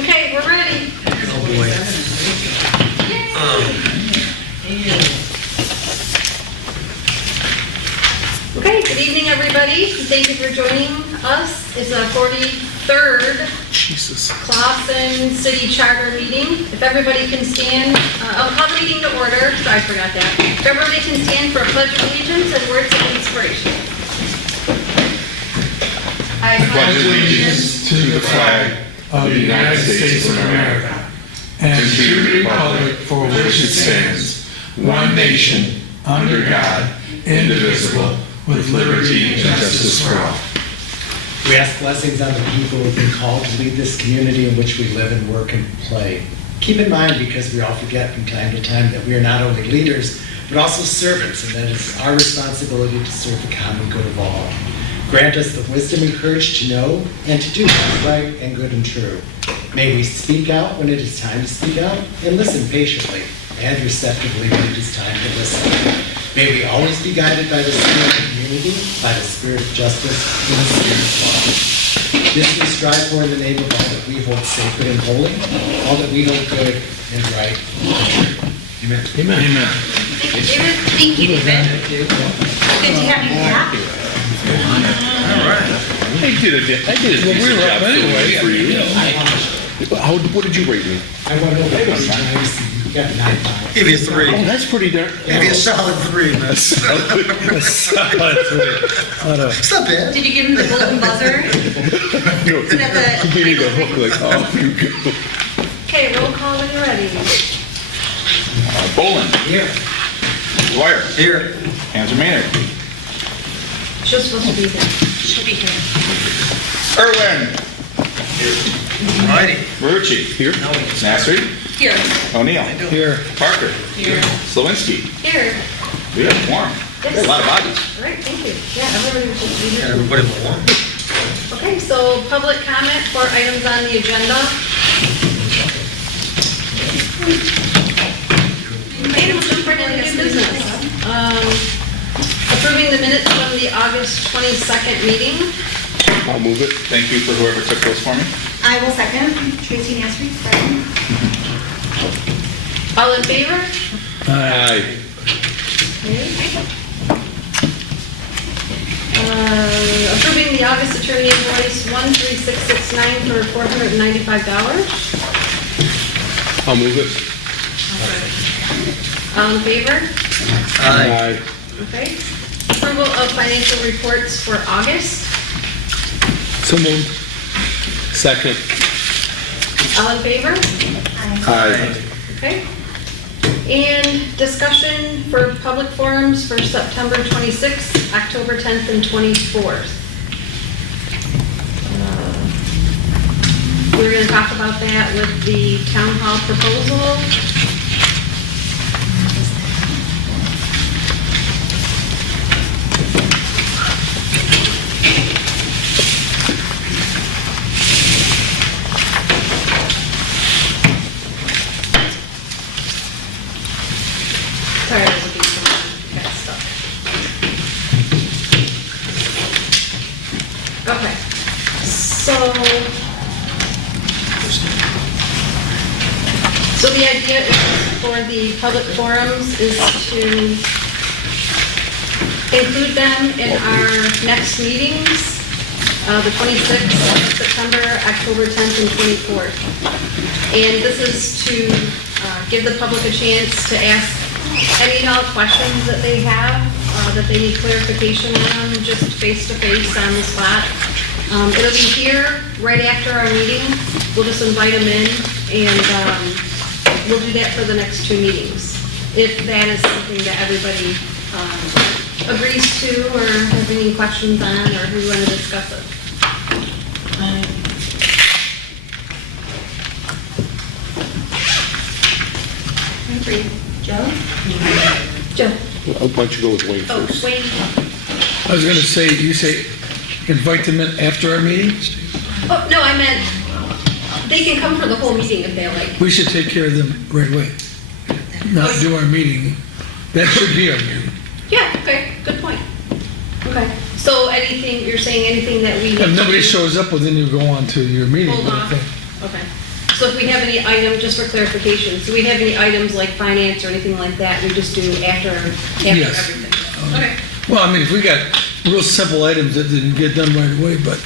Okay, we're ready. Oh, boy. Okay, good evening, everybody. Thank you for joining us. It's the 43rd Jesus. Clausen City Charter meeting. If everybody can stand, I'll call the meeting to order. Sorry, I forgot that. If everybody can stand for a pledge of allegiance and words of inspiration. I pledge allegiance to the flag of the United States of America and to the republic for which it stands, one nation, under God, indivisible, with liberty and justice for all. We ask blessings on the people who have been called to lead this community in which we live and work and play. Keep in mind, because we all forget from time to time, that we are not only leaders, but also servants, and that it's our responsibility to serve the common good of all. Grant us the wisdom and courage to know and to do what is right and good and true. May we speak out when it is time to speak out, and listen patiently and receptively when it is time to listen. May we always be guided by the spirit of unity, by the spirit of justice, and the spirit of love. This we strive for in the name of all that we hold sacred and holy, all that we hold good and right and true. Amen. Amen. Amen. Thank you, David. Good to have you back. I did a decent job anyway for you. What did you rate me? I went over those times. You got 9.5. Give you a 3. Oh, that's pretty darn. Give you a solid 3, man. Solid 3. It's not bad. Did you give him the golden buzzer? You need a hook like, oh, you go. Okay, roll call when you're ready. Bolin. Here. Dwyer. Here. Hanser Maynard. She's supposed to be here. She'll be here. Irwin. Alrighty. Marucci. Here. Nasri. Here. O'Neill. Here. Parker. Here. Slawinski. Here. We have a quorum. We have a lot of bodies. All right, thank you. Yeah, everybody was just Got here. everybody but one. Okay, so public comment for items on the agenda. Okay, we'll jump right into new business. Approving the minutes from the August 22nd meeting. I'll move it. Thank you for whoever took those for me. I will second. Tracy Nasri, second. All in favor? Aye. Approving the August attorney invoice 13669 for $495. I'll move it. All in favor? Aye. Okay. Approval of financial reports for August. So moved. Second. All in favor? Aye. Okay. And discussion for public forums for September 26th, October 10th, and 24th. We're going to talk about that with the town hall proposal. Sorry, I was looking for that stuff. Okay, so the idea is for the public forums is to include them in our next meetings, the 26th of September, October 10th, and 24th. And this is to give the public a chance to ask any and all questions that they have, that they need clarification on, just face to face on the spot. It'll be here right after our meeting. We'll just invite them in, and we'll do that for the next 2 meetings. If that is something that everybody agrees to, or has any questions on, or we want to discuss it. Joe? Joe? Why don't you go with Wayne Oh, first? Wayne. I was going to say, you say invite them in after our meeting? Oh, no, I meant they can come for the whole meeting if they like. We should take care of them right away. Not do our meeting. That should be our meeting. Yeah, okay, good point. Okay, so anything, you're saying anything that we need If nobody to shows up, well, then you go on to your meeting. hold but I off? think- Okay, So if we have any item, just for clarification, so we have any items like finance or anything like that, we just do after Yes. everything? Okay. Well, I mean, if we got real simple items that didn't get done right away, but,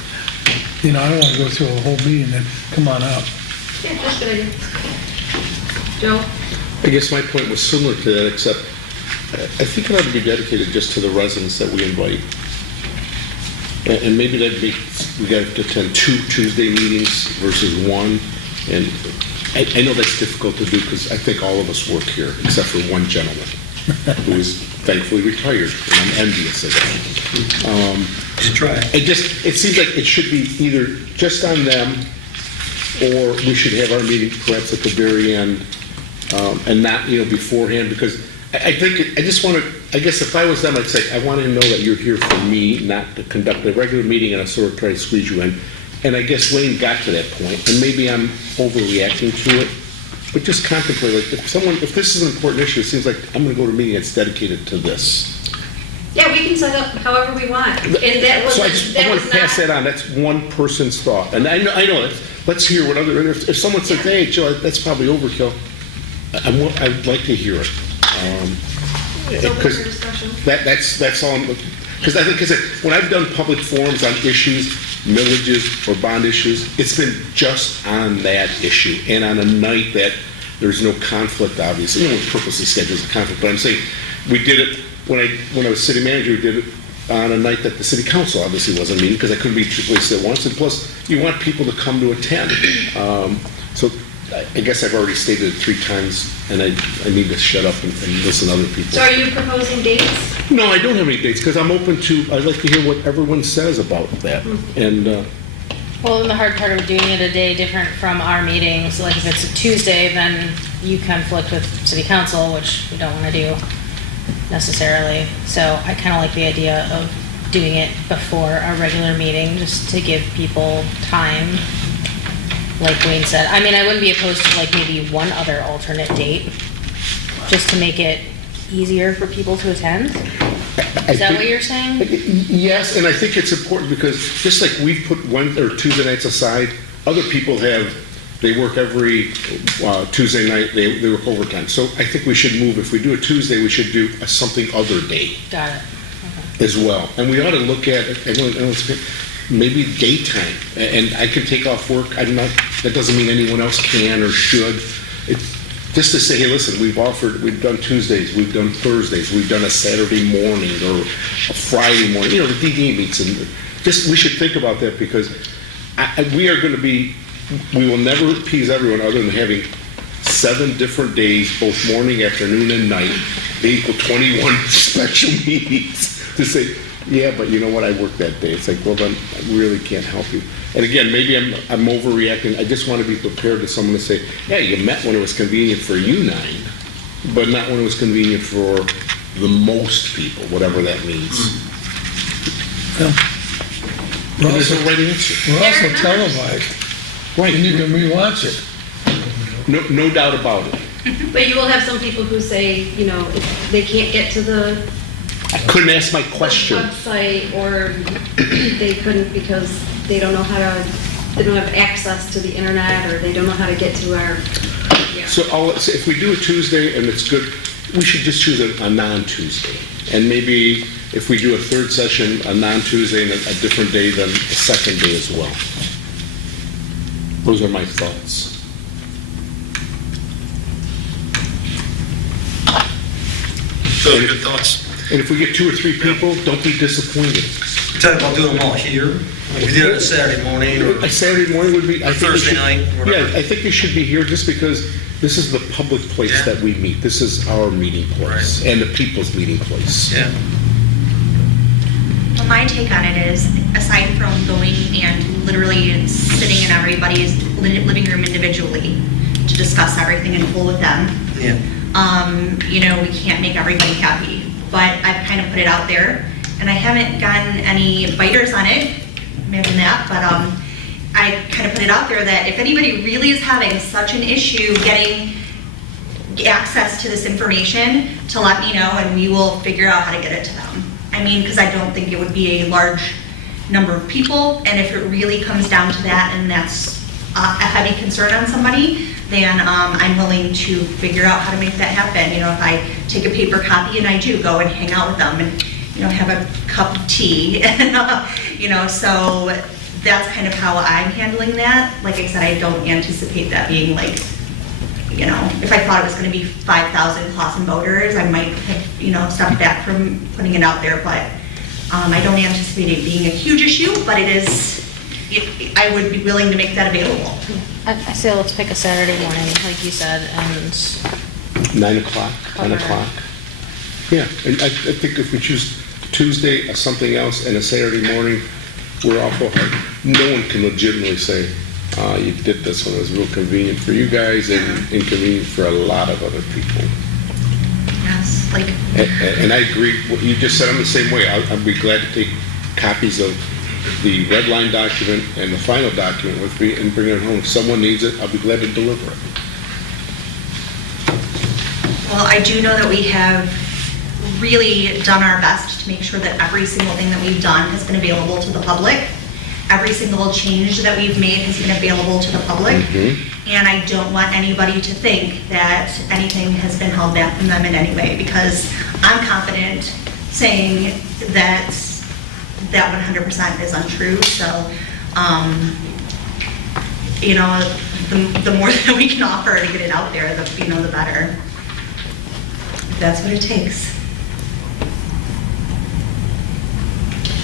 I don't want to go through a whole meeting and come on out. Yeah, just a good idea. Joe? I guess my point was similar to that, except I think it ought to be dedicated just to the residents that we invite. And maybe that'd be, we got to attend 2 Tuesday meetings versus 1. And I know that's difficult to do because I think all of us work here, except for one gentleman who is thankfully retired, and I'm envious of that. You should try. It seems like it should be either just on them, or we should have our meeting perhaps at the very end, and not, beforehand, because I just want to, I guess if I was them, I'd say, I want to know that you're here for me, not to conduct a regular meeting and I sort of try to squeeze you in. And I guess Wayne got to that point, and maybe I'm overreacting to it, but just contemplate, like, if this is an important issue, it seems like I'm going to go to a meeting that's dedicated to this. Yeah, we can set up however we want. And that was, So I that want was to pass not, that on. That's one person's thought. And I know, let's hear what other, if someone says, hey, Joe, that's probably overkill, I'd like to hear it. it's open Because for discussion. that's all, because I think, when I've done public forums on issues, millages or bond issues, it's been just on that issue and on a night that there's no conflict, obviously. We purposely schedule a conflict, but I'm saying we did it when I was city manager. We did it on a night that the city council obviously wasn't meeting because I couldn't be two places at once, and plus you want people to come to attend. So I guess I've already stated it 3 times, and I need to shut up and listen to other people. So are you proposing dates? No, I don't have any dates because I'm open to. I'd like to hear what everyone says about that. And Well, and the hard part of doing it a day different from our meetings, like if it's a Tuesday, then you conflict with city council, which we don't want to do necessarily. So I kind of like the idea of doing it before our regular meeting, just to give people time. Like Wayne said, I mean, I wouldn't be opposed to like maybe one other alternate date, just to make it easier for people to attend. Is that what you're saying? Yes, and I think it's important because just like we've put one or Tuesday nights aside, other people they work every Tuesday night, they work overtime. So I think we should move, if we do a Tuesday, we should do a something other date Got it. as well. And we ought to look at maybe daytime, and I can take off work. That doesn't mean anyone else can or should. Just to say, hey, listen, we've done Tuesdays, we've done Thursdays, we've done a Saturday morning or a Friday morning, the DD meets, and we should think about that because we will never appease everyone other than having 7 different days, both morning, afternoon, and night. They equal 21 special meetings to say, yeah, but you know what, I worked that day. It's like, well, then I really can't help you. And again, maybe I'm overreacting. I just want to be prepared to someone to say, yeah, you met when it was convenient for you 9, but not when it was convenient for the most people, whatever that means. We're There's also, no right answer. we're also televised, Right. and you can rewatch it. No doubt about it. But you will have some people who say, if they can't get to the I couldn't ask my question. website, or they couldn't because they don't have access to the internet, or they don't know how to get to our, So if we do a Tuesday and it's good, we should just choose a non-Tuesday. And maybe if we do a 3rd session, a non-Tuesday and a different day than the 2nd day as well. Those are my thoughts. Those are good thoughts. And if we get 2 or 3 people, don't be disappointed. Tell you about doing them all here. Like we did it on Saturday morning or A Saturday morning would be. I think we Thursday should- night, or whatever. Yeah, I think we should be here just because this is the public place Yeah. that we meet. This is our meeting place Right. and the people's meeting place. Yeah. Well, my take on it is, aside from going and literally sitting in everybody's living room individually to discuss everything in full with them, Yeah. we can't make everybody happy. But I've kind of put it out there, and I haven't gotten any biters on it, imagine that, but I kind of put it out there that if anybody really is having such an issue getting access to this information, to let me know, and we will figure out how to get it to them. I mean, because I don't think it would be a large number of people, and if it really comes down to that, and that's a heavy concern on somebody, then I'm willing to figure out how to make that happen. You know, if I take a paper copy and I do go and hang out with them and, you know, have a cup of tea, and, you know, so that's kind of how I'm handling that. Like I said, I don't anticipate that being like, you know, if I thought it was going to be 5,000 Clausen voters, I might have, you know, stepped back from putting it out there, but I don't anticipate it being a huge issue, but it is, I would be willing to make that available. I say let's pick a Saturday morning, like you said, and 9 o'clock, 10 Cover. o'clock. Yeah, and I think if we choose Tuesday or something else and a Saturday morning, we're awful hard. No one can legitimately say, you did this one, it was real convenient for you guys and inconvenient for a lot of other people. Yes, like, And I agree, what you just said, I'm the same way. I'd be glad to take copies of the red line document and the final document with me and bring it home. If someone needs it, I'll be glad to deliver it. well, I do know that we have really done our best to make sure that every single thing that we've done has been available to the public. Every single change that we've made has been available to the public. And I don't want anybody to think that anything has been held back from them in any way, because I'm confident saying that that 100% is untrue. So, you know, the more that we can offer to get it out there, the better. If that's what it takes.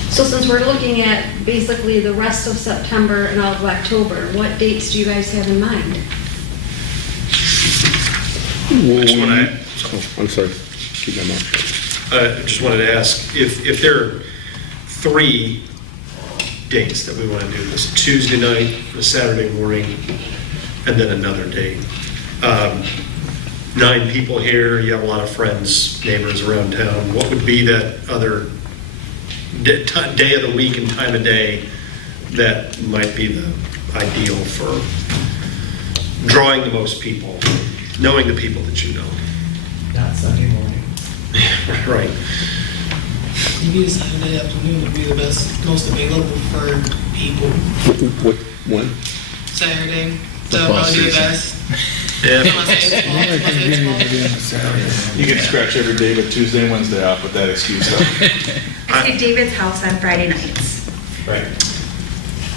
So since we're looking at basically the rest of September and all of October, what dates do you guys have in mind? Just wanna- I'm sorry, keep my mouth shut. I just wanted to ask, if there are 3 dates that we want to do, this Tuesday night, a Saturday morning, and then another date. 9 people here, you have a lot of friends, neighbors around town. What would be that other day of the week and time of day that might be the ideal for drawing the most people, knowing the people that you know? Not Sunday morning. Right. Maybe a Saturday afternoon would be the best, most available for people. What, when? Saturday, The that'll bus probably be the season. best. Yeah. Unless it's I'm not gonna get anybody on a Saturday. You can scratch every day but Tuesday and Wednesday off with that excuse though. I stay at David's house on Friday nights. Right.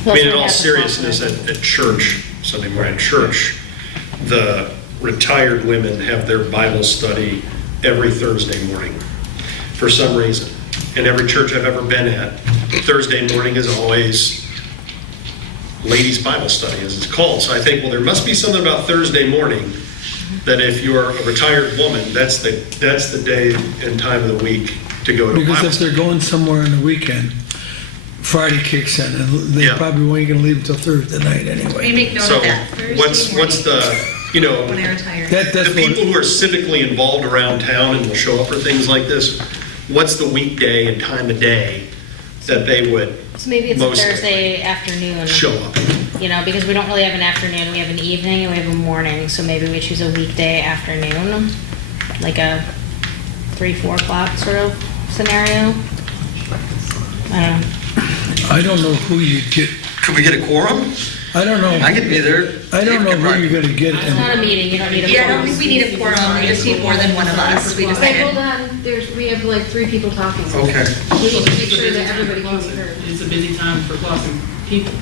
we I mean, in also all have the seriousness, Clausen. at church, Sunday morning at church, the retired women have their Bible study every Thursday morning, for some reason. And every church I've ever been at, Thursday morning is always ladies' Bible study, as it's called. So I think, well, there must be something about Thursday morning that if you're a retired woman, that's the day and time of the week to go to Because Bible if study. they're going somewhere on the weekend, Friday kicks in, and they Yeah. probably ain't gonna leave until Thursday night We anyway. make note So of that. Thursday what's morning the, you know, when I retire. That's the what, people who are civically involved around town and will show up for things like this, what's the weekday and time of day that they would So maybe it's a most Thursday afternoon, show up? you know, because we don't really have an afternoon, we have an evening and we have a morning, so maybe we choose a weekday afternoon, like a 3-4 o'clock sort of scenario. I don't know. I don't know who you get, Could we get a quorum? I don't know, I could be there. I don't know who you're gonna get. It's not a meeting, you don't need a Yeah, I don't quorum. think we need a quorum, we just need more than one of us. We Okay, hold decided. on, we have like 3 people talking. Okay. We need to make sure that everybody can be heard. It's a busy time for Clausen people.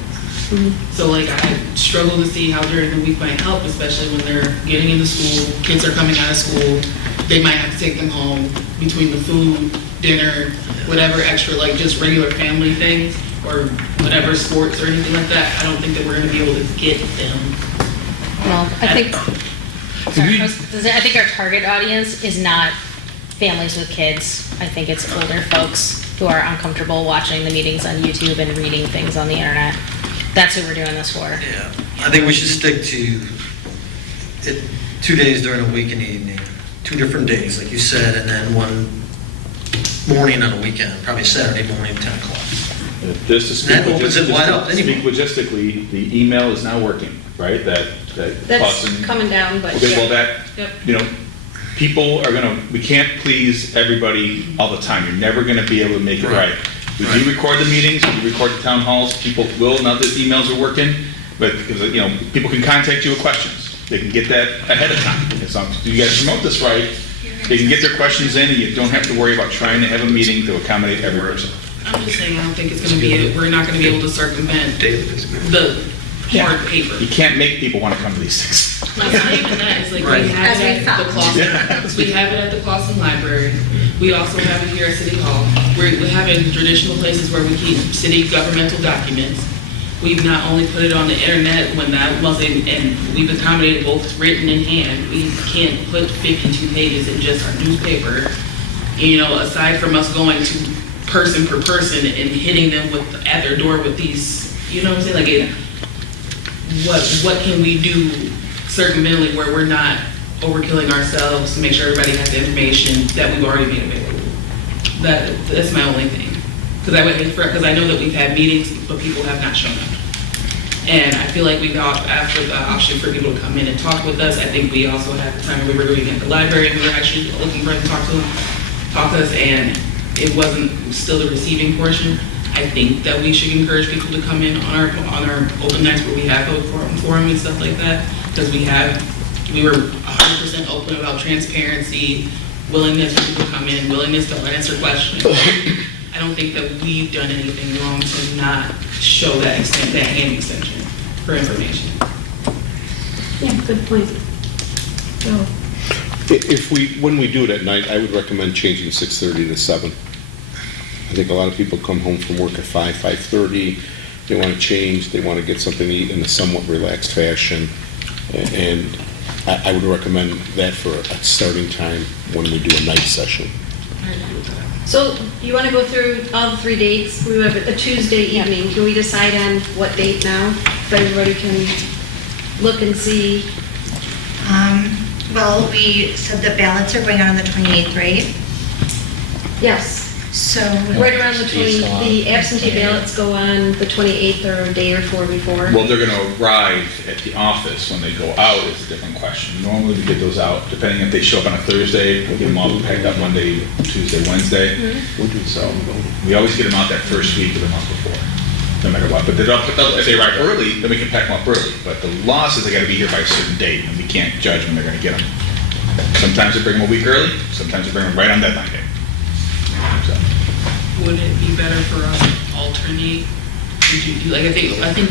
So like I struggle to see how during the week might help, especially when they're getting into school, kids are coming out of school. They might have to take them home between the food, dinner, whatever extra, like just regular family things or whatever sports or anything like that. I don't think that we're gonna be able to get them. Well, I think, sorry, you- I think our target audience is not families with kids. I think it's older folks who are uncomfortable watching the meetings on YouTube and reading things on the internet. That's who we're doing this for. Yeah, I think we should stick to it, 2 days during the week and evening, 2 different days, like you said, and then one morning on a weekend, probably Saturday morning, 10 o'clock. Just to speak That opens it wide up anyway. speak logistically, the email is now working, right? That That's Clausen- coming down, but Okay, well, yeah. that, Yep. you know, people are gonna, we can't please everybody all the time. You're never gonna be able to make it right. We do record the meetings, we record the town halls, people will, now that emails are working, But, because, you know, people can contact you with questions. They can get that ahead of time. As long as you guys promote this right, they can get their questions in, and you don't have to worry about trying to have a meeting to accommodate every person. I'm just saying, I don't think it's gonna be, we're not gonna be able to circumvent the hard paper. You can't make people want to come to these things. No, it's not even that, it's like Right. we have As we it at the found. Clausen, we have it at the Clausen Library. We also have it here at City Hall. We have it in traditional places where we keep city governmental documents. We've not only put it on the internet when that wasn't, and we've accommodated both written and hand. We can't put 52 pages in just our newspaper. You know, aside from us going to person per person and hitting them with, at their door with these, you know what I'm saying? Like, what can we do circumventally where we're not overkilling ourselves to make sure everybody has the information that we've already made available? That's my only thing. Because I know that we've had meetings, but people have not shown up. And I feel like we got, after the option for people to come in and talk with us, I think we also had the time when we were going at the library, and we were actually looking for them to talk to us, and it wasn't still the receiving portion. I think that we should encourage people to come in on our open nights where we have a forum and stuff like that, because we were 100% open about transparency, willingness for people to come in, willingness to answer questions. I don't think that we've done anything wrong to not show that hand extension for information. Yeah, good point. So, When we do it at night, I would recommend changing 6:30 to 7. I think a lot of people come home from work at 5:30. They want to change, they want to get something to eat in a somewhat relaxed fashion. And I would recommend that for a starting time when we do a night session. so you want to go through all the 3 dates? We have a Tuesday evening. Can we decide on what date now? So everybody can look and see. Well, we said that ballots are going out on the 28th, right? Yes, So, right around the absentee ballots go on the 28th or a day or 4 before. Well, they're going to arrive at the office when they go out is a different question. Normally, we get those out, depending if they show up on a Thursday, we'll get them all packed up Monday, Tuesday, Wednesday. So we always get them out that first week of the month before, no matter what. But if they arrive early, then we can pack them up early. But the law says they got to be here by a certain date, and we can't judge when they're going to get them. Sometimes they bring them a week early, sometimes they bring them right on deadline day. So. Would it be better for us to alternate? Would you, like, I think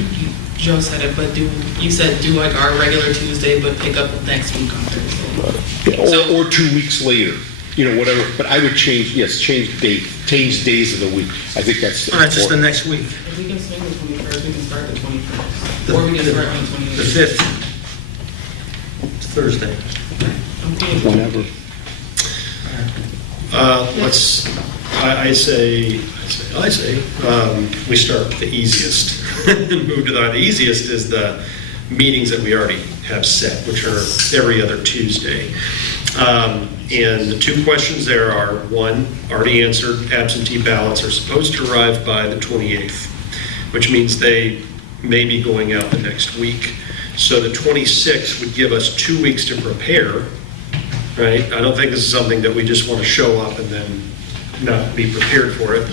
Joe said it, but you said do like our regular Tuesday, but pick up next week on Thursday. Or 2 weeks later, you know, whatever. But I would change days of the week. I think that's All right, just the important. next week, If we can swing the 21st, we can start the 21st. Or we can start on the the 28th. 5th. It's Thursday. Okay. Whenever. I say, we start with the easiest and move to the easiest is the meetings that we already have set, which are every other Tuesday. And the 2 questions there are, 1, already answered, absentee ballots are supposed to arrive by the 28th, which means they may be going out the next week. So the 26th would give us 2 weeks to prepare, right? I don't think this is something that we just want to show up and then not be prepared for it.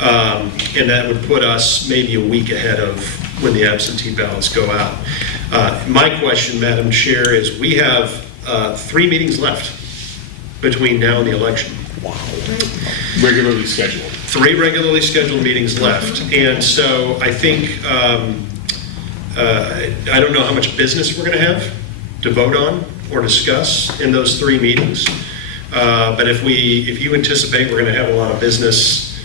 And that would put us maybe a week ahead of when the absentee ballots go out. My question, Madam Chair, is we have 3 meetings left between now and the election. Wow. Regularly scheduled. 3 regularly scheduled meetings left. And so I think, I don't know how much business we're going to have to vote on or discuss in those 3 meetings. But if you anticipate we're going to have a lot of business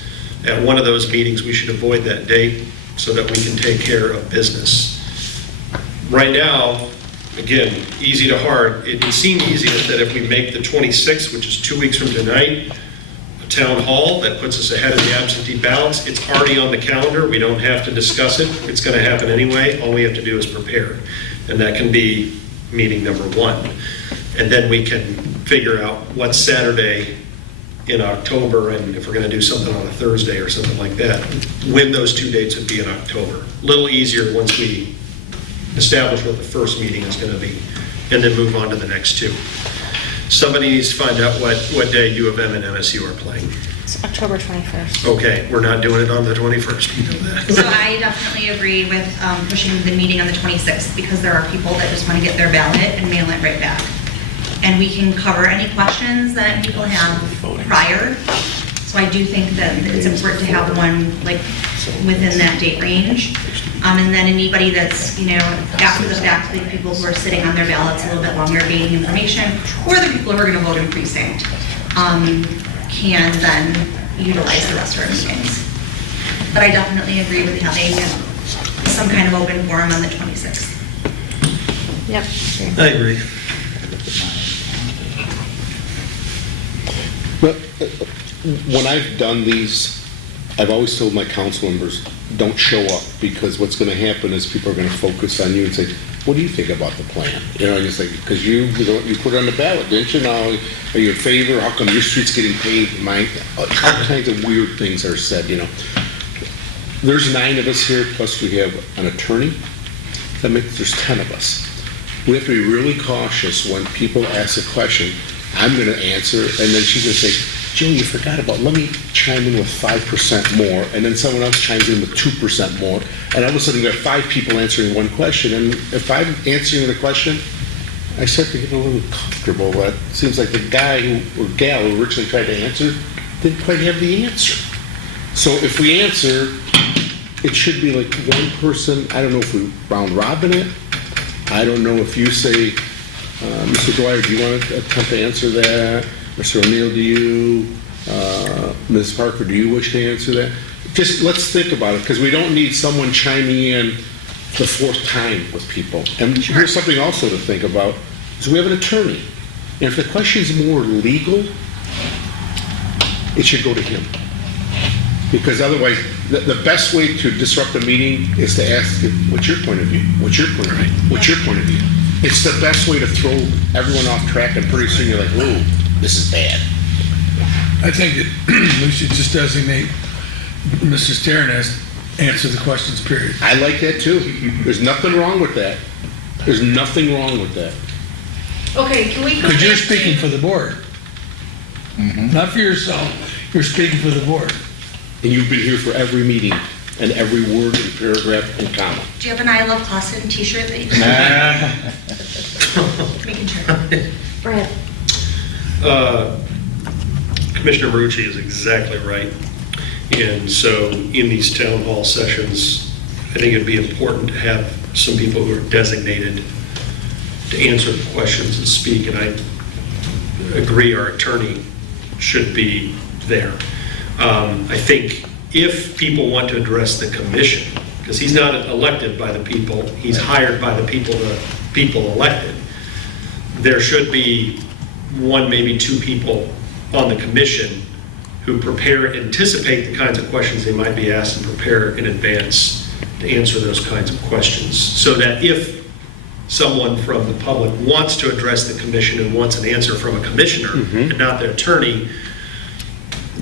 at one of those meetings, we should avoid that date so that we can take care of business. Right now, again, easy to hard, it would seem easiest that if we make the 26th, which is 2 weeks from tonight, a town hall, that puts us ahead of the absentee ballots. It's already on the calendar. We don't have to discuss it. It's going to happen anyway. All we have to do is prepare. And that can be meeting number 1. And then we can figure out what Saturday in October, and if we're going to do something on a Thursday or something like that, when those 2 dates would be in October. A little easier once we establish what the first meeting is going to be, and then move on to the next 2. Somebody needs to find out what day U of M and MSU are playing. It's October 21st. Okay, we're not doing it on the 21st, we know that. So I definitely agree with pushing the meeting on the 26th, because there are people that just want to get their ballot and mail it right back. And we can cover any questions that people have prior. So I do think that it's important to have one like within that date range. And then anybody that's, after the fact, the people who are sitting on their ballots a little bit longer gaining information, or the people who are going to vote in precinct, can then utilize the rest of our meetings. But I definitely agree with having some kind of open forum on the 26th. Yep. I agree. But when I've done these, I've always told my council members, don't show up, because what's going to happen is people are going to focus on you and say, what do you think about the plan? And it's like, because you put it on the ballot, didn't you? Now, are you in favor? How come your street's getting paved? Mine, all kinds of weird things are said, There's 9 of us here, plus we have an attorney. That makes, there's 10 of us. We have to be really cautious when people ask a question. I'm going to answer, and then she's going to say, Joe, you forgot about, let me chime in with 5% more, and then someone else chimes in with 2% more, and all of a sudden you have 5 people answering one question, and if I'm answering the question, I start to get a little comfortable. But it seems like the guy or gal who originally tried to answer didn't quite have the answer. So if we answer, it should be like one person. I don't know if we round robin it. I don't know if you say, Mr. Dwyer, do you want to attempt to answer that? Mr. O'Neill, do you? Ms. Parker, do you wish to answer that? Just let's think about it, because we don't need someone chiming in the 4th time with people. And here's something also to think about, is we have an attorney. And if the question is more legal, it should go to him. Because otherwise, the best way to disrupt a meeting is to ask, what's your point of view? What's your point of view? What's your point of view? It's the best way to throw everyone off track, and pretty soon you're like, whoa, this is bad. I think that we should just designate Mr. Stern as answer the questions, period. I like that too. There's nothing wrong with that. There's nothing wrong with that. Okay, can we go Because you're back to- speaking for the board. Not for yourself, you're speaking for the board. And you've been here for every meeting, and every word and paragraph and comma. Do you have an I Love Clausen t-shirt that you can? Making sure. Brad. Commissioner Marucci is exactly right. And so in these town hall sessions, I think it'd be important to have some people who are designated to answer the questions and speak. And I agree our attorney should be there. I think if people want to address the commission, because he's not elected by the people, he's hired by the people elected, there should be 1, maybe 2 people on the commission who anticipate the kinds of questions they might be asked and prepare in advance to answer those kinds of questions. So that if someone from the public wants to address the commission and wants an answer from a commissioner and not the attorney,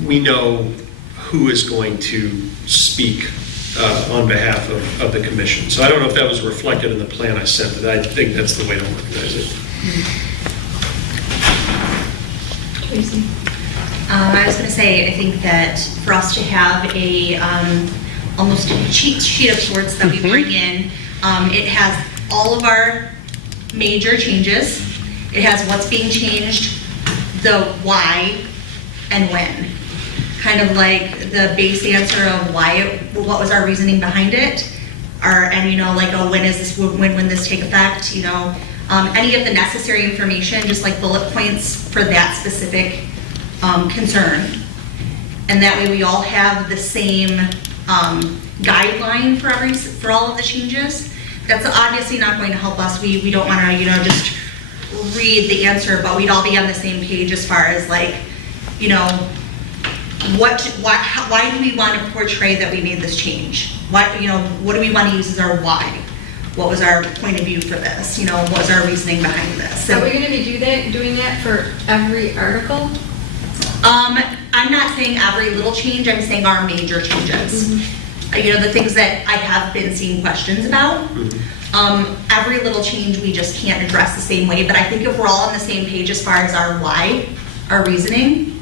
we know who is going to speak on behalf of the commission. So I don't know if that was reflected in the plan I sent, but I think that's the way to organize it. I was going to say, I think that for us to have a almost a cheat sheet of sorts that we bring in, it has all of our major changes. It has what's being changed, the why, and when. Kind of like the base answer of why, what was our reasoning behind it, and like, oh, when this take effect, any of the necessary information, just like bullet points for that specific concern. And that way we all have the same guideline for all of the changes. That's obviously not going to help us. We don't want to, just read the answer, but we'd all be on the same page as far as like, why do we want to portray that we made this change? What do we want to use as our why? What was our point of view for this? What was our reasoning behind this? Are we going to be doing that for every article? I'm not saying every little change, I'm saying our major changes. The things that I have been seeing questions about. Every little change we just can't address the same way, but I think if we're all on the same page as far as our why, our reasoning,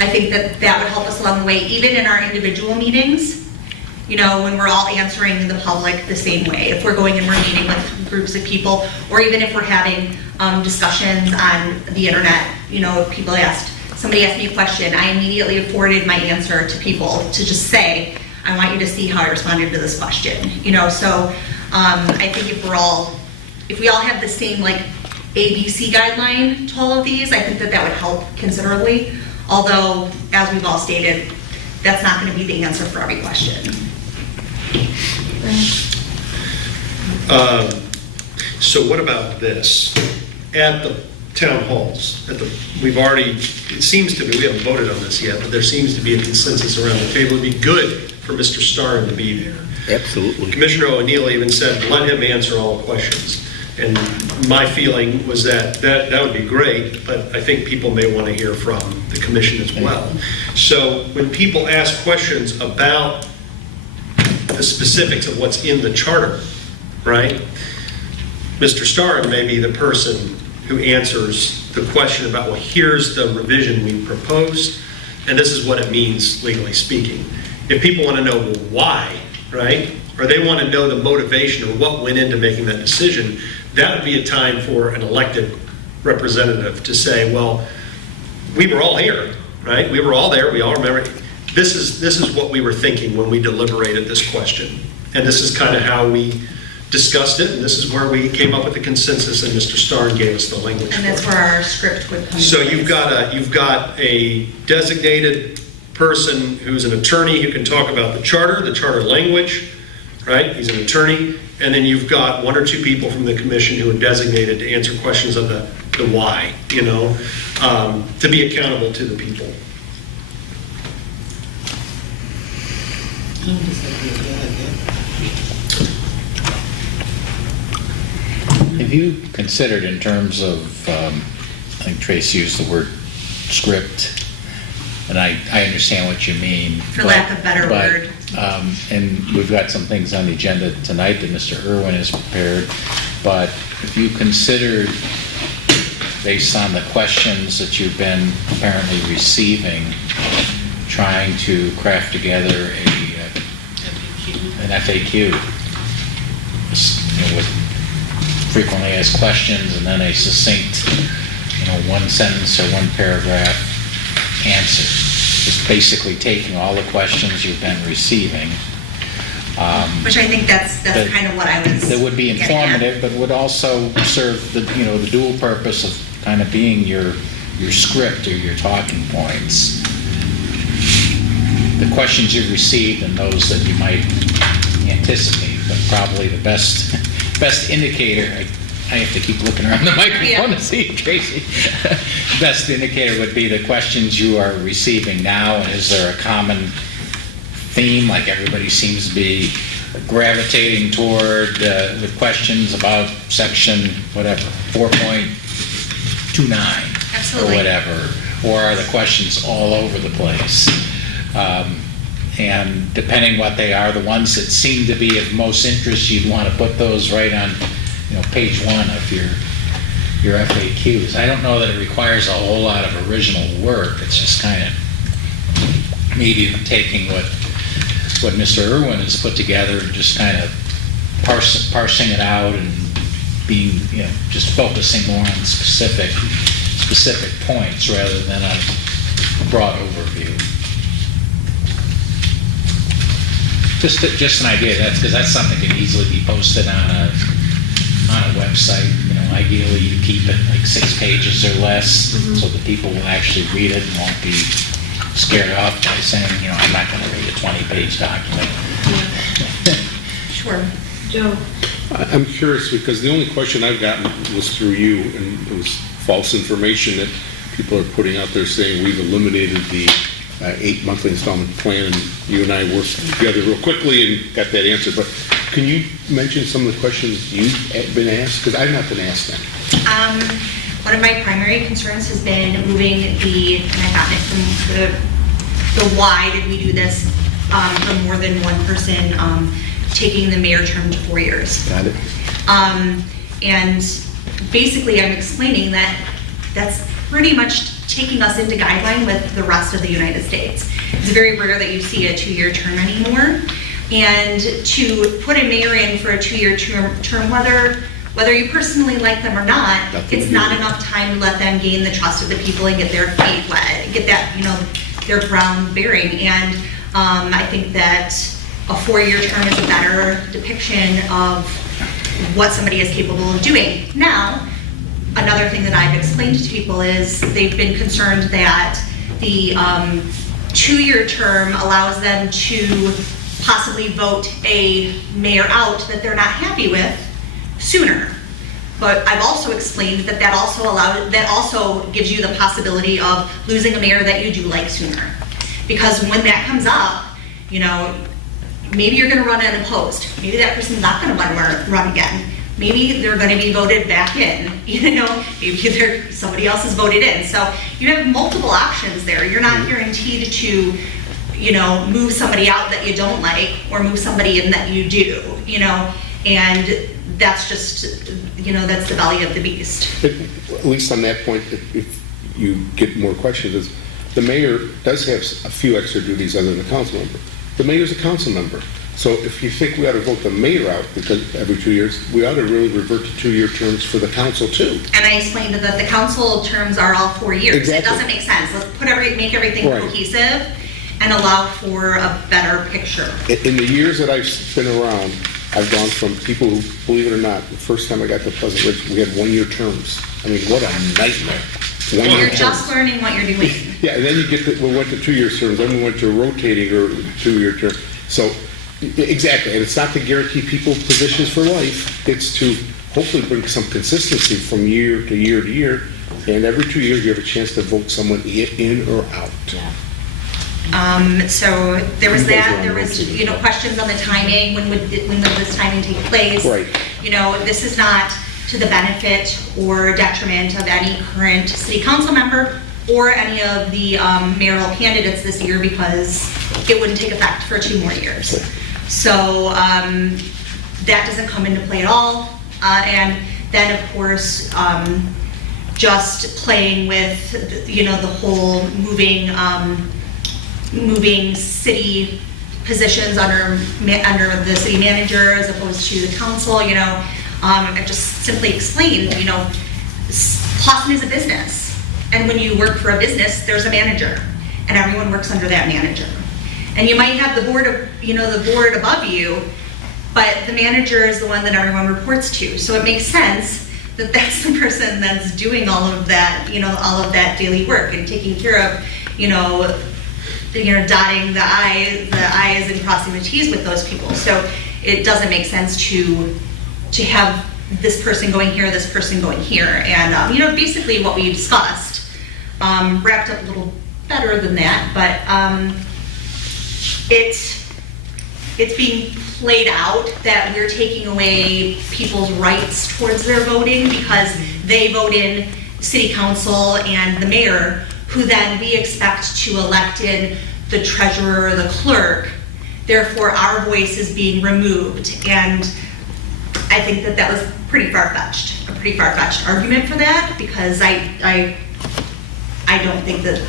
I think that that would help us along the way, even in our individual meetings, you know, when we're all answering the public the same way. If we're going and we're meeting with groups of people, or even if we're having discussions on the internet, you know, if people somebody asked me a question, I immediately forwarded my answer to people to just say, I want you to see how I responded to this question, you know. So I think if we all have the same like ABC guideline to all of these, I think that that would help considerably. Although, as we've all stated, that's not going to be the answer for every question. So what about this? At the town halls, it seems to be, we haven't voted on this yet, but there seems to be a consensus around the table. It would be good for Mr. Starr to be there. Absolutely. Commissioner O'Neill even said, let him answer all the questions. And my feeling was that would be great, but I think people may want to hear from the commission as well. So when people ask questions about the specifics of what's in the charter, right? Mr. Starr may be the person who answers the question about, well, here's the revision we proposed, and this is what it means legally speaking. If people want to know, well, why, right? Or they want to know the motivation or what went into making that decision, that would be a time for an elected representative to say, well, we were all here, right? We were all there, we all remember. This is what we were thinking when we deliberated this question. And this is kind of how we discussed it, and this is where we came up with the consensus, and Mr. Starr gave us the language And for that's it. where our script would come in. So you've got a designated person who's an attorney who can talk about the charter language, right? He's an attorney. And then you've got one or two people from the commission who are designated to answer questions of the why, you know, to be accountable to the people. Have you considered in terms of, I think Trace used the word script, and I understand what you mean. For lack of a better word. And we've got some things on the agenda tonight that Mr. Irwin has prepared, but if you considered, based on the questions that you've been apparently receiving, trying to craft together an FAQ, you know, with frequently asked questions and then a succinct, you know, one sentence or one paragraph answer. Just basically taking all the questions you've been receiving. Which I think that's kind of what I was. That would be getting at. informative, but would also serve the, you know, the dual purpose of kind of being your script or your talking points. The questions you've received and those that you might anticipate, but probably the best indicator, I have to keep looking around the microphone to see Tracy. Best indicator would be the questions you are receiving now, and is there a common theme, like everybody seems to be gravitating toward the questions about section, whatever, 4.29 Absolutely. or whatever, or are the questions all over the place? And depending what they are, the ones that seem to be of most interest, you'd want to put those right on, you know, page 1 of your FAQs. I don't know that it requires a whole lot of original work. It's just kind of maybe taking what Mr. Irwin has put together and just kind of parsing it out and being, you know, just focusing more on specific points rather than a broad overview. Just an idea, because that's something that can easily be posted on a website. You know, ideally you keep it like 6 pages or less, so that people will actually read it and won't be scared off by saying, you know, I'm not going to read a 20-page document. Sure. Joe? I'm curious, because the only question I've gotten was through you, and it was false information that people are putting out there saying we've eliminated the 8 monthly installment plan, and you and I worked together real quickly and got that answered. But can you mention some of the questions you've been asked? Because I've not been asked them. One of my primary concerns has been moving and I've gotten it from the why did we do this for more than one person, taking the mayor term to 4 years. Got it. And basically I'm explaining that that's pretty much taking us into guideline with the rest of the United States. It's very rare that you see a 2-year term anymore. And to put a mayor in for a 2-year term, whether you personally like them or not, it's not enough time to let them gain the trust of the people and get their feet wet, get that, their ground bearing. And I think that a 4-year term is a better depiction of what somebody is capable of doing. Now, another thing that I've explained to people is they've been concerned that the 2-year term allows them to possibly vote a mayor out that they're not happy with sooner. But I've also explained that that also gives you the possibility of losing a mayor that you do like sooner. Because when that comes up, maybe you're going to run unopposed. Maybe that person's not going to run again. Maybe they're going to be voted back in. Maybe somebody else is voted in. So you have multiple options there. You're not guaranteed to, move somebody out that you don't like or move somebody in that you do. And that's just, that's the value of the beast. At least on that point, if you get more questions, is the mayor does have a few extra duties other than the council member. The mayor's a council member. So if you think we ought to vote the mayor out because every 2 years, we ought to really revert to 2-year terms for the council too. And I explained that the council terms are all 4 years. Exactly. It doesn't make sense. Let's make everything Right. cohesive and allow for a better picture. In the years that I've been around, I've gone from people who, believe it or not, the first time I got to Pleasant Ridge, we had 1-year terms. I mean, what a nightmare. 1-year You're terms. just learning what you're doing. Yeah, and then we went to 2-year terms, then we went to rotating or 2-year term. So, exactly, and it's not to guarantee people positions for life, it's to hopefully bring some consistency from year to year to year, and every 2 years you have a chance to vote someone in or out. So there was You guys that, are there on was, rotating. questions on the timing, when would this timing take place? Right. This is not to the benefit or detriment of any current city council member or any of the mayoral candidates this year because it wouldn't take effect for 2 more years. Right. So that doesn't come into play at all. And then, of course, just playing with, the whole moving city positions under the city manager as opposed to the council, I just simply explained, Clausen is a business. And when you work for a business, there's a manager and everyone works under that manager. And you might have the board above you, but the manager is the one that everyone reports to. So it makes sense that that's the person that's doing all of that, all of that daily work and taking care of, dotting the I's and crossing the T's with those people. So it doesn't make sense to have this person going here, this person going here. And, basically what we discussed wrapped up a little better than that, but it's being played out that we're taking away people's rights towards their voting because they vote in city council and the mayor, who then we expect to elect in the treasurer or the clerk. Therefore, our voice is being removed. And I think that was a pretty far-fetched argument for that because I don't think that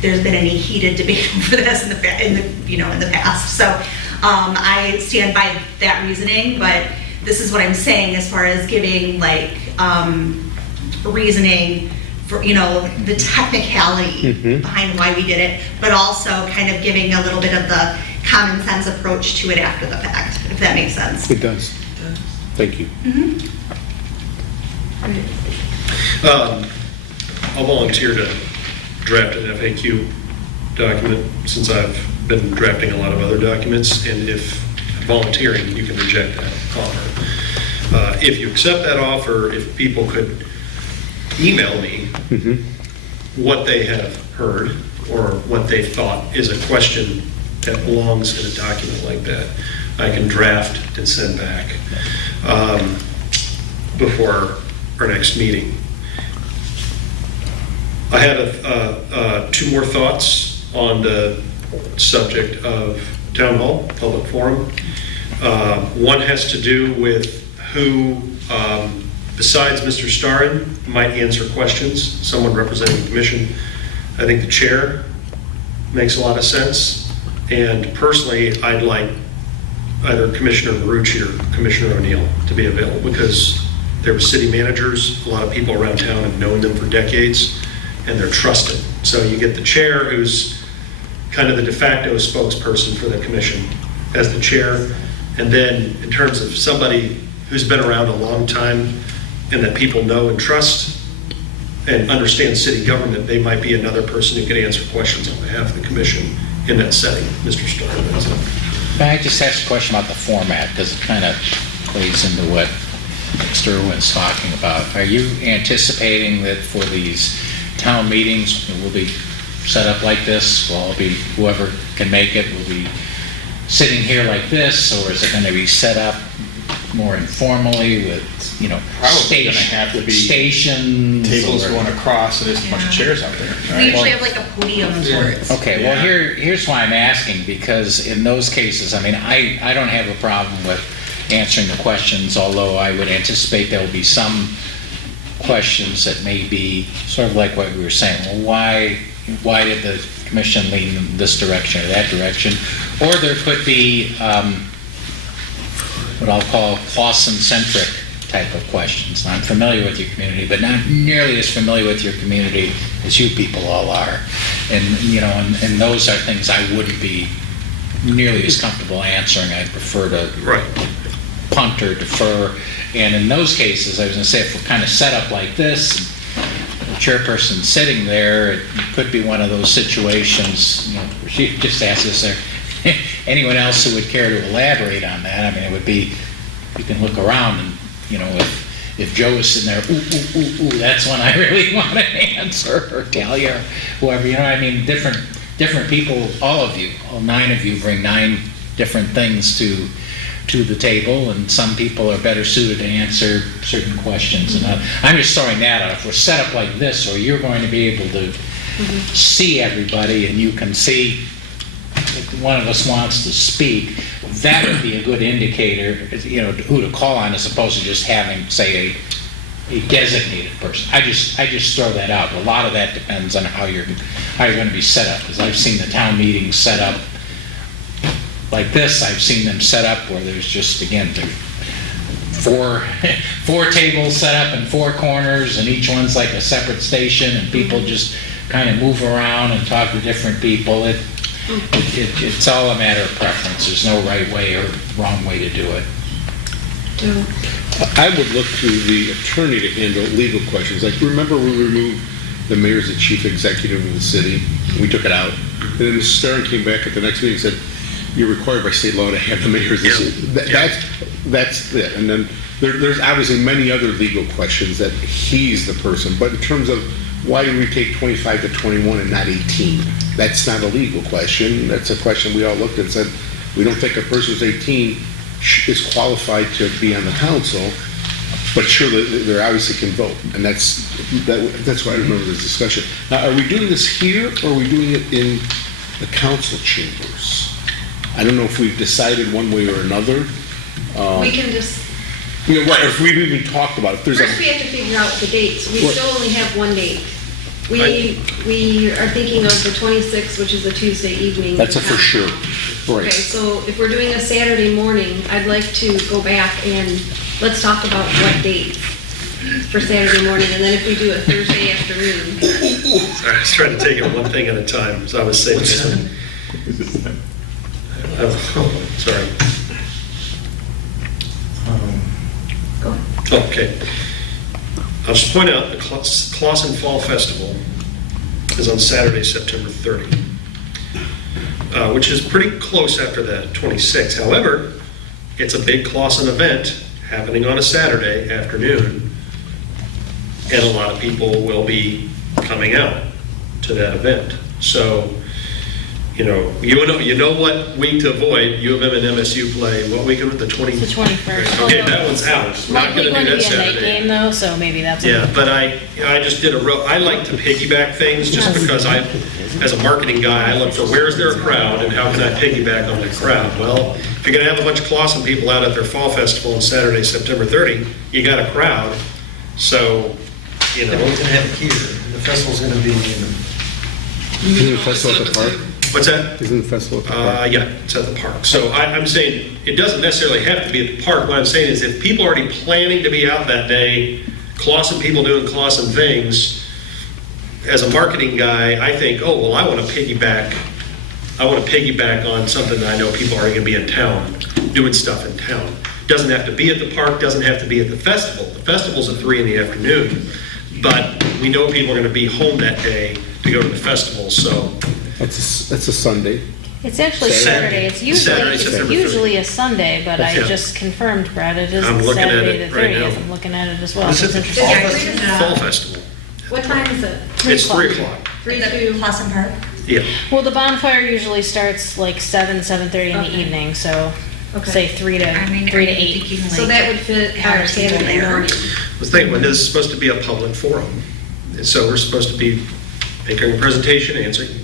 there's been any heated debate over this in the past. So I stand by that reasoning, but this is what I'm saying as far as giving reasoning for the technicality behind why we did it, but also kind of giving a little bit of the common sense approach to it after the fact, if that makes sense. It does. Thank you. I'll volunteer to draft an FAQ document since I've been drafting a lot of other documents, and if volunteering, you can reject that offer. If you accept that offer, if people could email me what they have heard or what they thought is a question that belongs in a document like that, I can draft and send back before our next meeting. I have 2 more thoughts on the subject of town hall, public forum. One has to do with who, besides Mr. Starin, might answer questions, someone representing the commission. I think the chair makes a lot of sense. And personally, I'd like either Commissioner Marucci or Commissioner O'Neill to be available, because they were city managers. A lot of people around town have known them for decades, and they're trusted. So you get the chair, who's kind of the de facto spokesperson for the commission as the chair. And then in terms of somebody who's been around a long time and that people know and trust and understand city government, they might be another person who can answer questions on behalf of the commission in that setting. Mr. Starr. May I just ask a question about the format, because it kind of plays into what Mr. Irwin's talking about. Are you anticipating that for these town meetings, it will be set up like this? Will all be, whoever can make it will be sitting here like this, or is it going to be set up more informally with, you know, Probably gonna have to be stations? Tables or- going across, and there's a bunch of chairs out there. We right? usually have like a podium of sorts. Okay, well, Yeah. here's why I'm asking, because in those cases, I mean, I don't have a problem with answering the questions, although I would anticipate there will be some questions that may be sort of like what we were saying. Well, why did the commission lean in this direction or that direction? Or there could be what I'll call Clausen-centric type of questions. Now, I'm familiar with your community, but not nearly as familiar with your community as you people all are. And, you know, and those are things I wouldn't be nearly as comfortable answering. I'd prefer to Right. punt or defer. And in those cases, I was going to say, if we're kind of set up like this, the chairperson sitting there, it could be one of those situations, you know, where she just asks, is there anyone else who would care to elaborate on that? I mean, it would be, you can look around and, you know, if Joe is sitting there, ooh, that's one I really want to answer, or Talia, or whoever, you know, I mean, different people, all of you, all 9 of you bring 9 different things to the table, and some people are better suited to answer certain questions. And I'm just throwing that out. If we're set up like this, or you're going to be able to see everybody, and you can see if one of us wants to speak, that would be a good indicator, you know, who to call on, as opposed to just having, say, a designated person. I just throw that out. A lot of that depends on how you're going to be set up, because I've seen the town meetings set up like this. I've seen them set up where there's just, again, four tables set up in 4 corners, and each one's like a separate station, and people just kind of move around and talk to different people. It's all a matter of preference. There's no right way or wrong way to do it. I would look to the attorney to handle legal questions. Like, remember we removed the mayor as the chief executive of the city? We took it out. And then Mr. Stern came back at the next meeting and said, you're required by state law to have the mayor as the city. That's it. And then there's obviously many other legal questions that he's the person. But in terms of why did we take 25 to 21 and not 18? That's not a legal question. That's a question we all looked at and said, we don't think a person who's 18 is qualified to be on the council, but sure, they obviously can vote. And that's why I remember this discussion. Now, are we doing this here, or are we doing it in the council chambers? I don't know if we've decided one way or another. We can just, You know, if we've even talked about it, first we have to figure out the dates. We What? still only have one date. We are thinking of the 26th, which is a Tuesday evening. That's a for sure. Okay, Right. so if we're doing a Saturday morning, I'd like to go back and let's talk about what dates for Saturday morning, and then if we do a Thursday afternoon. I was trying to take it one thing at a time, so I was saying this. Sorry. Okay. I'll just point out the Clausen Fall Festival is on Saturday, September 30, which is pretty close after the 26th. However, it's a big Clausen event happening on a Saturday afternoon, and a lot of people will be coming out to that event. So, you know what week to avoid. U of M and MSU play what week of it? The 20th? It's the 21st. Okay, that one's out. Not Likely going to going do to that be a night Saturday. game though, so maybe that's. Yeah, but I just did I like to piggyback things just because as a marketing guy, I look for where's there a crowd and how can I piggyback on the crowd? Well, if you're going to have a bunch of Clausen people out at their fall festival on Saturday, September 30, you got a crowd. So, you know. We're going to have it here. The festival's going to be in Isn't the festival at the park? What's that? Isn't the festival at the park? Yeah, it's at the park. So I'm saying, it doesn't necessarily have to be at the park. What I'm saying is if people are already planning to be out that day, Clawson people doing Clawson things, as a marketing guy, I think, oh, well, I want to piggyback on something that I know people are going to be in town, doing stuff in town. Doesn't have to be at the park, doesn't have to be at the festival. The festival's at 3 in the afternoon, but we know people are going to be home that day to go to the festival, so. That's a Sunday. It's actually Saturday. Saturday. It's Saturday, usually, September it's usually a Sunday, but I Yeah. just confirmed, Brad, it is I'm looking at Saturday it the right now. 30th. I'm looking at it as well. Is It's it interesting. fall Yeah, festival? Fall festival, What time is it? 3 it's 3 o'clock. o'clock. 3 The to, Clausen Park? Yeah, Well, the bonfire usually starts like 7:30 in the Okay. evening, so Okay. say 3 to I mean, 3 to are you 8. thinking so like that would fit have our people Saturday there? morning. the thing, when this is supposed to be a public forum, and so we're supposed to be making a presentation,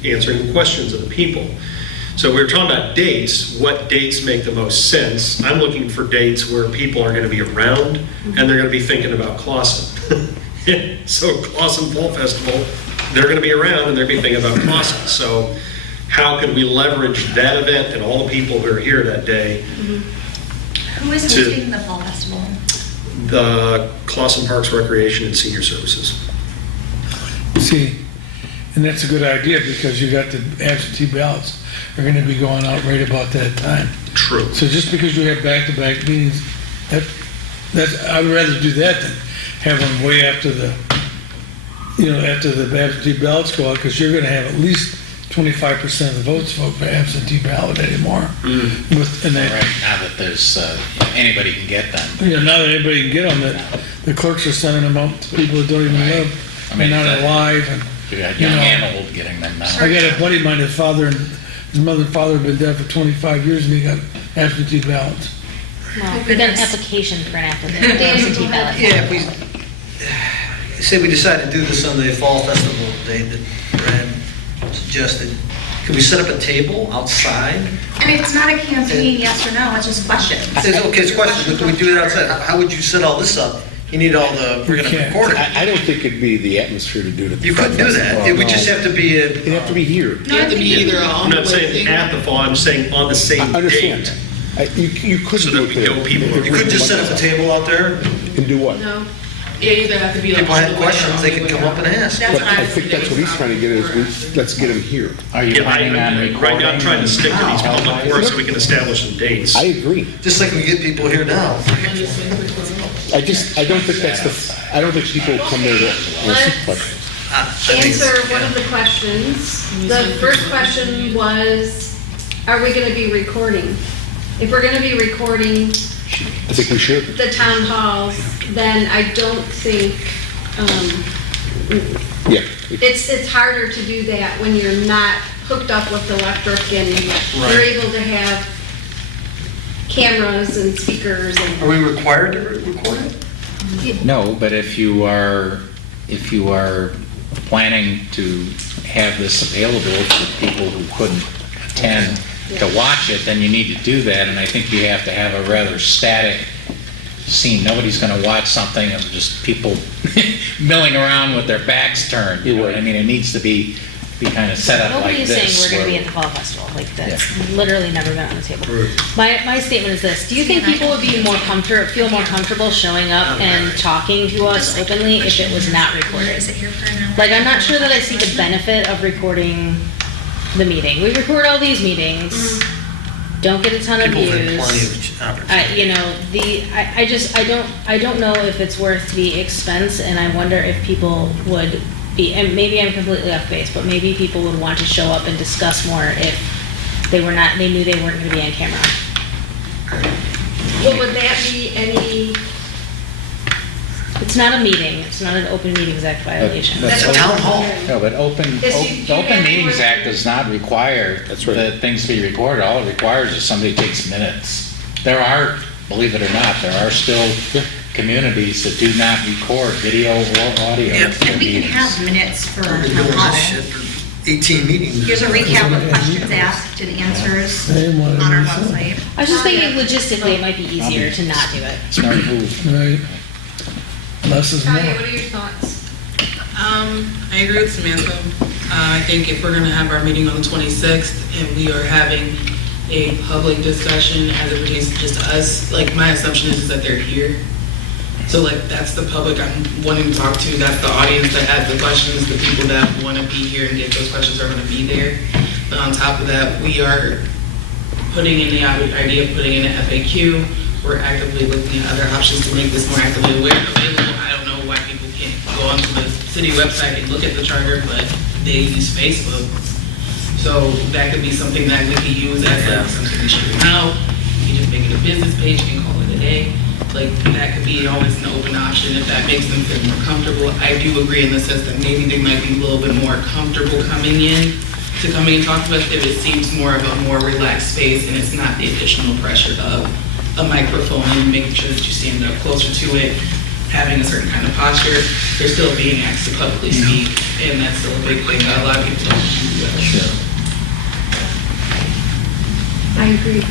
answering questions of the people. So we were talking about dates, what dates make the most sense. I'm looking for dates where people are going to be around and they're going to be thinking about Clawson. So Clawson Fall Festival, they're going to be around and they're going to be thinking about Clawson. So how can we leverage that event and all the people who are here that day? Who is To- hosting the fall festival? The Clawson Parks Recreation and Senior Services. See, and that's a good idea because you got the absentee ballots are gonna be going out right about that time. True. So just because you have back-to-back meetings, I'd rather do that than have them way after after the absentee ballots go out, because you're gonna have at least 25% of the votes vote for absentee ballot anymore. And that, Right, now that there's, anybody can get them. now that anybody can get them, the clerks are sending them out to people that don't even live, I mean, and not that- alive, and You got You young know. and old getting them now. I got a buddy of mine, his mother and father have been dead for 25 years, and he got absentee ballots. No, we got an application for an absentee ballot. Yeah, if we, say we decide to do this on the fall festival day that Brad suggested, could we set up a table outside? I mean, it's not a campaign, yes or no, it's just questions. Okay, it's a question, but do we do it outside? How would you set all this up? You need all we're gonna can't. record it. I don't think it'd be the atmosphere to do it at the You couldn't do that. It would just have to be It'd have to be here. You have to be either I'm not saying at the fall, I'm saying on the same I understand date. that. You could So do that it we there. know people- You could just set up a table out there. And do what? No. Yeah, either have to be like. People have questions, they can come up and ask. That's But what I I was think that's what he's trying to get is, let's get him here. Are you Yeah, planning on recording? right now I'm trying to stick to these public forums so we can establish some dates. I agree. Just like we get people here now. I don't think I don't think people come there to answer questions. I think it's- Answer one of the questions. The first question was, are we gonna be recording? If we're gonna be recording I think we should. the town halls, then I don't think, Yeah. it's harder to do that when you're not hooked up with electric and you're able to have cameras and speakers and. Are we required to record it? No, but if you are planning to have this available for people who couldn't attend to watch it, then you need to do that, and I think you have to have a rather static scene. Nobody's gonna watch something of just people milling around with their backs turned. You know what I mean? It needs to be kind of set up like Nobody is this. saying we're gonna be where- at the fall festival, like that's literally never been on the table. My statement is this: do you think people would be feel more comfortable showing up and talking to us openly if it was not recorded? Is it here for an hour? Like, I'm not sure that I see the benefit of recording the meeting. We record all these meetings, don't get a ton of People have views. plenty of opportunity. I don't know if it's worth the expense, and I wonder if people would be, and maybe I'm completely off base, but maybe people would want to show up and discuss more if they knew they weren't gonna be on camera. Well, would that be any, It's not a meeting, it's not an open meetings act violation. But- That's a town hall. No, but the Open Meetings Act does not require that things be recorded. All it requires is somebody takes minutes. There are, believe it or not, there are still communities that do not record video or audio. Yeah. for And we can meetings. have minutes for We've our been town doing hall. this shit for 18 meetings. Here's a recap of questions asked and answers They didn't want on our to do that. website. I was just thinking logistically, it might be easier to not do it. Smart move. Right? Less is more. Tanya, what are your thoughts? I agree with Samantha. I think if we're gonna have our meeting on the 26th and we are having a public discussion as it pertains to just us, like my assumption is that they're here. So like that's the public I'm wanting to talk to, that's the audience that has the questions, the people that wanna be here and get those questions are gonna be there. But on top of that, we are putting in the idea of putting in an FAQ. We're actively looking at other options to make this more actively available. I don't know why people can't go onto the city website and look at the charter, but they use Facebook. So that could be something that we could use as like something we should do now. You just make it a business page and call it a day. Like that could be always an open option if that makes them feel more comfortable. I do agree in the sense that maybe they might be a little bit more comfortable coming in and talk to us if it seems more of a more relaxed space and it's not the additional pressure of a microphone and making sure that you stand up closer to it, having a certain kind of posture. They're still being asked to publicly speak, and that's still a big thing that a lot of people don't do that. Sure. I agree.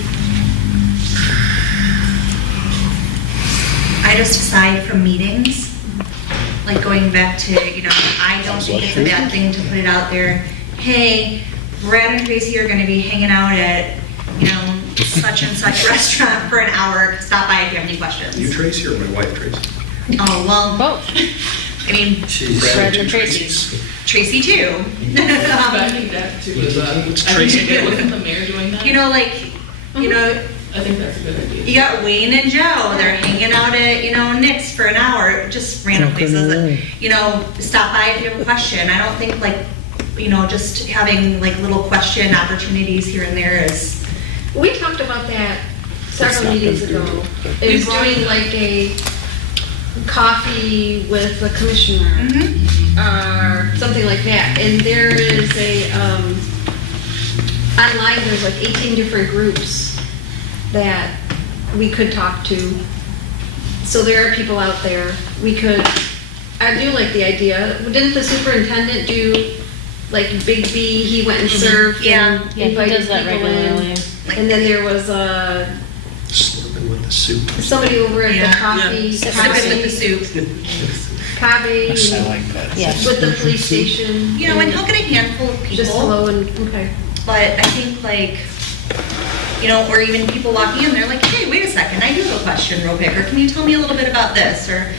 I just aside from meetings, like going back to, I don't think it's a bad thing to put it out there. Hey, Brad and Tracy are gonna be hanging out at, such and such restaurant for an hour. Stop by if you have any questions. You Tracy or my wife Tracy? Oh, well, Both. I mean, Jeez. Brad and Tracy. Tracy too. I think that too is, I think it wasn't the mayor doing that. I think that's a good idea. You got Wayne and Joe, they're hanging out at, Nick's for an hour, just random Talking places. away. Stop by if you have a question. I don't think just having like little question opportunities here and there is. We talked about that several meetings ago. It was doing like a coffee with the commissioner, or something like that. And there is online there's like 18 different groups that we could talk to. So there are people out there. I do like the idea. Didn't the superintendent do like Big B, he went and served and Yeah, he invited does that people in. regularly. And then there was Slurping with the soup. somebody over at the Yeah. coffee, Sipping with the soup. Kave, I like that. Yes. with the police station. And he'll get a handful of people. Just hello and, okay. But I think or even people walking in, they're like, hey, wait a second, I do have a question real quick, or can you tell me a little bit about this, or,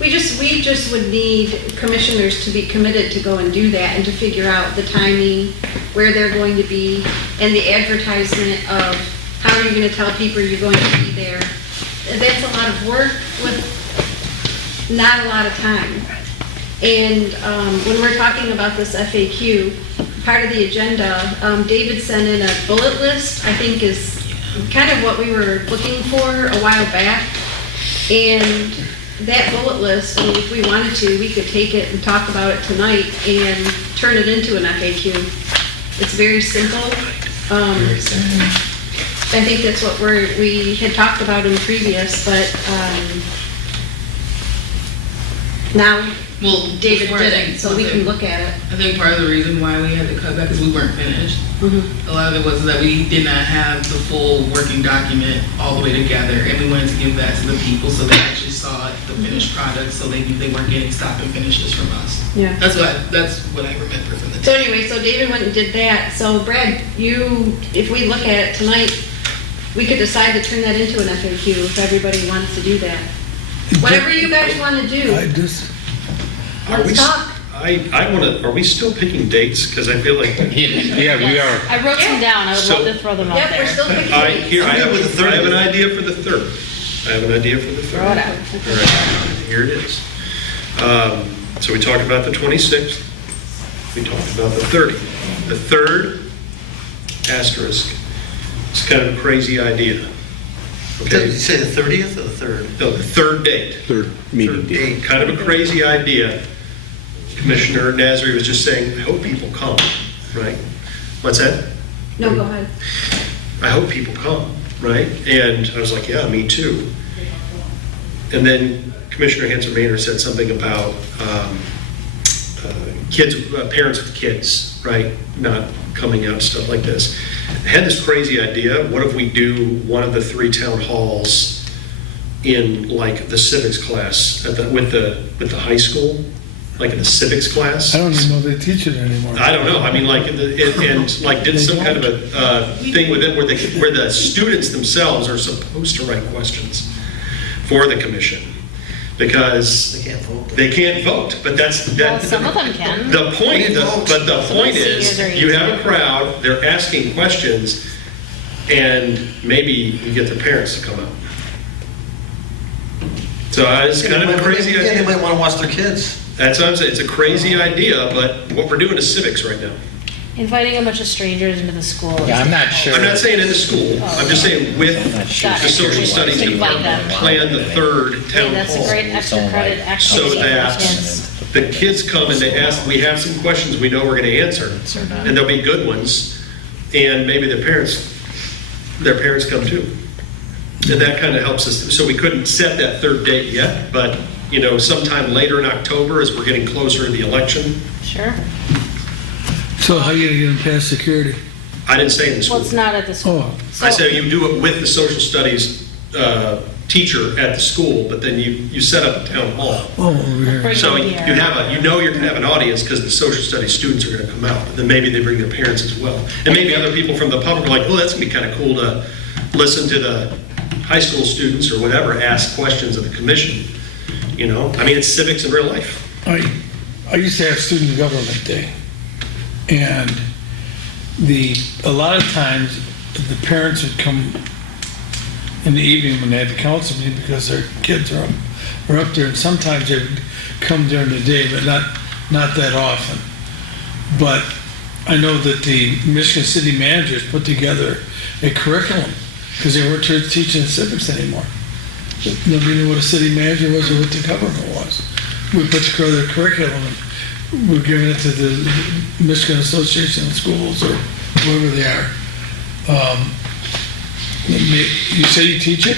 We just would need commissioners to be committed to go and do that and to figure out the timing, where they're going to be, and the advertisement of how are you going to tell people you're going to be there. That's a lot of work with not a lot of time. And when we're talking about this FAQ, part of the agenda, David sent in a bullet list, I think is kind of what we were looking for a while back. And that bullet list, I mean, if we wanted to, we could take it and talk about it tonight and turn it into an FAQ. It's very simple. I think that's what we had talked about in previous, but now David before I did think it, so we can look at it. I think part of the reason why we had to cut back is we weren't finished. A lot of it was that we did not have the full working document all the way together, and we wanted to give that to the people so they actually saw the finished product, so they knew they weren't getting stop and finishes from us. Yeah. That's what I remember from the. So anyway, so David went and did that. So Brad, if we look at it tonight, we could decide to turn that into an FAQ if everybody wants to do that. Whatever you guys want to do. Let's talk. Are we still picking dates? Because I feel like. Yeah, we are. I wrote some down, I would So- love to throw them out Yep, we're there. still picking I dates. have an idea for the 3rd. I have an idea for the 3rd. Throw it out. All right, here it is. So we talked about the 26th. We talked about the 30th. The 3rd, asterisk, it's kind of a crazy idea. Did you Okay, say the 30th or the 3rd? no, the 3rd date. Third meeting date. Kind of a crazy idea. Commissioner Nasri was just saying, I hope people come, right? What's that? No, go ahead. I hope people come, right? And I was like, yeah, me too. And then Commissioner Hanson Maynard said something about parents with kids, right? Not coming out, stuff like this. I had this crazy idea. What if we do one of the 3 town halls in like the civics class with the high school? like in a civics class. I don't even know if they teach it anymore. I don't know, I mean, like, and like did some kind of a thing with it where the students themselves are supposed to write questions for the commission, because They can't vote. they can't vote, but that's, Well, that. some of them can. The point, but the Some of point the is, seniors are you have a using it. crowd, they're asking questions, and maybe you get their parents to come out. So it's kind of a crazy Yeah, they idea. might want to watch their kids. That's what I'm saying, it's a crazy idea, but what we're doing is civics right now. Inviting a bunch of strangers into the school. Yeah, I'm not sure. I'm not saying in the school, I'm just saying with I'm not sure. Gotcha. the social studies Invite them. department, plan the third Hey, town that's a hall. great extra credit So activity for that kids. the kids come and they ask, we have some questions we know we're gonna answer, and there'll be good ones, and maybe their parents come too. And that kind of helps us, so we couldn't set that third date yet, but, you know, sometime later in October, as we're getting closer to the election, Sure. So how you gonna get them past security? I didn't say in the Well, school. it's not at the school. Oh, I So- said you do it with the social studies teacher at the school, but then you set up a town hall. oh, over here. Bring So them you here. have you're going to have an audience because the social studies students are going to come out. And then maybe they bring their parents as well. And maybe other people from the public are like, well, that's going to be kind of cool to listen to the high school students or whatever ask questions of the commission. You know, I mean, it's civics in real life. I used to have student government day, and a lot of times, the parents would come in the evening when they had the council meeting because their kids are up there, and sometimes they would come during the day, but not that often. But I know that the Michigan City managers put together a curriculum, because they weren't teaching civics anymore. Nobody knew what a city manager was or what the government was. We put together a curriculum, and we're giving it to the Michigan Association of Schools, or whoever they are. You say you teach it?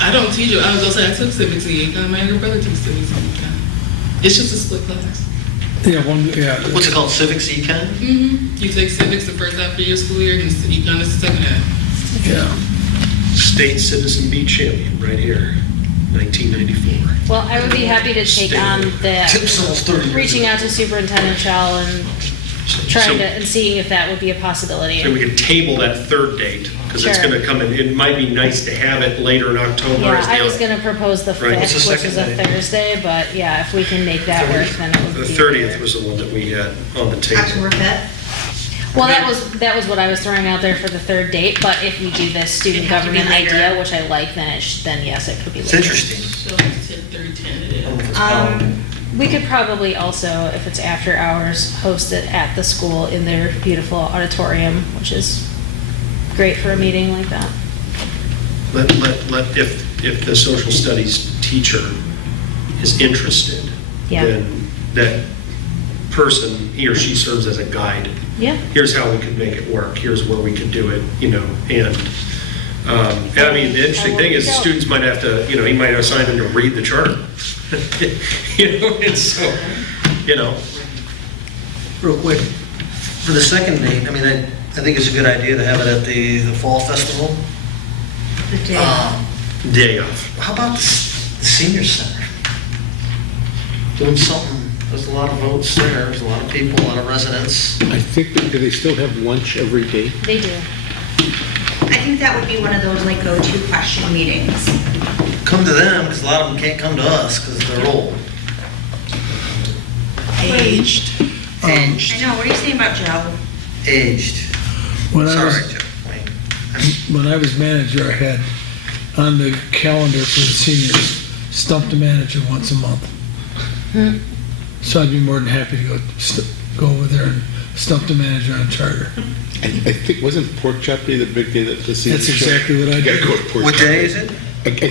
I don't teach it. I was gonna say I took civics in econ. My younger brother took civics in econ. It's just a split class. Yeah, What's it called, civics econ? You take civics the first half of your school year, and econ is the second half. yeah. State Citizen Beat Champion right here, 1994. Well, I would be happy to take on Tips almost 30 years reaching ago. out to Superintendent Shell and and seeing if that would be a possibility. So we could table that third date, because it's Sure. going to come in, it might be nice to have it later in October. Yeah, as the I was gonna propose the Right. What's 5th, the which is a second day? Thursday, but yeah, if we can make that work, then it The would be. 30th was the one that we had on the table. October 5th. Well, that was what I was throwing out there for the third date, but if we do this student It'd have to be government later. idea, which I like, then yes, it could be It's later. interesting. So it's 10:30 tentative. We could probably also, if it's after hours, host it at the school in their beautiful auditorium, which is great for a meeting like that. If the social studies teacher is interested, Yeah. then that person, he or she serves as a guide. Yeah. Here's how we could make it work, here's where we could do it, you know, and I mean, the interesting thing is, students might have to, you know, he might assign them to read the chart. You know, and so, you know, Real quick, for the second date, I mean, I think it's a good idea to have it at the fall festival. The day. day off. How about the senior center? Doing something, there's a lot of votes there, there's a lot of people, a lot of residents. I think, do they still have lunch every day? They do. I think that would be one of those like go-to question meetings. Come to them, because a lot of them can't come to us, because they're old. Aged. Aged. I know, what are you saying about Joe? Aged. When I Sorry, was, Joe. Wayne. when I was manager, I had on the calendar for the seniors, stump the manager once a month. So I'd be more than happy to go over there and stump the manager on charter. I think, wasn't Pork Chop Day the big day that the seniors That's show? exactly what I You gotta did. go to Pork What Chop day is it?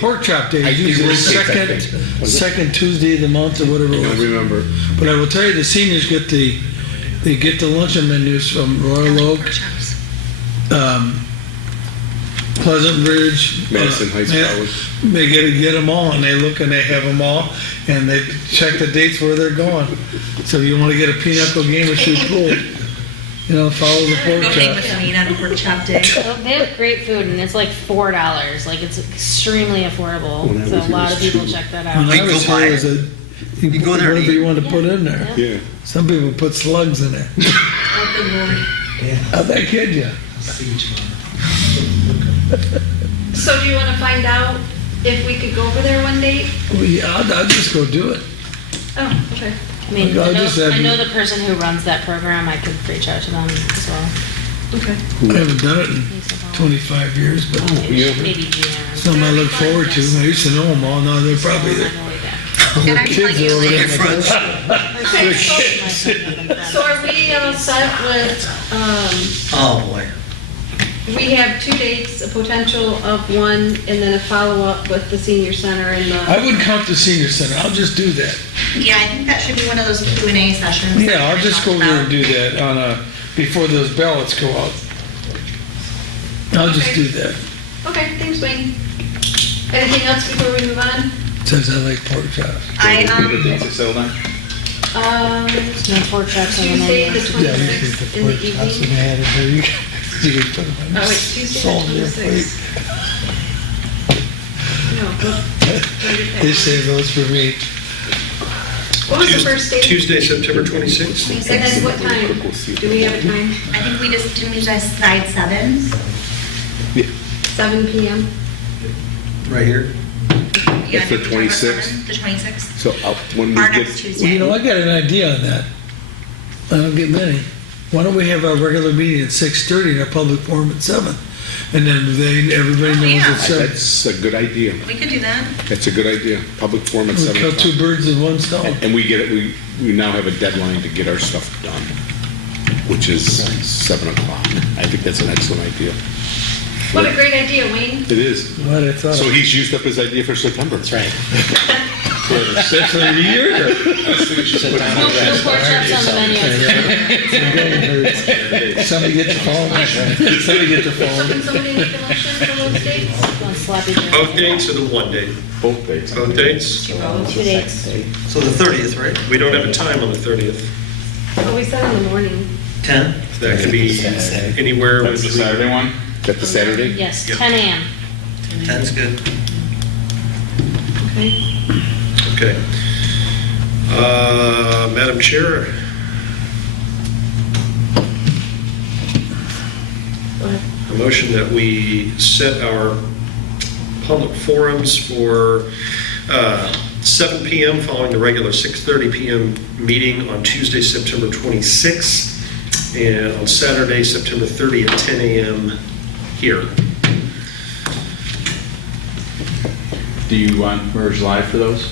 Pork chop day I is usually the rotate that thing. second, Was it? second Tuesday of the month or whatever I it don't was. remember. But I will tell you, the seniors get the luncheon menus from Royal Oak, Pleasant Ridge. Madison Heights College. They get them all, and they look and they have them all, and they check the dates where they're going. So you want to get a pinochle game with your pool, you know, follow the pork Go make chop. with me on Pork Chop Day. Well, they have great food, and it's like $4. Like, it's extremely affordable. When I So was a lot here, of it was people $2. check that When out. I was go buy here it. as a You can go there and Whatever you eat. want to put in there. Yeah. Some people put slugs in it. Oh, good Lord. How'd that kid you? I'll see you tomorrow. So do you want to find out if we could go over there one day? Well, yeah, I'll just go do it. Oh, okay. I mean, I'll just have I know you- the person who runs that program, I could reach out to them as well. Okay. I haven't done it in 25 years, but Yeah. Maybe Gina. something I look forward to. I used to know them all, now they're probably the And I'm kids telling you, over there. like, Friends. Okay, so are we all set with, Oh, boy. we have 2 dates, a potential of one, and then a follow-up with the senior center and I the, wouldn't count the senior center, I'll just do that. yeah, I think that should be one of those Q&A sessions. that Yeah, I'll we just go talked over about. and do that on a, before those ballots go out. I'll just do that, okay, thanks, Wayne. Anything else before we move on? since I like pork chops. I, The dates are settled on? No pork chops on the Tuesday, menu. the Yeah, you can 26th put in the pork chops in evening. there, and you can put them on Oh, wait, Tuesday, salt the in your plate. 26th. No, what- They save those for me. What was the first date? Tuesday, September 26th? And then what time? Do we have a time? I think we just, didn't we just decide 7? 7 PM? Right here. Yeah, That's the did we talk about 26th? 7? The 26th? So when we Our get, next Well, Tuesday. you know, I got an idea on that. I don't get many. Why don't we have our regular meeting at 6:30 and our public forum at 7? And then everybody knows yeah. it's 7. that's a good idea. We could do that. That's a good idea. Public forum at We 7 kill o'clock. 2 birds with one stone. And we get it, we now have a deadline to get our stuff done, which is 7 o'clock. I think that's an excellent idea. What a great idea, Wayne. It is. What I thought. So he's used up his idea for September. That's right. That's a year. No pork chops on the menu. Somebody get the phone. Somebody get the So phone. can somebody make a motion for those dates? One sloppy Joe. Both dates or the one date? Both dates. Both dates? 2 dates. So the 30th, right? We don't have a time on the 30th. Oh, we said in the morning. 10? That could be anywhere That's the between. Saturday one? That the Saturday? Yes, Yep. 10 a.m. 10's good. Okay. Okay. Madam Chair, Go ahead. a motion that we set our public forums for 7 PM following the regular 6:30 PM meeting on Tuesday, September 26th, and on Saturday, September 30th, 10 AM here. Do you want Merge Live for those?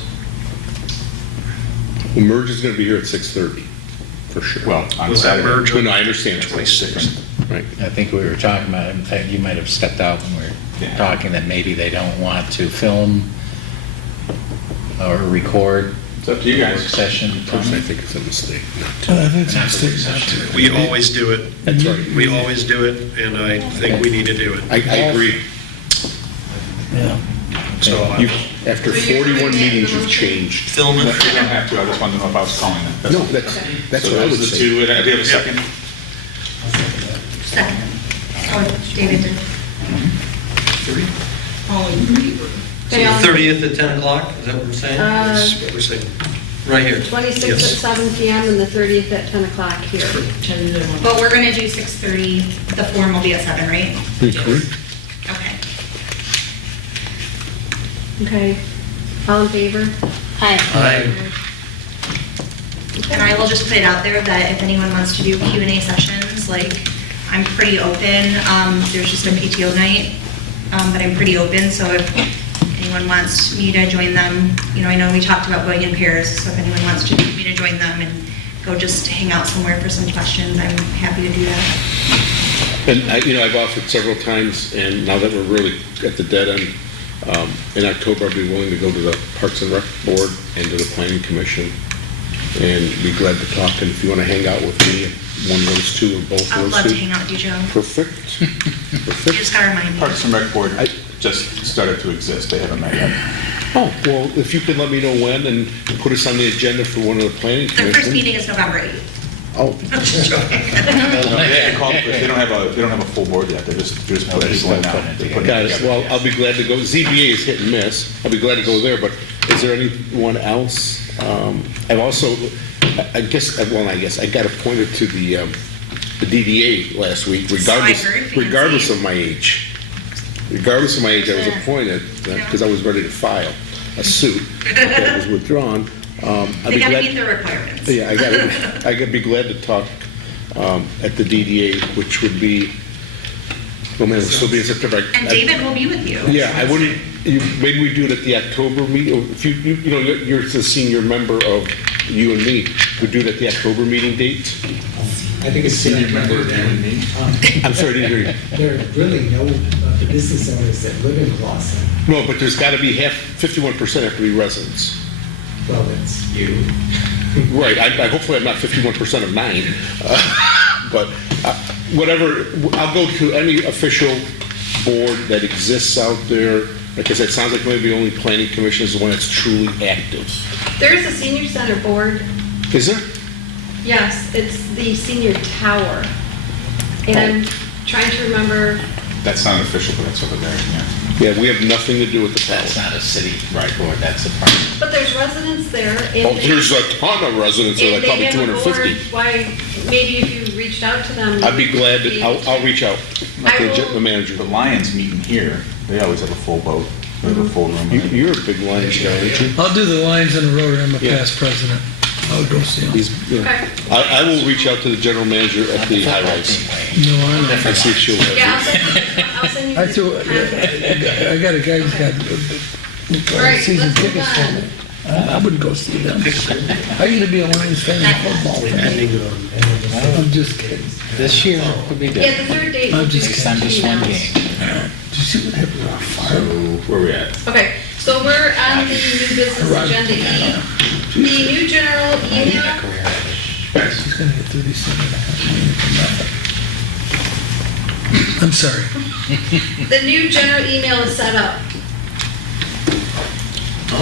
Well, Merge is gonna be here at 6:30, for sure. Well, on Was that Saturday. merge No, on no, I understand. 26th? Right. I think we were talking about, in fact, you might have stepped out when we Yeah. were talking that maybe they don't want to film or record It's up to you work guys. session. Personally, I think it's a mistake not to. I think it's a mistake not to. We always do it. That's right. We always do it, and I think we need to do it. I agree. Yeah. So You, after So you're 41 doing meetings, the you've motion? changed. Film You it. don't have to, I just wanted to know if I was calling them. No, that's So what I those would are the say. two, do you have a second? Second. Oh, David did. So the 30th at 10 o'clock, is that what we're saying? that's what we're saying. Right here. 26th Yes. at 7 PM and the 30th at 10 o'clock here. But we're gonna do 6:30, the forum will be at 7, right? Mhm. Okay. Okay. All in favor? Hi. Aye. And I will just put it out there that if anyone wants to do Q&A sessions, like, I'm pretty open. There's just a PTO night, but I'm pretty open, so if anyone wants me to join them, you know, I know we talked about going in pairs, so if anyone wants me to join them and go just hang out somewhere for some questions, I'm happy to do that. And I've offered several times, and now that we're really at the dead end, in October, I'll be willing to go to the Parks and Rec Board and to the Planning Commission, and be glad to talk, and if you want to hang out with me, one of those two or both I of would those love to two. hang out with you, Joe. Perfect. You Perfect. just gotta remind me. Parks and Rec Board just started to exist, they haven't met yet. Oh, well, if you could let me know when, and put us on the agenda for one of the planning Their first commission. meeting is November 8th. Oh, I'm just joking. They called, they don't have a full board yet, they're just putting people in now. They're putting got it. together. Well, I'll be glad to go. ZBA is hit and miss. I'll be glad to go there, but Is there anyone else? I've also, I got appointed to the DDA last week, regardless, So I heard, Nancy. regardless of my age. Regardless of my age, I was Sure. appointed because I was ready to file a suit that was withdrawn. I'd They be gotta glad- meet their requirements. Yeah, I gotta be glad to talk at the DDA, which would be, oh man, it'll still be in September. And David will be with you. Yeah, I wouldn't, maybe we do it at the October meeting, or if you know, you're the senior member of you and me, we do it at the October meeting date? I think it's senior member of you and me. I'm sorry, I didn't hear you. There are really no of the business owners that live in Clausen. No, but there's gotta be 51% have to be residents. Well, that's you. Right, hopefully I'm not 51% of 9, but whatever, I'll go to any official board that exists out there, because it sounds like maybe the only planning commission is the one that's truly active. There is a senior center board. Is there? Yes, it's the senior tower. And I'm trying to remember, That's not official, but that's over there, yeah. Yeah, we have nothing to do with the That's tower. not a city board, that's a private. but there's residents there. And Oh, there's a ton of residents, there, and like they probably have a board. 250. Why, maybe if you reached out to them. I'd be glad you'd to, I'll reach out I to will- the manager. The Lions meeting here, they always have a full boat, they have a full room. You're a big Lions guy, aren't you? I'll do the Lions in the Rotary, I'm a Yeah. past president. I'll go see them. He's, yeah. Okay. I will reach out to the general manager at the high rise No, I don't. and see if she'll have Yeah, you. I'll send you I the threw, contact. I got a guy who's got right, season let's move tickets for on. me. I wouldn't go see them. I used to be a Lions fan and a football fan. I'm just kidding. This year could be Yeah, different, the third date. I'm will be just based on just one announced. game. Did you see what happened to our So, fire? where we at? Okay, so we're on the new business agenda. The new general email, She's gonna get 37.5 million for nothing. I'm sorry. the new general email is set up.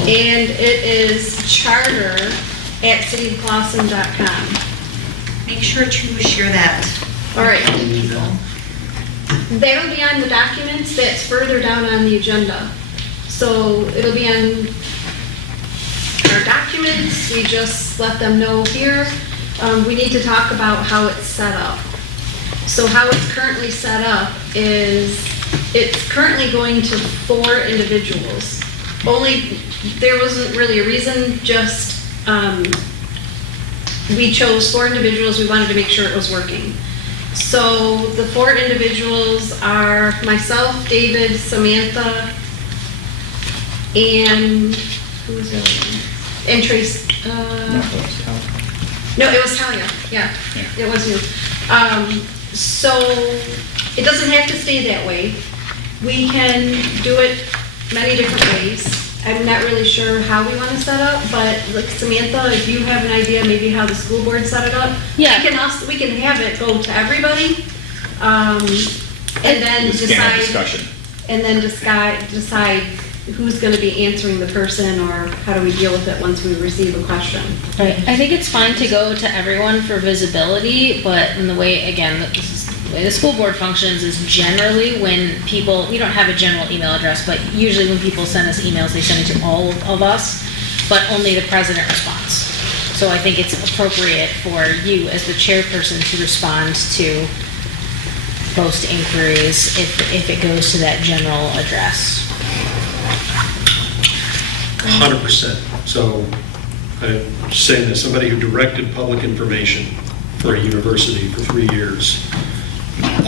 And it is charter@cityofclawson.com. Make sure to share that. All right. with people. That'll be on the documents that's further down on the agenda. So it'll be on our documents, we just let them know here. We need to talk about how it's set up. So how it's currently set up is, it's currently going to 4 individuals. Only, there wasn't really a reason, just, we chose 4 individuals, we wanted to make sure it was working. So the 4 individuals are myself, David, Samantha, and, who was the other one? And Trace, no, it was Talia, yeah, it was you. So it doesn't have to stay that way. We can do it many different ways. I'm not really sure how we want to set up, but like Samantha, if you have an idea, maybe how the school board set it up. Yeah. We can have it go to everybody, and then Just can't have decide, discussion. and then decide who's going to be answering the person, or how do we deal with it once we receive a question. Right, I think it's fine to go to everyone for visibility, but in the way, again, this is the way the school board functions is generally when people, we don't have a general email address, but usually when people send us emails, they send it to all of us, but only the president responds. So I think it's appropriate for you as the chairperson to respond to most inquiries if it goes to that general address. 100%. So I'm saying that somebody who directed public information for a university for 3 years,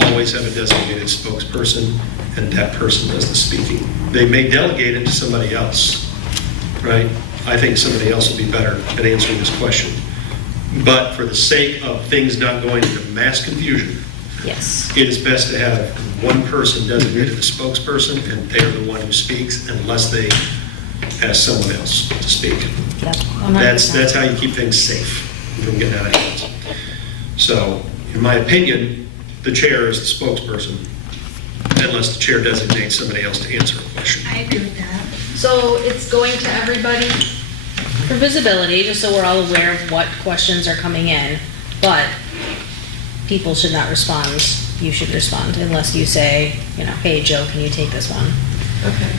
always have a designated spokesperson, and that person does the speaking. They may delegate it to somebody else, right? I think somebody else will be better at answering this question. But for the sake of things not going into mass confusion, Yes. it is best to have one person designated a spokesperson, and they're the one who speaks unless they ask someone else to speak. Yep. That's how you keep things safe from getting out of hand. So, in my opinion, the chair is the spokesperson, unless the chair designates somebody else to answer a question. I agree with that. So it's going to everybody? For visibility, just so we're all aware of what questions are coming in, but people should not respond. You should respond unless you say, hey, Joe, can you take this one? Okay.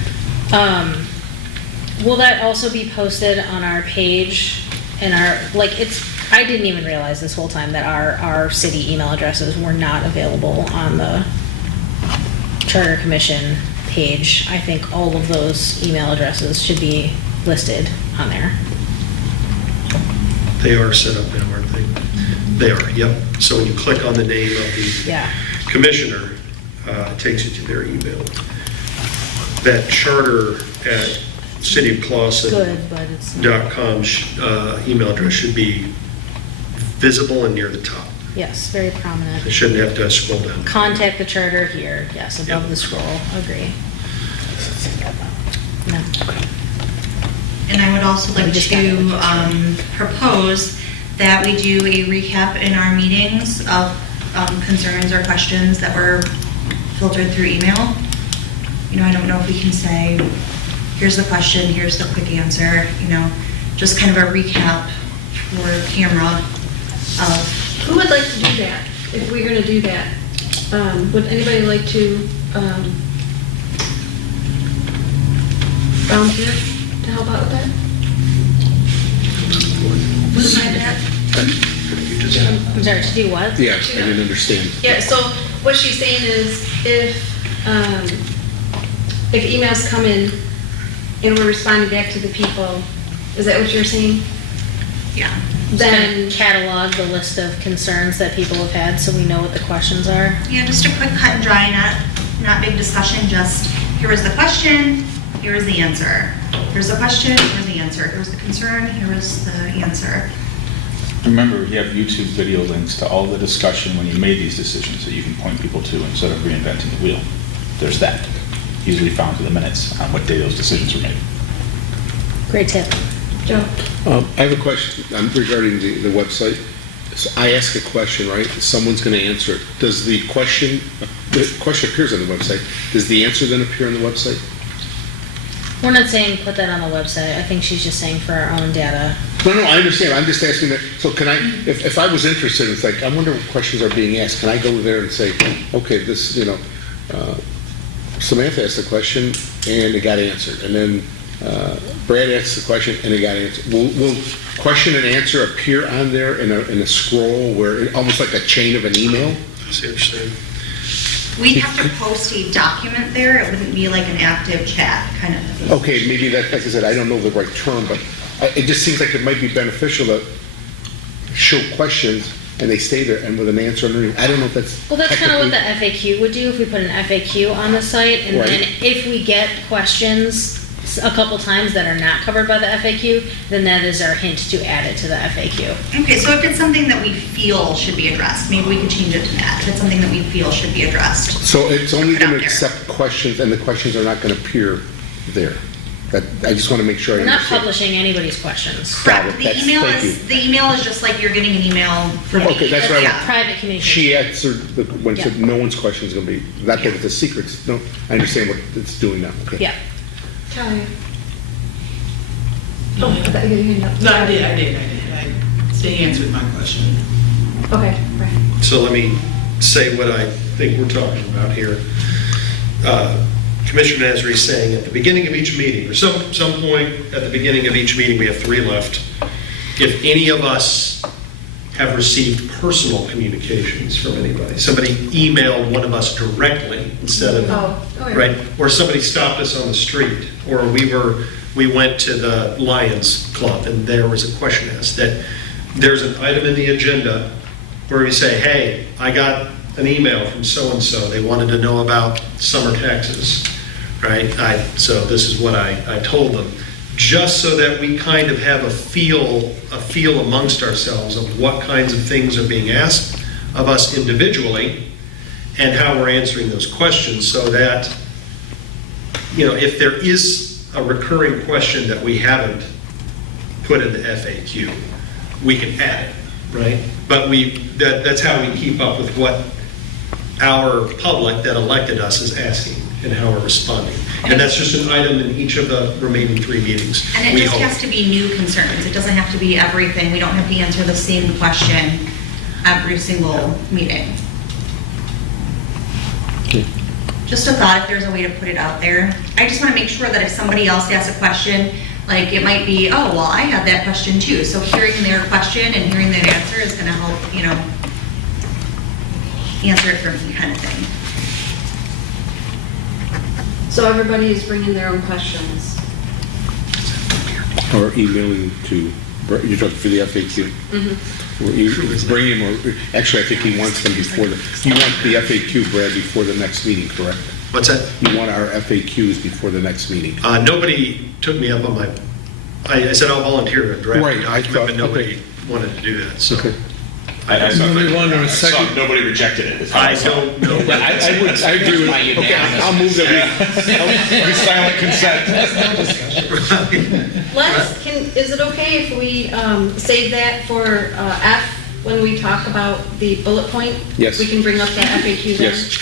Will that also be posted on our page and I didn't even realize this whole time that our city email addresses were not available on the Charter Commission page. I think all of those email addresses should be listed on there. They are set up now, aren't they? They are, yep. So when you click on the name of the Yeah. commissioner, it takes you to their email. That charter at cityofclawson.com Good, but it's, email address should be visible and near the top. yes, very prominent. They shouldn't have to scroll down. Contact the charter here, yes, above Yep. the scroll, agree. No. And I would also We like just got it with to propose that we do a recap in our meetings of concerns or questions that were filtered through email. You know, I don't know if we can say, here's the question, here's the quick answer, you know, just kind of a recap for camera of, Who would like to do that, if we're gonna do that? Would anybody like to volunteer to help out with that? Who's my dad? You just I'm sorry, to do what? Yeah, I didn't understand. Yeah, so what she's saying is if emails come in and we're responding back to the people, is that what you're saying? yeah. Then, Catalog the list of concerns that people have had, so we know what the questions are. Yeah, just a quick cut and dry, not big discussion, just here is the question, here is the answer. Here's the question, here's the answer. Here's the concern, here is the answer. Remember, you have YouTube video links to all the discussion when you made these decisions that you can point people to instead of reinventing the wheel. There's that. Easily found through the minutes on what day those decisions were made. Great tip. Joe? I have a question regarding the website. So I ask a question, right? Someone's going to answer it. Does the question appears on the website, does the answer then appear on the website? We're not saying put that on the website. I think she's just saying for our own data. No, I understand. I'm just asking that. So can I, if I was interested, it's like, I wonder what questions are being asked. Can I go there and say, okay, this, Samantha asked the question and it got answered. And then Brad asked the question and it got answered. Will question and answer appear on there in a scroll where, almost like a chain of an email? see what you're saying. We'd have to post a document there. It wouldn't be like an active chat kind of thing. Okay, maybe that, like I said, I don't know the right term, but it just seems like it might be beneficial to show questions and they stay there and with an answer underneath. I don't know if that's. Well, that's kind of what the technically- FAQ would do, if we put an FAQ on the site, and Right. then if we get questions a couple times that are not covered by the FAQ, then that is our hint to add it to the FAQ. Okay, so if it's something that we feel should be addressed, maybe we could change it to that. If it's something that we feel should be addressed. So it's only Put it out going to there. accept questions and the questions are not going to appear there. That, I just want to make sure I We're not understand. publishing anybody's questions. Got it. Correct. That's- thank you. The email is just like you're getting an email from me. Okay, that's what I Yeah. want. Private communication. She answered, when it said no one's question is going to be, not that it's a secret, no, I understand what it's doing now, okay. Yeah. Talia? Oh, I thought you had your hand up. No, I did. They answered my question. Okay, right. So let me say what I think we're talking about here. Commissioner Nasri is saying at the beginning of each meeting, or some point at the beginning of each meeting, we have 3 left. If any of us have received personal communications from anybody, somebody emailed one of us directly instead of, Okay. right? Or somebody stopped us on the street, or we went to the Lions Club and there was a question asked, that there's an item in the agenda where we say, hey, I got an email from so-and-so, they wanted to know about summer taxes, right? So this is what I told them, just so that we kind of have a feel amongst ourselves of what kinds of things are being asked of us individually and how we're answering those questions, so that, if there is a recurring question that we haven't put in the FAQ, we can add it, right? But that's how we keep up with what our public that elected us is asking and how we're responding. And that's just an item in each of the remaining 3 meetings. And it we just hope. has to be new concerns. It doesn't have to be everything. We don't have to answer the same question every single meeting. just a thought if there's a way to put it out there. I just want to make sure that if somebody else asks a question, like it might be, oh, well, I had that question too. So hearing their question and hearing that answer is going to help, answer it for me kind of thing. So everybody is bringing their own questions. Or emailing to, you're talking for the FAQ? Or you bring him, or, actually, I think he wants them before you want the FAQ, Brad, before the next meeting, correct? What's that? You want our FAQs before the next meeting? Nobody took me up on my, I said I'll volunteer to draft Right, a I document, but thought- nobody wanted to do that, so. Okay. I saw, Nobody wanted a I saw second- nobody rejected it. is how I saw it. don't know. I agree with, okay, I'll move that Be silent consent. Is it okay if we save that for F when we talk about the bullet point? Yes. We can bring up that FAQ then? Yes.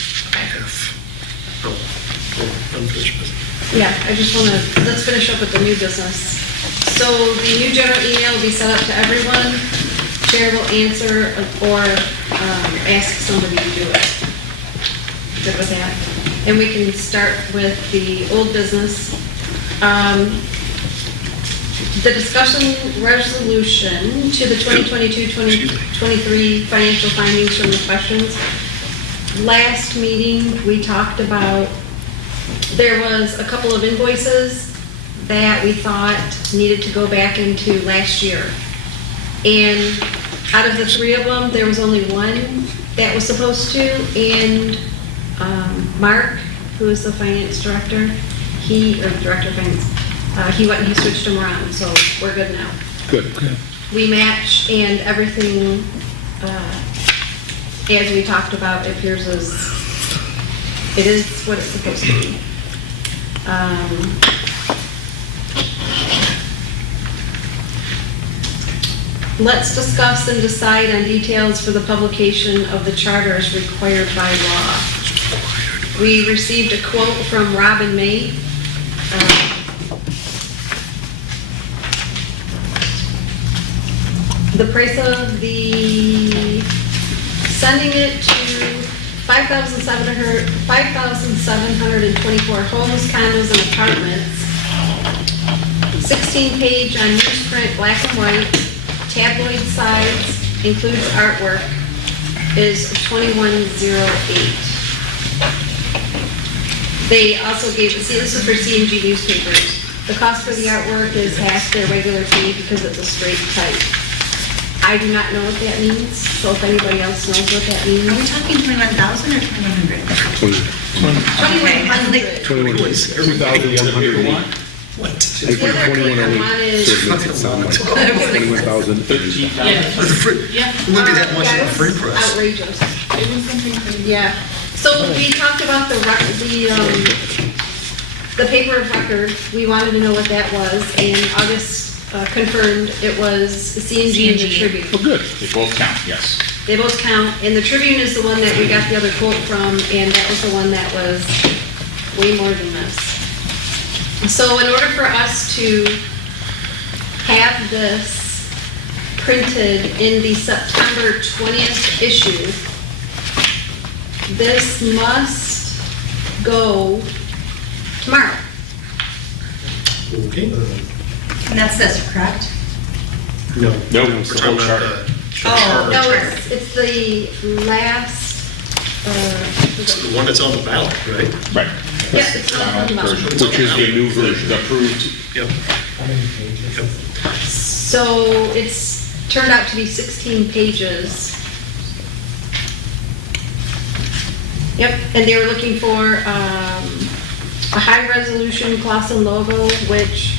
Unfinished business. Yeah, I just want to, let's finish up with the new business. So the new general email will be sent out to everyone. Chair will answer or ask somebody to do it. Good with that? And we can start with the old business. The discussion resolution to the 2022-2023 financial findings from the questions. Last meeting, we talked about, there was a couple of invoices that we thought needed to go back into last year. And out of the three of them, there was only one that was supposed to, and Mark, who is the finance director, director of finance, he went and he switched them around, so we're good now. Good. We match and everything, as we talked about, it appears as, it is what it's supposed to be. Let's discuss and decide on details for the publication of the charters required by law. We received a quote from Robin May. The price of the, sending it to 5,724 homes, condos, and apartments. 16-page on newsprint, black and white, tabloid sides, includes artwork, is $21.08. They also gave, see, this is for CMG newspapers. The cost for the artwork is half their regular fee because it's a straight type. I do not know what that means, so if anybody else knows what that means. Are we talking 21,000 or 2,100? 2,100. 2,180. What? I put 2108, so it makes it sound like 21,000. 13,000. Yeah. It wouldn't be that much of a free That was press. outrageous. It was something crazy. Yeah, so we talked about the paper of record, we wanted to know what that was, and August confirmed it was CNG and the Tribune. Oh, good. They both count, yes. They both count, and the Tribune is the one that we got the other quote from, and that was the one that was way more than this. So in order for us to have this printed in the September 20th issue, this must go tomorrow. Okay. And that's this, correct? No. No, We're it's the talking whole about charter. the Oh, charter. No, it's the last, It's the one that's on the ballot, right? Right. yeah, it's not on the Final ballot. version. Which is the new version. The approved. Yep. Yep. So it's turned out to be 16 pages. Yep, and they were looking for a high-resolution Clausen logo, which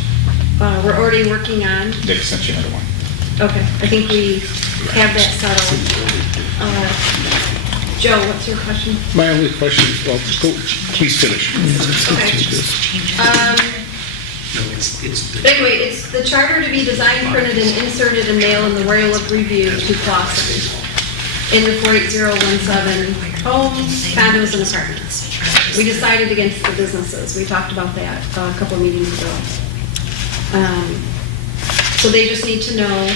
we're already working on. Nick sent you another one. Okay, I think we have that settled. Joe, what's your question? My only question, well, please finish. No, it's. Anyway, it's the charter to be designed, printed, and inserted and mailed in the Royal Oak Review to Clausen in the 48017 homes, condos, and apartments. We decided against the businesses. We talked about that a couple meetings ago. So they just need to know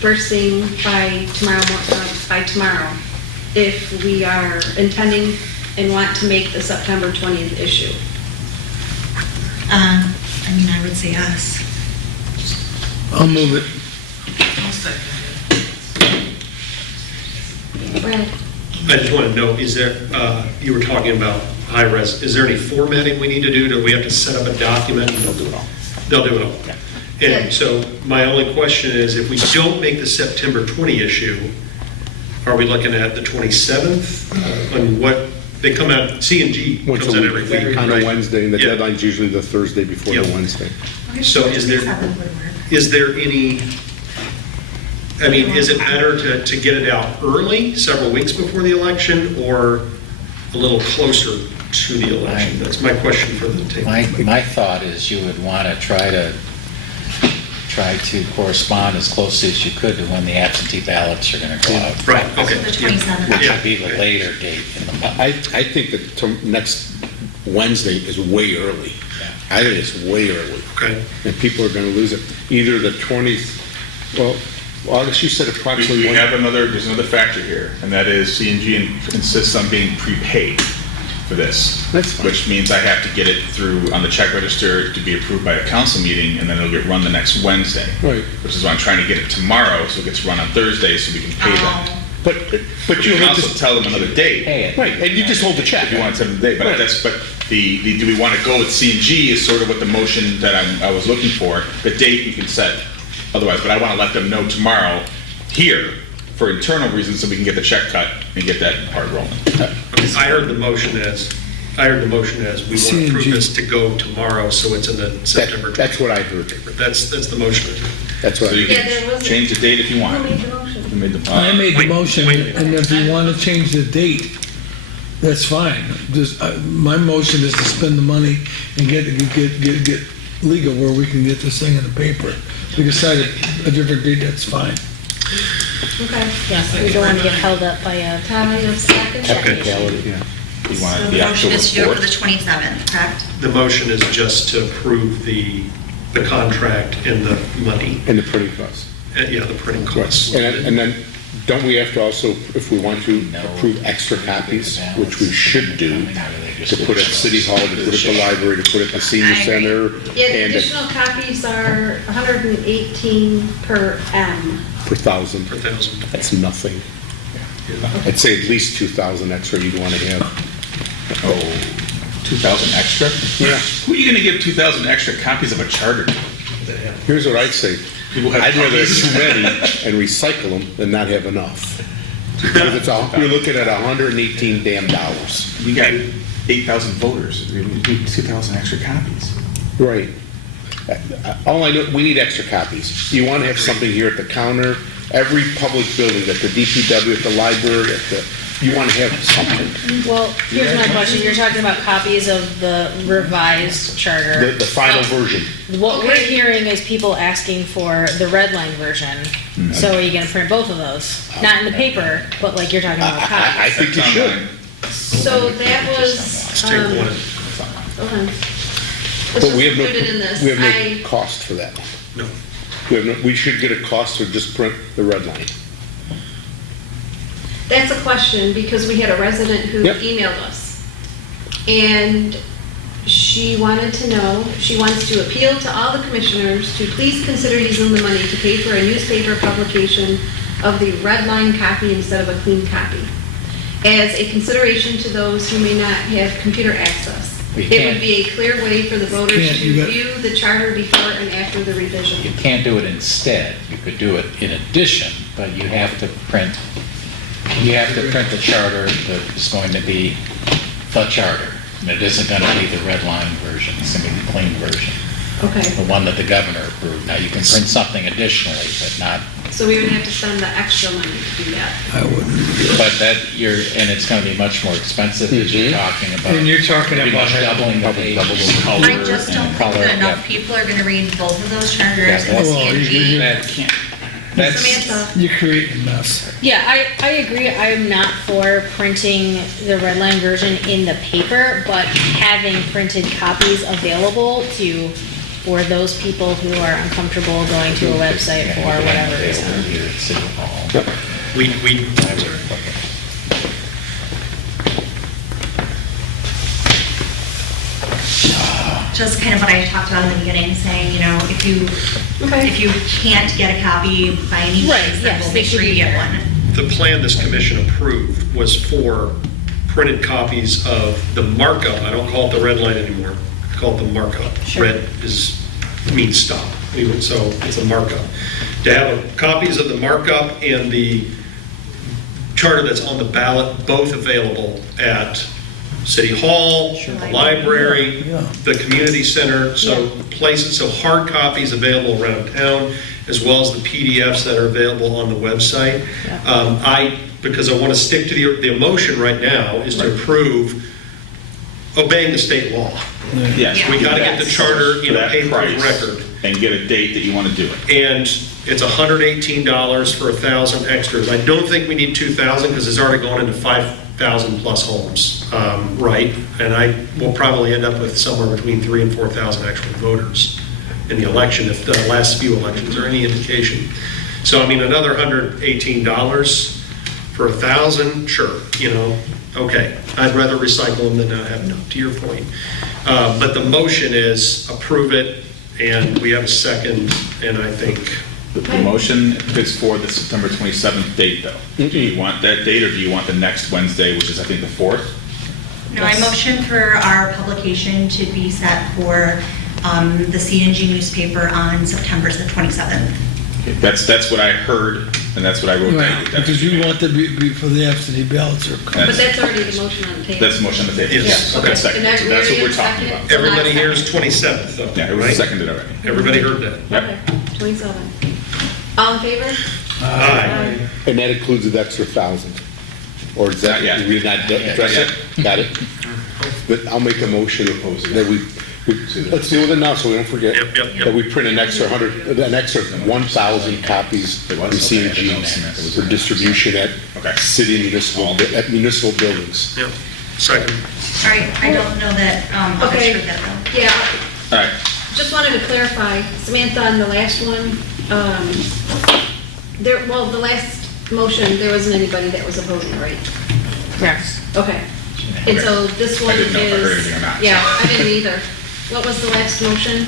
first thing by tomorrow, if we are intending and want to make the September 20th issue? I mean, I would say yes. I'll move it. I'll second it. Brad? I just want to know, is there, you were talking about high res, is there any formatting we need to do? Do we have to set up a document? They'll do it all. They'll do it all? Yeah. And so my only question is, if we don't make the September 20 issue, are we looking at the 27th? On what, they come out, C&G Once comes a out every week, week, on a right? Wednesday, and the Yeah. deadline's usually the Thursday before the Yeah. Wednesday. So is there, is there any, I mean, is it better to get it out early, several weeks before the election, or a little closer to the election? That's my question for the table. My thought is you would want to try to correspond as closely as you could to when the absentee ballots are going to go out. Right, okay. So the 27th. Which Yeah. would be the later date in the month. I think that next Wednesday is way early. I think it's way early. Okay. And people are going to lose it. Either the 20th, well, August, you said approximately. There's another factor here, and that is C&G insists on being prepaid for this. That's fine. Which means I have to get it through on the check register to be approved by a council meeting, and then it'll get run the next Wednesday. Right. Which is why I'm trying to get it tomorrow, so it gets run on Thursday, so we can pay them. But You you can have also to, tell them another date. Pay it. right, and you just hold the check. If you want something today, but Right. do we want to go with C&G is sort of what the motion that I was looking for. The date you can set otherwise, but I want to let them know tomorrow here for internal reasons so we can get the check cut and get that part rolling. I heard the motion as we want to C&G. approve this to go tomorrow, so it's in the September 20th. That's what I heard. paper. That's the motion. That's what So I you heard. Yeah, there can was a- change the date if you want. Who made the motion? You made the- I made the Wait, motion, wait. and if you want to change the date, that's fine. Just, my motion is to spend the money and get legal where we can get this thing in the paper. If we decide a different date, that's fine. Okay. Yes, we don't want to get held up by a Tom, you have second? Technicality, yeah. You want So the the motion October is to do it for the 4th? 27th, correct? The motion is just to approve the contract and the money, And the printing costs. yeah, the printing costs. And then, don't we have to also, if we want to, No. approve extra copies, which we should do, to put at City Hall, to put at the library, to put at the senior I agree. center, Yeah, the and additional copies are 118 per M. per thousand. Per thousand. That's nothing. I'd say at least 2,000 extra you'd want to have. Oh, 2,000 extra? Yeah. Who are you going to give 2,000 extra copies of a charter to? Here's what I'd say. People have I'd rather have copies. too many and recycle them than not have enough. Because it's you're looking at $118 damn dollars. You got 8,000 voters. We need 2,000 extra copies. Right. All I know, we need extra copies. You want to have something here at the counter, every public building, at the DPW, at the library, you want to have something. Well, here's my question. You're talking about copies of the revised charter. The final version. What we're hearing is people asking for the red line version. So are you gonna print both of those? Not in the paper, but like you're talking about I copies. think you should. So that was, Let's take one. okay. But Let's we just have include it in this. no, we have I- no cost for that. No. We should get a cost to just print the red line. That's a question, because we had a resident who Yep. emailed us. And she wanted to know, she wants to appeal to all the commissioners to please consider using the money to pay for a newspaper publication of the red line copy instead of a clean copy, as a consideration to those who may not have computer access. We It can't- would be a clear way for the voters Can't, you to got- view the charter before and after the revision. You can't do it instead. You could do it in addition, but you have to print the charter that is going to be the charter. And it isn't going to be the red line version, it's going to be the clean version, Okay, the one that the governor approved. Now, you can print something additionally, but not, so we would have to spend the extra money to do that. I wouldn't. but and it's going to be much more expensive because you're talking about. And you're talking pretty about much doubling the Probably page. double the color I just and don't think color, that enough yeah. people are gonna read both of those charters Yeah, in the well, CNG. That can't. That's, Samantha? You're creating a mess. Yeah, I agree. I'm not for printing the red line version in the paper, but having printed copies available for those people who are uncomfortable going to a website yeah, for you can have whatever it available reason. here at City Hall. We, I'm sorry. just kind of what I talked about in the beginning, saying, you know, if you can't get a copy by any Right, means, then yes, we'll they make should sure you be get there. one. The plan this commission approved was for printed copies of the markup. I don't call it the red line anymore. I call it the markup. Sure. Red means stop. Anyway, so it's a markup. To have copies of the markup and the charter that's on the ballot, both available at City Hall, the library, Yeah. the community center, so places, so hard copies available around town, as well as the PDFs that are available on the website. Because I want to stick to the emotion right now is to approve obeying the state law. Yes. We got to get the charter For in a that paper price, record. And get a date that you want to do it. And it's $118 for 1,000 extras. I don't think we need 2,000 because it's already gone into 5,000 plus homes, right? And I will probably end up with somewhere between 3,000 and 4,000 actual voters in the election, if the last few elections are any indication. So, I mean, another $118 for 1,000, sure, okay. I'd rather recycle them than not have enough, to your point. But the motion is approve it, and we have a second, and I think, The motion is for the September 27th date, though. Do you want that date, or do you want the next Wednesday, which is, I think, the 4th? No, I motion for our publication to be set for the CNG newspaper on September the 27th. Okay, that's what I heard, and that's what I wrote down. Right, because you want to be for the absentee ballots or. But that's already the motion on the table. That's the motion on the table. Yes. Okay, second. And So that's what we're talking second about. it? everybody here is 27th, though, Yeah, it was right? seconded already. Everybody heard that? Okay, 27. All in favor? Aye. And that includes the extra 1,000? Or is that, Not yet. we not address it? Got it? But I'll make a motion that let's deal with it now so we don't forget. Yep. That we print an extra 1,000 copies from CNG for distribution at city at municipal buildings. Yep, second. All right, I don't know that others Okay. heard that though. Yeah, All right. just wanted to clarify, Samantha, on the last one, the last motion, there wasn't anybody that was opposing, right? Yes. Okay. And so this one I didn't know if I heard is, anything or not. yeah, I didn't either. What was the last motion?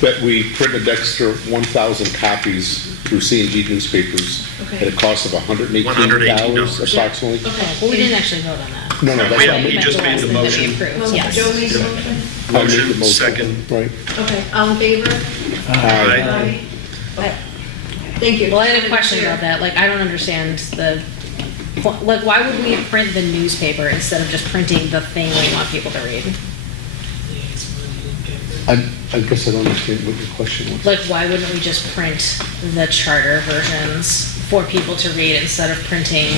That we print an extra 1,000 copies through CNG newspapers Okay. at a cost of $118 $118 approximately. Okay. Well, we didn't actually vote on that. No, that's not He me. just made the motion. Well, Yes. Joe made the motion? I'll make the Motion, second. Right. Okay, all in favor? Aye. Thank you. Well, I had a question about that. Like, I don't understand like, why would we print the newspaper instead of just printing the thing we want people to read? I guess I don't understand what your question was. Like, why wouldn't we just print the charter versions for people to read instead of printing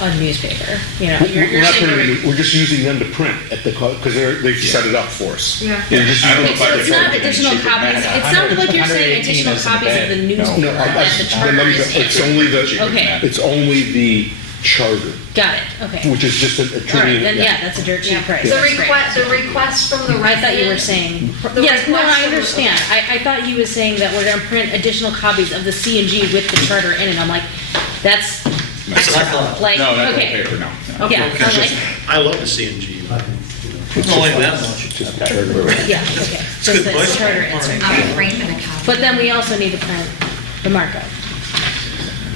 a newspaper? You know, We're not saying printing, we're just using them to print at the, because they've set it up for us. Yeah. We're just I don't know using- if I So it's not could additional cheaper than copies, that. it sounded like you're saying 118 additional isn't copies of bad. the No. newspaper No, that the charter is it's in. only the, Okay. it's only the charter, Got it, okay. which is just a All right, trivia. then, yeah, that's a dirt cheap price. The That's great. request from the I thought you were resident. saying, The yes, no, request I from the- understand. I thought he was saying that we're gonna print additional copies of the CNG with the charter in it. I'm like, that's That's what I thought. like, No, not the okay. paper, no. Yeah, I'm like, I love the CNG. It's only that much. It's just a charter. yeah, okay. So good it's question. charter insert. I'm framing a copy. But then we also need to print the markup.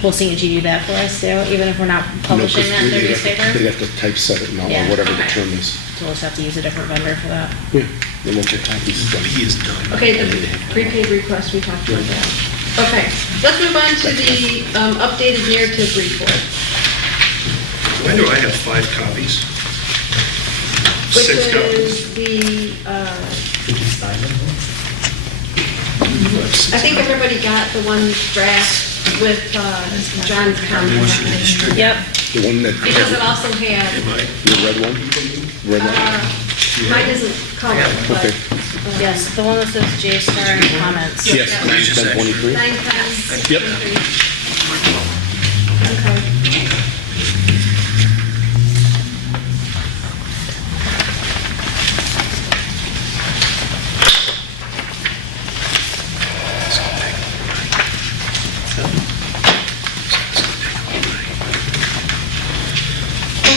Will CNG do that for us too, even if we're not publishing that in their They'd newspaper? have to typeset it now, Yeah, or whatever the okay. term is. So we'll just have to use a different vendor for that. Yeah, the local copies. He is done. Okay, the prepaid request, we talked about that. Okay, let's move on to the updated narrative report, Why do I have 5 copies? which 6 copies. is the, I think everybody got the one draft with John's comments. Yep. The one that, Because it also had, the red one? Red one? mine isn't colored, but. Okay. Yes, the one that says J Star and comments. Yes, 1023. 9 times. Yep. Okay.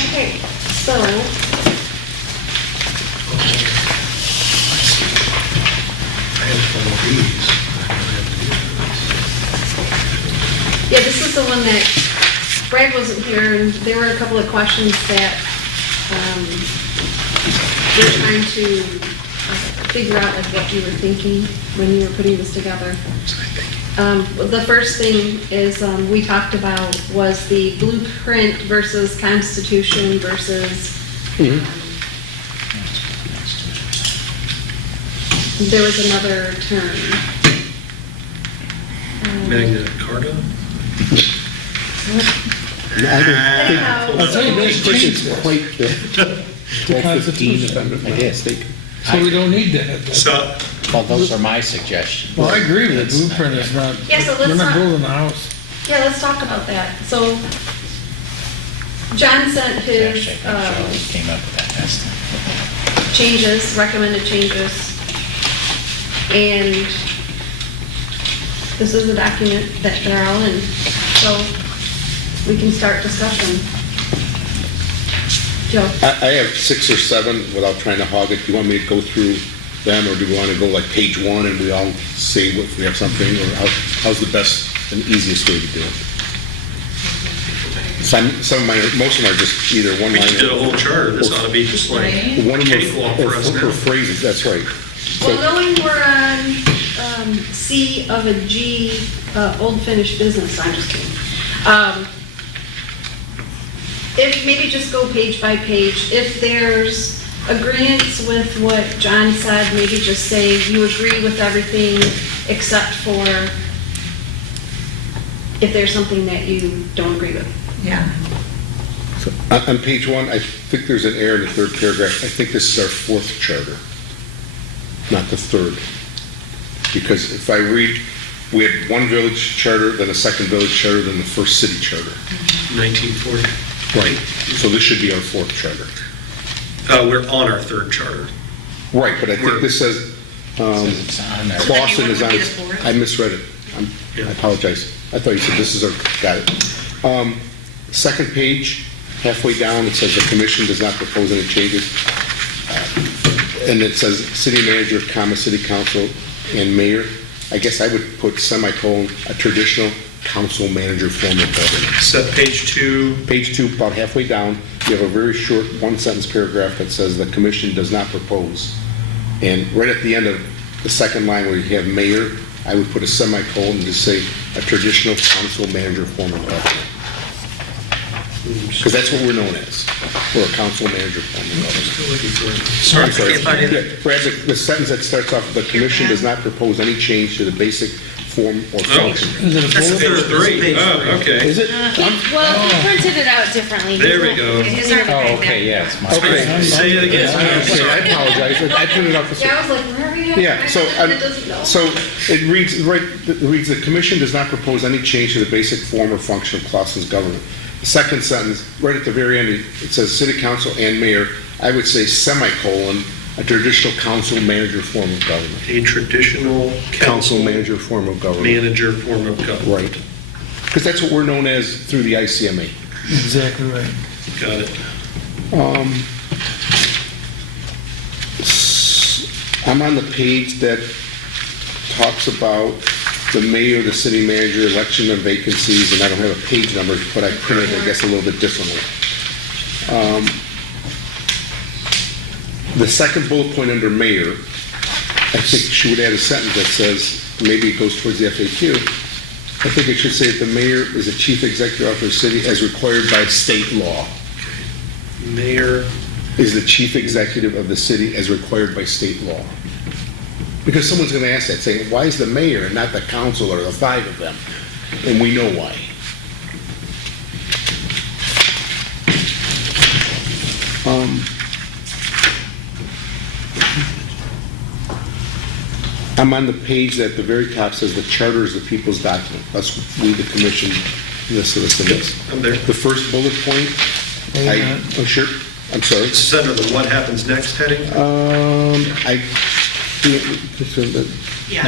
Okay, so. one that Brad wasn't here, and there were a couple of questions that we're trying to figure out, like what you were thinking when you were putting this together. The first thing is we talked about was the blueprint versus constitution versus. There was another term. Magna Carta? I'll tell you, that's changed. Quite the 12-15, if I'm not mistaken. So we don't need that. So, Well, those are my suggestions. Well, I agree with it, That's not blueprint is not, Yeah, so let's we're not not- building a house. Yeah, let's talk about that. So John sent his Actually, I think Joe came up with that last time. changes, recommended changes. And this is the document that they're all in. So we can start discussion. Joe? I have 6 or 7 without trying to hog it. Do you want me to go through them, or do you want to go like page 1 and we all say if we have something, or how's the best and easiest way to do it? Most of them are just either one we line. just did a whole charter, this ought to be just like One of cakewalk for us them, or now. phrases, that's right. Well, So, knowing we're on C of a G, old finished business, I'm just kidding. If, maybe just go page by page. If there's agreements with what John said, maybe just say you agree with everything except for if there's something that you don't agree with. Yeah. on page 1, I think there's an error in the 3rd paragraph. I think this is our 4th charter, not the 3rd. Because if I read, we had one village charter, then a second village charter, then the first city charter. 1940. Right. So this should be our 4th charter. We're on our 3rd charter. Right, but I think We're- this says, Says it's on there. Clausen is on, would be the 4th? I misread it. I apologize. I thought you said this is our, got it. Second page, halfway down, it says the commission does not propose any changes. And it says city manager, comma, city council, and mayor. I guess I would put semicolon, a traditional council manager form of government. Set page 2, Page 2, about halfway down, you have a very short one-sentence paragraph that says the commission does not propose. And right at the end of the second line where you have mayor, I would put a semicolon and just say a traditional council manager form of government. Because that's what we're known as, we're a council manager form of government. still looking for it. Sorry, I'm sorry. I can't find it. Yeah, Brad, the sentence that starts off, the commission does not propose any change to the basic form or function. Is it a That's bullet? the Page 3, Page oh, three. okay. Is it? Well, he printed it out differently. There we go. It is our Oh, okay, yeah, it's my. Okay. Say it again. Okay, I apologize, I printed out the. Yeah, I was like, where are we at? Yeah, so, It doesn't know. so it reads, the commission does not propose any change to the basic form or function of Clausen's government. The second sentence, right at the very end, it says city council and mayor. I would say semicolon, a traditional council manager form of government. A traditional Council manager form of government. manager form of government. Right. Because that's what we're known as through the ICMA. Exactly right. Got it. I'm on the page that talks about the mayor, the city manager, election and vacancies, and I don't have a page number, but I printed it, I guess, a little bit differently. The second bullet point under mayor, I think she would add a sentence that says, maybe it goes towards the FAQ, I think it should say that the mayor is the chief executive officer of the city as required by state law. Mayor, Is the chief executive of the city as required by state law. Because someone's going to ask that, saying, why is the mayor and not the council or the 5 of them? And we know why. I'm on the page that at the very top says the charter is the people's document. That's we, the commission, listed us in this. I'm there. The first bullet point, oh, sure, I'm sorry. This is under the what happens next heading? No,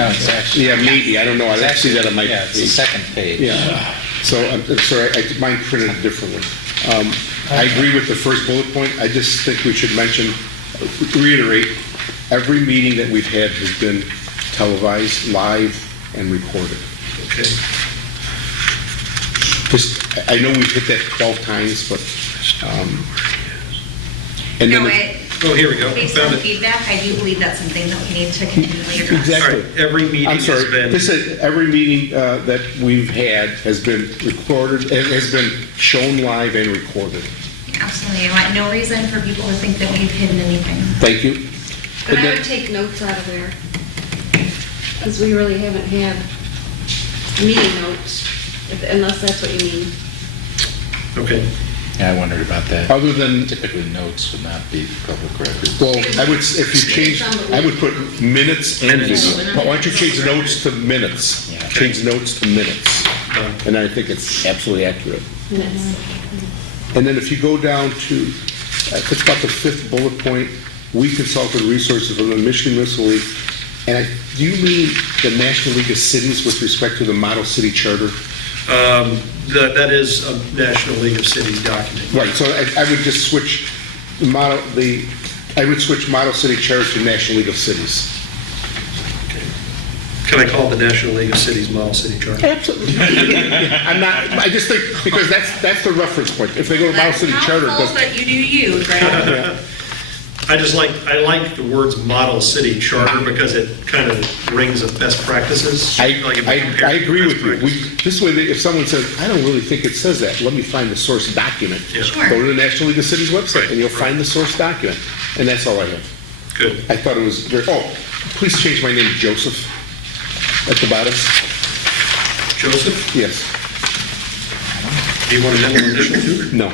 it's actually. Yeah, maybe, I don't know, I It's didn't see that on my Yeah, it's the page. second page. Yeah, so I'm sorry, mine printed differently. I agree with the first bullet point, I just think we should mention, reiterate, every meeting that we've had has been televised, live, and recorded. Okay. Just, I know we've hit that 12 times, but, and No, then, Oh, here we go. based Found on it. feedback, I do believe that's something that we need to continually address. All exactly. right, every meeting I'm has sorry, been. this is, every meeting that we've had has been recorded, it has been shown live and recorded. Absolutely. I want no reason for people to think that we've hidden anything. Thank you. But And I then- would take notes out of there, because we really haven't had meeting notes, unless that's what you mean. Okay. Yeah, I wondered about that. Other than, Typically, notes would not be public record. well, I would, if you change, I would put minutes and video. But why don't you change notes to minutes? Yeah. Change notes to minutes. And I think it's absolutely accurate. Minutes. And then if you go down to, it's about the 5th bullet point, we consulted resources from the Michigan Municipal League. And do you mean the National League of Cities with respect to the Model City Charter? That is a National League of Cities document. Right, so I would just switch I would switch Model City Charter to National League of Cities. Can I call it the National League of Cities Model City Charter? Absolutely. I'm not, I just think, because that's the reference point. If they go to Model City Charter, it doesn't. But you do you, Greg. I like the words Model City Charter because it kind of rings of best practices. I Like if we compare I agree best with you. practices. This way, if someone says, I don't really think it says that, let me find the source document. Yeah. Sure. Go to the National League of Cities website, and you'll find the source document. And that's all I have. Good. I thought it was very, please change my name to Joseph at the bottom. Joseph, Yes. do you want to amend the initial too? No.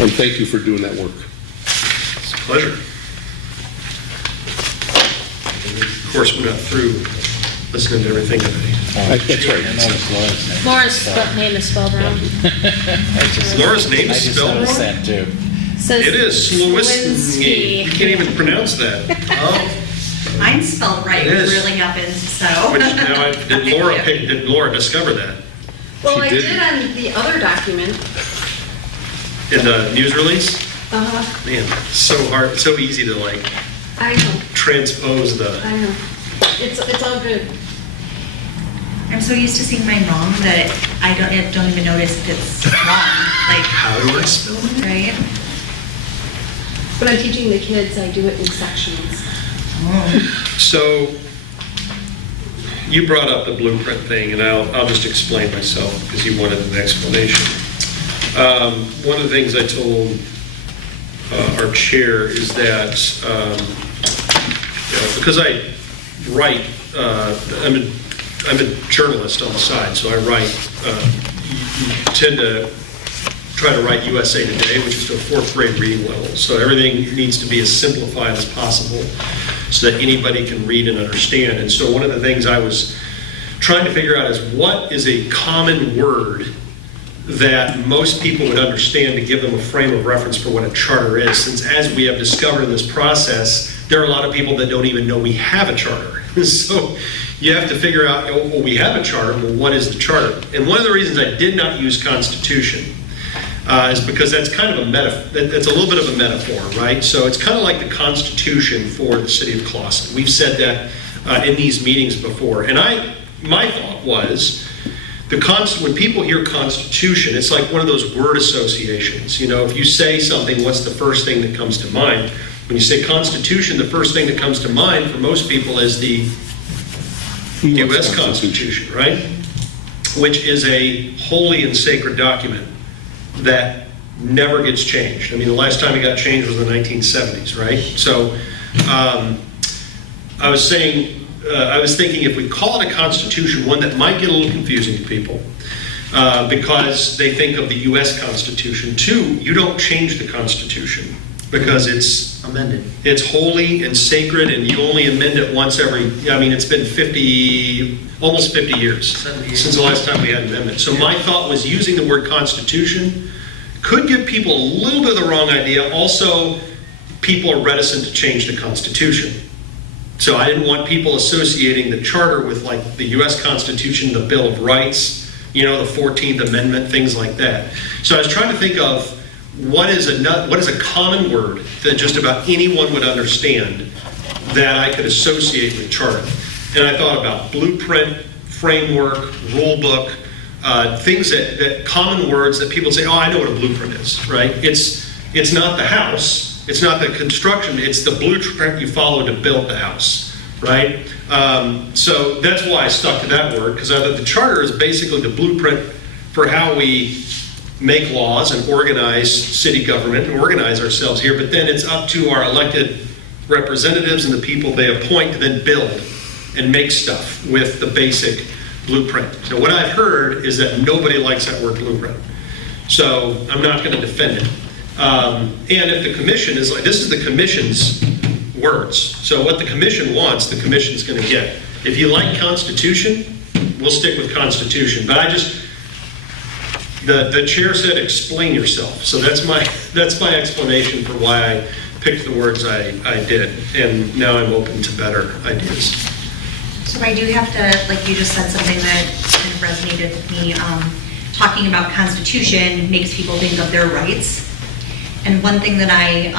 And thank you for doing that work. It's a pleasure. And of course, we're not through listening to everything already. That's I right. noticed Laura's name. Laura's name is spelled wrong. Laura's name I is just spelled noticed wrong? that too. Says It is Slowinski. You can't even pronounce that. Mine's spelled right, It is. really happens, so. Which, now, did Laura discover that Well, She I did. did on the other document. in the news release? Uh-huh, Man, so hard, so easy to like I know, transpose the, I know. It's all good. I'm so used to seeing mine wrong that I don't even notice if it's wrong, like, how do I spell it? right? When I'm teaching the kids, I do it in sections. So, you brought up the blueprint thing, and I'll just explain myself, because you wanted an explanation. One of the things I told our chair is that, because I write, I'm a journalist on the side, so I write, you tend to try to write USA Today, which is to a 4th grade reading level. So everything needs to be as simplified as possible so that anybody can read and understand. And so one of the things I was trying to figure out is what is a common word that most people would understand to give them a frame of reference for what a charter is, since as we have discovered in this process, there are a lot of people that don't even know we have a charter. So you have to figure out, well, we have a charter, well, what is the charter? And one of the reasons I did not use constitution is because that's kind of that's a little bit of a metaphor, right? So it's kind of like the Constitution for the city of Clawson. We've said that in these meetings before. And my thought was, when people hear Constitution, it's like one of those word associations. You know, if you say something, what's the first thing that comes to mind? When you say Constitution, the first thing that comes to mind for most people is the U.S. Constitution, right? Which is a holy and sacred document that never gets changed. I mean, the last time it got changed was in the 1970s, right? So I was thinking if we call it a constitution, one that might get a little confusing to people because they think of the U.S. Constitution. 2, you don't change the Constitution because it's Amended. It's holy and sacred, and you only amend it once every, it's been almost 50 years 70 years. since the last time we had an amendment. So my thought was using the word constitution could give people a little bit of the wrong idea. Also, people are reticent to change the Constitution. So I didn't want people associating the charter with like the U.S. Constitution, the Bill of Rights, the 14th Amendment, things like that. So I was trying to think of what is a common word that just about anyone would understand that I could associate with charter. And I thought about blueprint, framework, rule book, things that common words that people say, oh, I know what a blueprint is, right? It's not the house, it's not the construction, it's the blueprint you follow to build the house, right? So that's why I stuck to that word, because the charter is basically the blueprint for how we make laws and organize city government and organize ourselves here, but then it's up to our elected representatives and the people they appoint to then build and make stuff with the basic blueprint. So what I've heard is that nobody likes that word blueprint. So I'm not going to defend it. And if the commission is like, this is the commission's words. So what the commission wants, the commission's going to get. If you like Constitution, we'll stick with Constitution. But the chair said explain yourself. So that's my explanation for why I picked the words I did. And now I'm open to better ideas. So I do have to, like you just said something that kind of resonated with me. Talking about Constitution makes people think of their rights. And one thing that I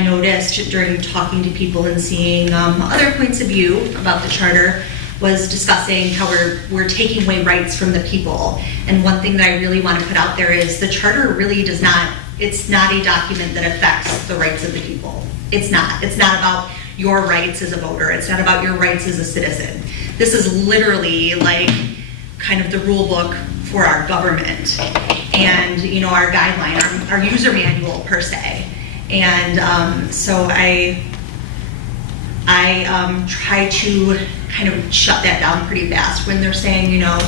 noticed during talking to people and seeing other points of view about the charter was discussing how we're taking away rights from the people. And one thing that I really want to put out there is the charter really does not, it's not a document that affects the rights of the people. It's not. It's not about your rights as a voter. It's not about your rights as a citizen. This is literally like kind of the rule book for our government and, you know, our guideline, our user manual per se. And so I try to kind of shut that down pretty fast when they're saying, you know,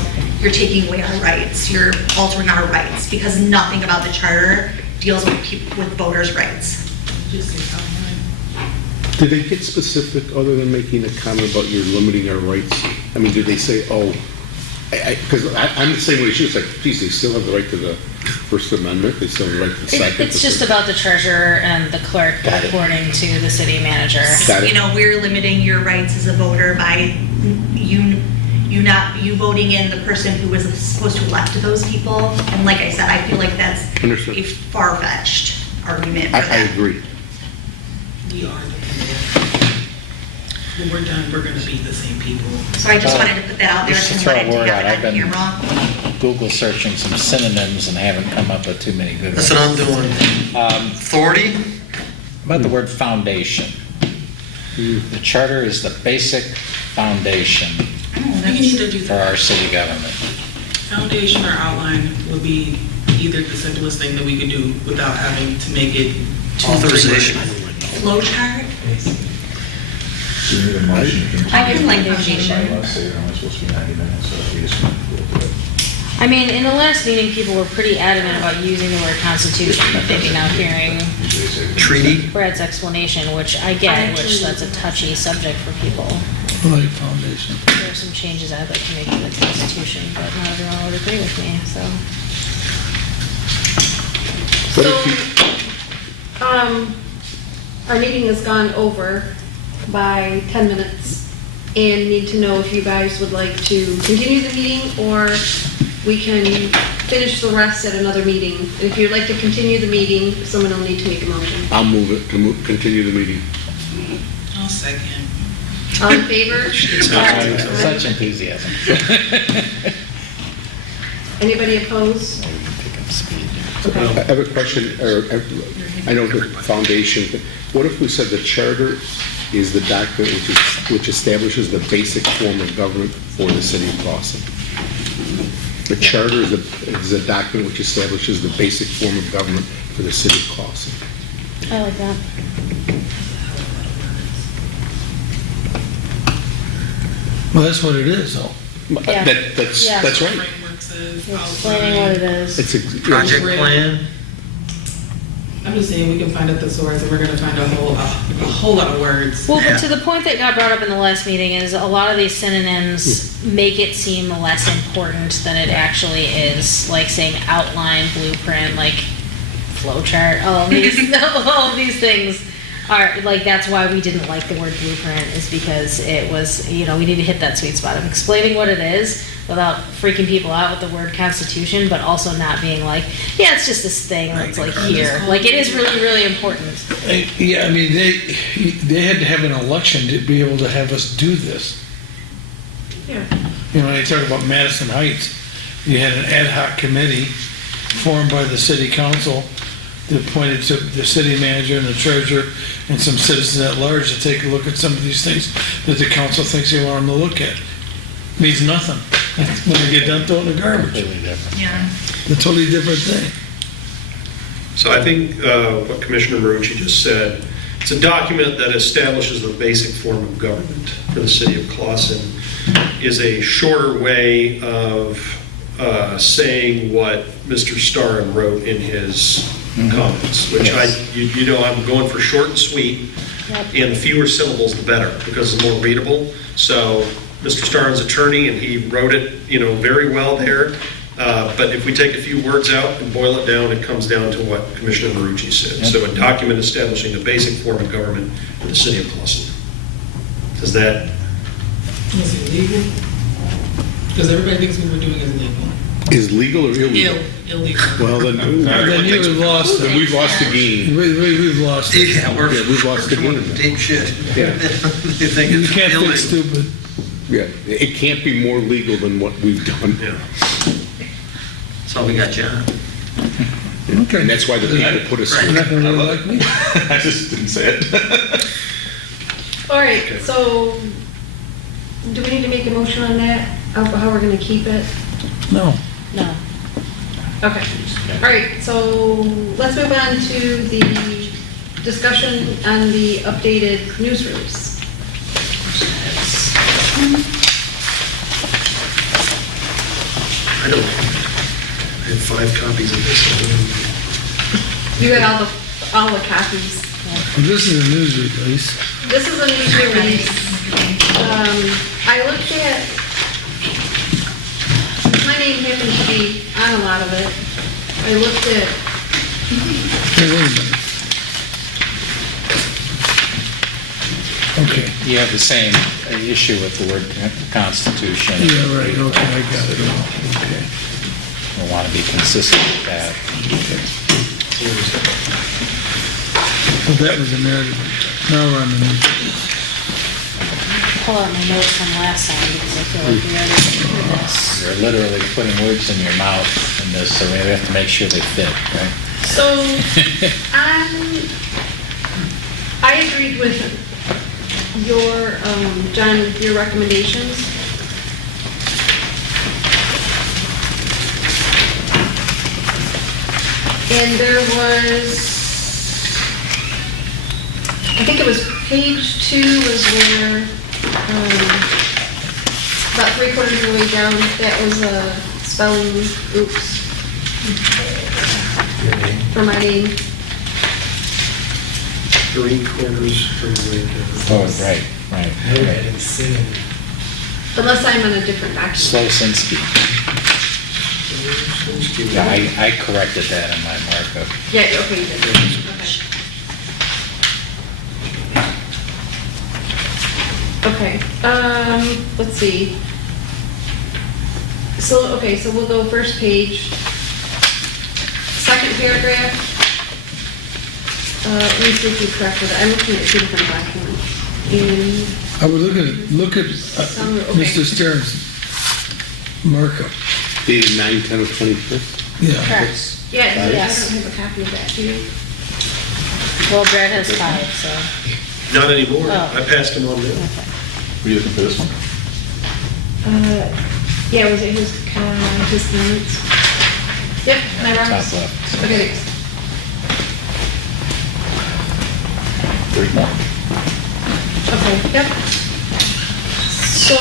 you're taking away our rights, you're altering our rights, because nothing about the charter deals with voters' rights. Did they get specific, other than making a comment about you're limiting our rights? I mean, did they say, oh, because I'm the same way as you, it's like, geez, they still have the right to the First Amendment, they still have the right to the Second. It's just about the treasurer and the clerk reporting to the city manager. You know, we're limiting your rights as a voter by you voting in the person who was supposed to elect those people. And like I said, I feel like that's Understood. a far-fetched argument for I that. agree. We are when we're done, we're gonna be the same people. So I just wanted to put that out there Just to and throw let a it word have out, it I've on been camera. Google searching some synonyms and haven't come up with too many good ones. That's what I'm doing. Authority? About the word foundation. The charter is the basic foundation Oh, You can that's- either do for that. our city government. Foundation or outline would be either the simplest thing that we could do without having to make it too Authorization. Flow chart? Do you need a motion? I can like foundation. Let's say you're only supposed to be 90 minutes, so we just want to go through it. I mean, in the last meeting, people were pretty adamant about using the word constitution, but maybe now hearing Treaty? Brad's explanation, which I get, which that's a touchy subject for people. Like foundation. There are some changes I'd like to make to the constitution, but not everyone would agree with me, so. Our meeting has gone over by 10 minutes and need to know if you guys would like to continue the meeting or we can finish the rest at another meeting. If you'd like to continue the meeting, someone will need to make a motion. I'll move it to continue the meeting. I'll second. All in favor? Such enthusiasm. Anybody opposed? Pick up speed. I have a question, I know the foundation, but what if we said the charter is the document which establishes the basic form of government for the city of Clawson? The charter is a document which establishes the basic form of government for the city of Clawson. I like that. Well, that's what it is, though. Yeah. Yeah. That's right. Framework says Explaining what it is. It's Project plan? I'm just saying we can find a thesaurus and we're gonna find a whole lot of words. Well, but to the point that got brought up in the last meeting is a lot of these synonyms make it seem less important than it actually is, like saying outline, blueprint, like flow chart, all of these things. like, that's why we didn't like the word blueprint, is because it was, we need to hit that sweet spot of explaining what it is without freaking people out with the word constitution, but also not being like, yeah, it's just this thing that's like here. Like, it is really, really important. Yeah, I mean, they had to have an election to be able to have us do this. Yeah. When they talk about Madison Heights, you had an ad hoc committee formed by the city council that appointed to the city manager and the treasurer and some citizens at large to take a look at some of these things that the council thinks they want them to look at. Means nothing. When they get done, throw it in the garbage. Completely different. Yeah. A totally different thing. So I think what Commissioner Marucci just said, it's a document that establishes the basic form of government for the city of Clawson, is a shorter way of saying what Mr. Starren wrote in his comments, which I'm going for short and sweet, and the fewer syllables the better, because it's more readable. So Mr. Starren's attorney, and he wrote it, very well there. But if we take a few words out and boil it down, it comes down to what Commissioner Marucci said. So a document establishing the basic form of government for the city of Clawson. Does that? Is it legal? Because everybody thinks what we're doing is legal. Is legal or illegal? Illegal. Well, then Then you've lost then it. we've lost the game. We've lost it. Yeah, we've lost the game. Deep shit. Yeah. They think You it's can't think illegal. stupid. Yeah, it can't be more legal than what we've done. Yeah. That's all we got, John. Okay. And that's why the people put us You're through. not gonna really like me. I just didn't say it. All right, so do we need to make a motion on that, of how we're gonna keep it? No. No. Okay, all right, so let's move on to the discussion on the updated news release. I don't. I have 5 copies of this. You got all the copies. This is a news release. This is a news release. I looked at, my name happens to be on a lot of it. I looked at, Hey, wait a minute. Okay. You have the same issue with the word constitution. Yeah, right, okay, I got it all, okay. We want to be consistent with that. Well, that was a narrative. Now we're on the news. Pull out my notes from last time because I feel like we already did this. You're literally putting words in your mouth in this, so we have to make sure they fit, right? so, I agreed with your, John, your recommendations. And there was, I think it was page 2 was where, about 3/4 of the way down, that was a spelling, oops, for my name. 3/4 from the way down. Oh, right. And singing. Unless I'm on a different document. Slosinski. Yeah, I corrected that in my markup. Yeah, okay, you did. Okay. Okay, let's see. So, okay, so we'll go first page. Second paragraph. Let me see if you corrected it. I'm looking at 2 different documents. And I would look at okay. Mr. Stern's markup. Dated 9/10/25. Yeah. Correct. yeah, I don't Yes. have a copy of that, do you? Well, Brad has 5, so. Not anymore. Oh. I passed him on there. Were you looking for this one? Yeah, was it his comments? Yep, my Top wrongs. left. Okay, thanks. 3 more. Okay, yep. So,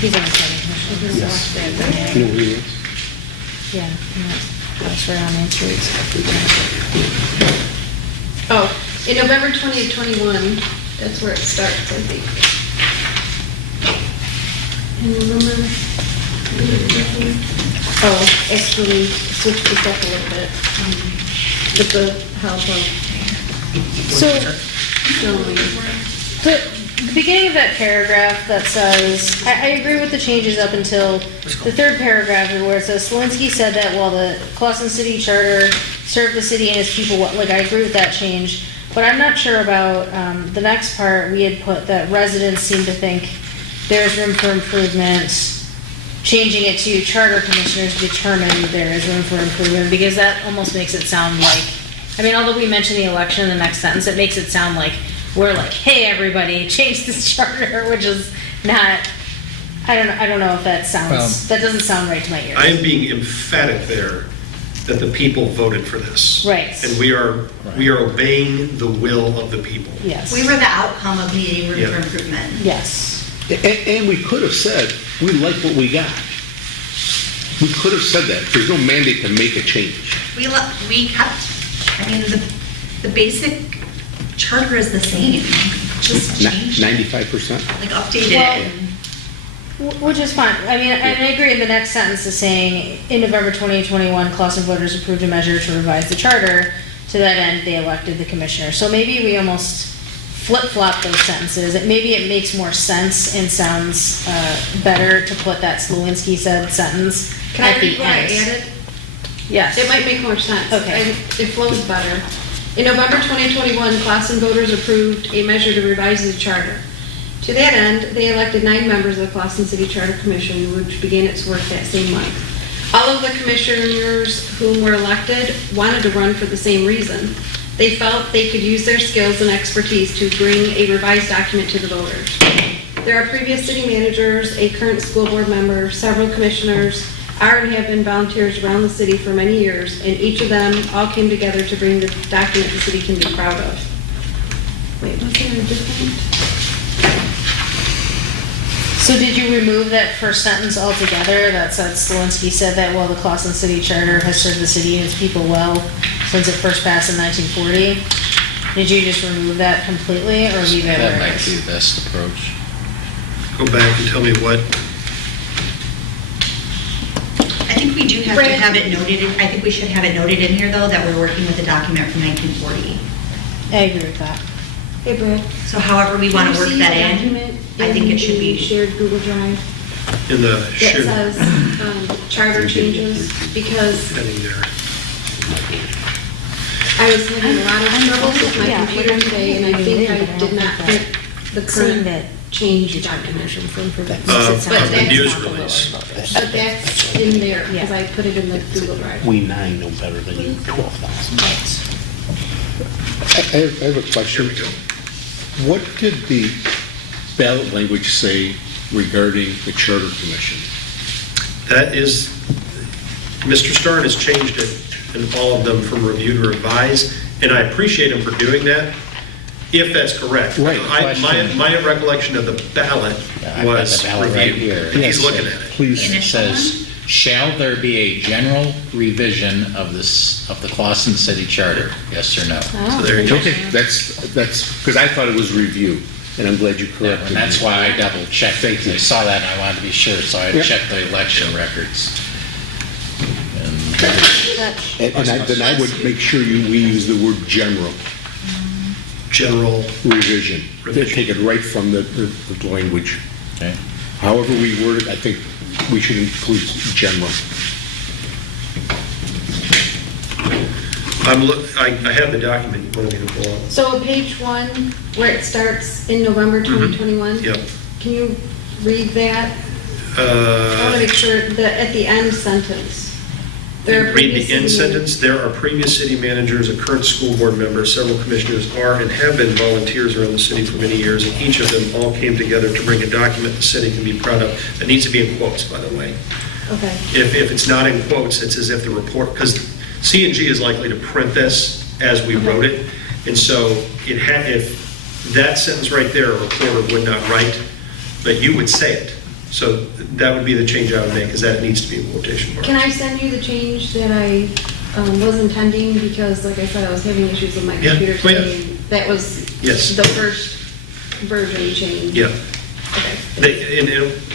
He's on the planning commission. No, he is. Yeah. House right on Main Street. Oh, in November 2021, that's where it starts, I think. And November, oh, actually, switch this up a little bit, with the help of So, Joey. the beginning of that paragraph that says, I agree with the changes up until the third paragraph where it says, Selinsky said that while the Clawson City Charter served the city and its people, like, I agree with that change. But I'm not sure about, the next part, we had put that residents seem to think there's room for improvement, changing it to charter commissioners determine there is room for improvement, because that almost makes it sound like, I mean, although we mentioned the election in the next sentence, it makes it sound like we're like, hey, everybody, change this charter, which is not, I don't know if that sounds, that doesn't sound right to my ears. I am being emphatic there that the people voted for this. Right. And we are obeying the will of the people. Yes. We were the outcome of needing room Yeah. for improvement. Yes. And we could have said, we like what we got. We could have said that. There's no mandate to make a change. We kept, I mean, the basic charter is the same, just changed, 95%? like updated Well, it. Which is fine. I mean, and I agree, the next sentence is saying, in November 2021, Clawson voters approved a measure to revise the charter. To that end, they elected the commissioner. So maybe we almost flip-flop those sentences. Maybe it makes more sense and sounds better to put that Slawinski said sentence Can I at the read what I end. added? Yes. It might make more sense. Okay. It flows better. In November 2021, Clawson voters approved a measure to revise the charter. To that end, they elected 9 members of the Clawson City Charter Commission, which began its work that same month. All of the commissioners whom were elected wanted to run for the same reason. They felt they could use their skills and expertise to bring a revised document to the voters. There are previous city managers, a current school board member, several commissioners, are and have been volunteers around the city for many years, and each of them all came together to bring the document the city can be proud of. Wait, was there a different? So did you remove that first sentence altogether that said Slawinski said that while the Clawson City Charter has served the city and its people well since it first passed in 1940? Did you just remove that completely or leave it That where it might be is? the best approach. Go back and tell me what, I think we do have to have it noted, I think we should have it noted in here, though, that we're working with a document from 1940. I agree with that. Hey, Brad. So however we want to work that in, I think it should be. Shared Google Drive in the that shared says charter changes, because heading there. I was having a lot of trouble with my computer today, and I think I did not put the current change document. The news release. But that's in there, because I put it in the Google Drive. We 9 know better than you 12,000. I have a question. Here we go. What did the ballot language say regarding the Charter Commission? That is, Mr. Starn has changed it in all of them from review to revise, and I appreciate him for doing that, if that's correct. Right. My recollection of the ballot I've got was the ballot right review. here. And he's looking at it. Please. It says, shall there be a general revision of the Clawson City Charter? Yes or no? So there you go. Okay, that's, because I thought it was review, and I'm glad you Yeah, corrected and that's me. why I double checked. Thank you. I saw that and I wanted to be sure, so I Yeah. checked the election records. And then I would make sure we use the word general General, revision. Revision. Take it right from the language. Okay. However we word it, I think we should include general. I have the document you wanted me to pull up. So page 1, where it starts in November 2021. Yep. Can you read that? I want to make sure that at the end sentence. There are Read the previous end city sentence. There are previous city managers, a current school board member, several commissioners are and have been volunteers around the city for many years, and each of them all came together to bring a document the city can be proud of. That needs to be in quotes, by the way. Okay. If it's not in quotes, it's as if the report, because C&G is likely to print this as we wrote it, and so it had, if that sentence right there, a reporter would not write, but you would say it. So that would be the change I would make, is that it needs to be in quotation marks. Can I send you the change that I was intending, because like I said, I was having issues with my Yeah, computer oh, yeah. today. That was Yes. the first version change. Yeah. Okay. And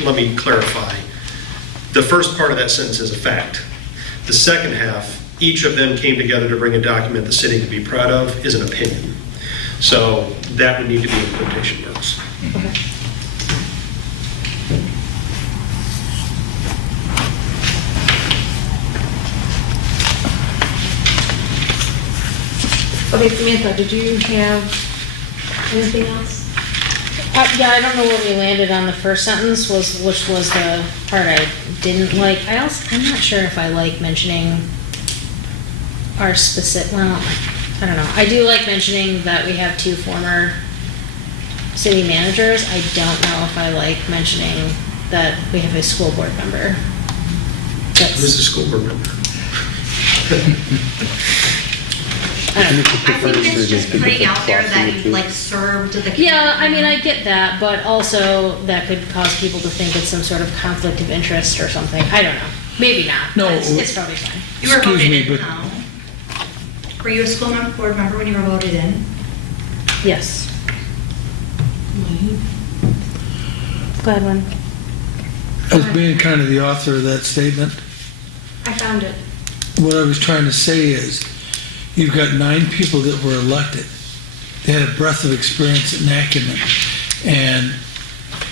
let me clarify. The first part of that sentence is a fact. The second half, each of them came together to bring a document the city could be proud of, is an opinion. So that would need to be in quotation marks. Okay, Samantha, did you have anything else? Yeah, I don't know where we landed on the first sentence, which was the part I didn't like. I'm not sure if I like mentioning our specific, well, I don't know. I do like mentioning that we have 2 former city managers. I don't know if I like mentioning that we have a school board member. Who's the school board member? I don't know. I think it's just putting out there that you've like served the community. Yeah, I mean, I get that, but also that could cause people to think it's some sort of conflict of interest or something. I don't know. Maybe not. No, It's probably fine. You were Excuse voted me, in, but- no? Were you a school board member when you were voted in? Yes. Go ahead, Lynn. As being kind of the author of that statement, I found it. what I was trying to say is, you've got 9 people that were elected. They had a breadth of experience and acumen. And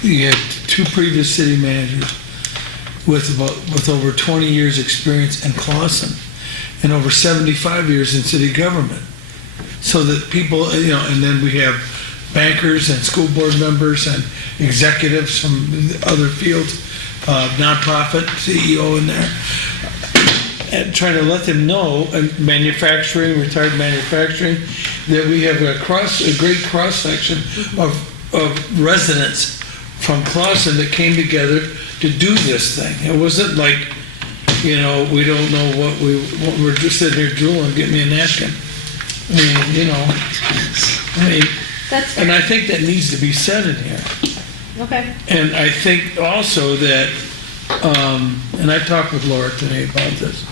you had 2 previous city managers with over 20 years' experience in Clausen and over 75 years in city government. So that people, and then we have bankers and school board members and executives from other fields, nonprofit CEO in there. And trying to let them know, manufacturing, retired manufacturing, that we have a great cross-section of residents from Clausen that came together to do this thing. It wasn't like, we don't know what we're just sitting here drooling, get me a napkin. That's and fair. I think that needs to be said in here. Okay. And I think also that, and I talked with Laura today about this,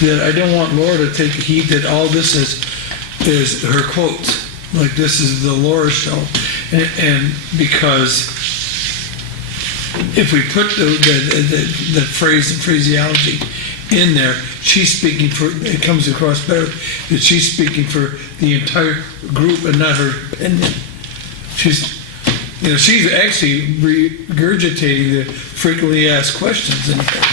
that I don't want Laura to take heed that all this is her quotes. Like, this is the Laura show. And because if we put the phraseology in there, she's speaking for, it comes across better, that she's speaking for the entire group and not her opinion. She's actually regurgitating the frequently asked questions in there.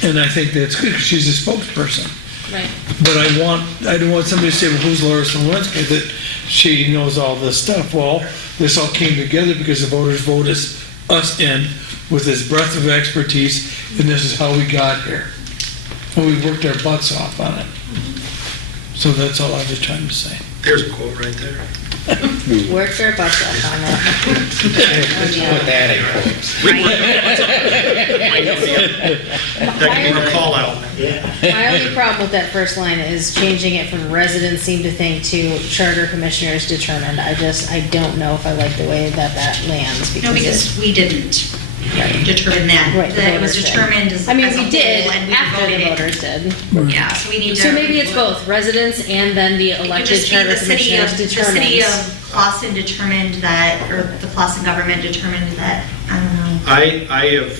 And I think that's good, because she's a spokesperson. Right. But I don't want somebody to say, well, who's Laura Slawinski, that she knows all this stuff. Well, this all came together because the voters voted us in with this breadth of expertise, and this is how we got here. And we worked our butts off on it. So that's all I was trying to say. There's a quote right there. Worked our butts off on that. Put that in quotes. That can be a call out. My only problem with that first line is changing it from residents seem to think to charter commissioners determined. I don't know if I like the way that lands. No, because we didn't determine that. Right, the That it was voters did. determined as I mean, as a we did whole, and we after the voted it. voters did. Yeah, so we need to. So maybe it's both residents and then the It could elected just be charter the city of, commissioners the city determines. of Clausen determined that, or the Clausen government determined that, I don't know. I have,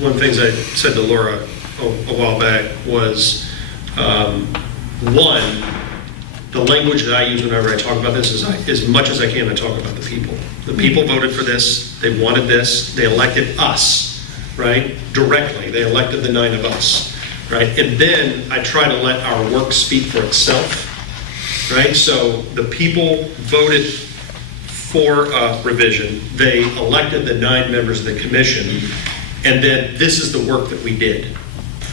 one of the things I said to Laura a while back was, one, the language that I use whenever I talk about this is, as much as I can, I talk about the people. The people voted for this, they wanted this, they elected us, right? Directly, they elected the 9 of us, right? And then I try to let our work speak for itself, right? So the people voted for a revision, they elected the 9 members of the commission, and then this is the work that we did,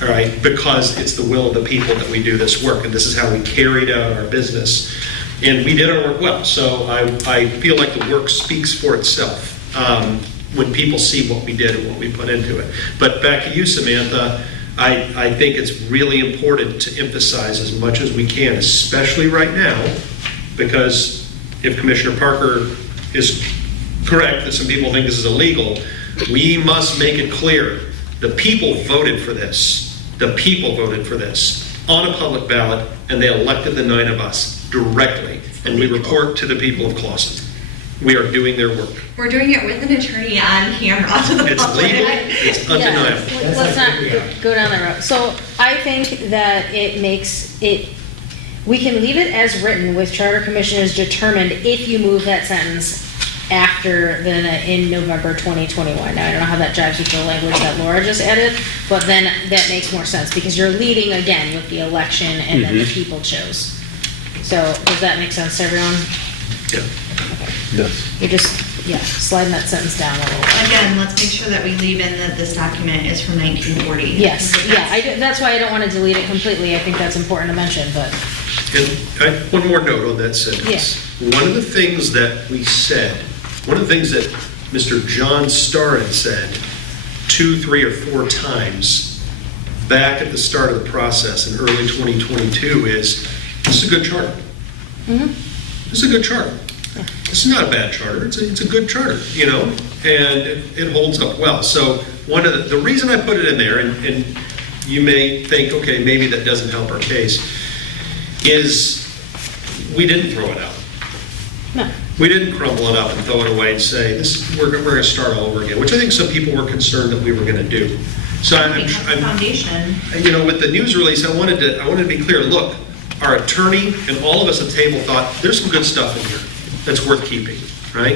all right? Because it's the will of the people that we do this work, and this is how we carried out our business. And we did our work well, so I feel like the work speaks for itself when people see what we did and what we put into it. But back to you, Samantha, I think it's really important to emphasize as much as we can, especially right now, because if Commissioner Parker is correct that some people think this is illegal, We must make it clear, the people voted for this. The people voted for this on a public ballot, and they elected the 9 of us directly. And we report to the people of Clawson. We are doing their work. We're doing it with an attorney on camera to the It's public. legal, it's undeniable. Yeah, let's not go down that road. So I think that it makes it, we can leave it as written with charter commissioners determined if you move that sentence after in November 2021. Now, I don't know how that jives with the language that Laura just added, but then that makes more sense because you're leading again with the election and then the people chose. So does that make sense to everyone? Yeah. Yes. You're just, sliding that sentence down a little bit. Again, let's make sure that we leave in that this document is from 1940. Yes, that's why I don't want to delete it completely. I think that's important to mention, but. And one more note on that sentence. One of the things that we said, one of the things that Mr. John Starrin said 2, 3, or 4 times back at the start of the process in early 2022 is, this is a good charter. This is a good charter. This is not a bad charter. It's a good charter, and it holds up well. So one of the reason I put it in there, and you may think, okay, maybe that doesn't help our case, is we didn't throw it out. No. We didn't crumble it up and throw it away and say, we're going to start all over again, which I think some people were concerned that we were going to do. So That's the foundation. with the news release, I wanted to be clear. Look, our attorney and all of us at the table thought there's some good stuff in here that's worth keeping, right?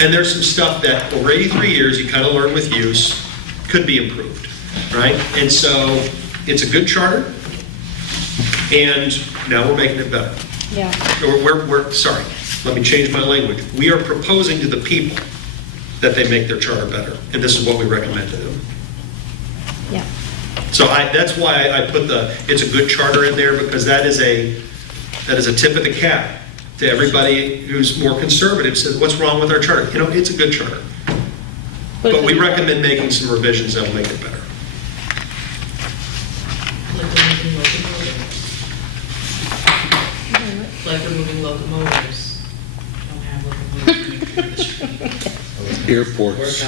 And there's some stuff that over 83 years you kind of learn with use could be improved, right? And so it's a good charter, and now we're making it better. Yeah. We're sorry, let me change my language. We are proposing to the people that they make their charter better, and this is what we recommend to them. Yeah. So that's why I put it's a good charter in there, because that is a tip of the cap to everybody who's more conservative. Says, what's wrong with our charter? It's a good charter. But we recommend making some revisions that will make it better. Like the moving locomotives. Don't have locomotives running through the street. Airports.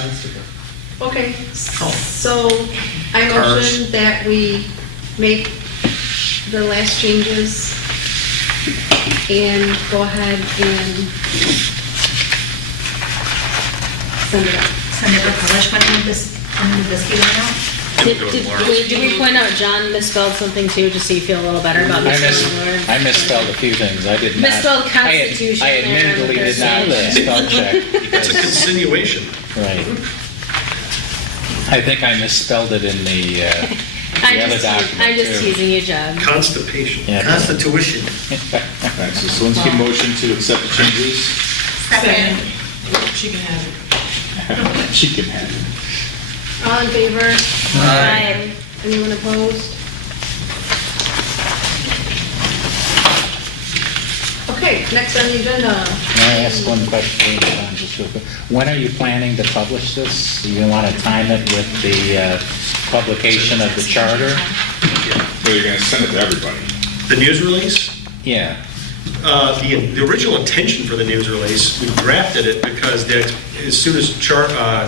Okay, so I motion that we make the last changes and go ahead and send it out. Send it to publish when did this be out? Did we point out John misspelled something too, just so you feel a little better about misspelling words? I misspelled a few things. I did not. Misspelled Constitution I there on the admittedly did first not page. spell check. It's a because- continuation. Right. I think I misspelled it in the other document. I'm just too. teasing you, John. Constipation. Yeah. Constitution. Thanks. So Zelinski motion to accept the changes. Second. She can have it. She can have it. All in favor? Aye. Anyone opposed? Okay, next on the agenda. May I ask one question, John, just real quick? When are you planning to publish this? Do you want to time it with the publication of the charter? So you're gonna send it to everybody. The news release? Yeah. The original intention for the news release, we drafted it because as soon as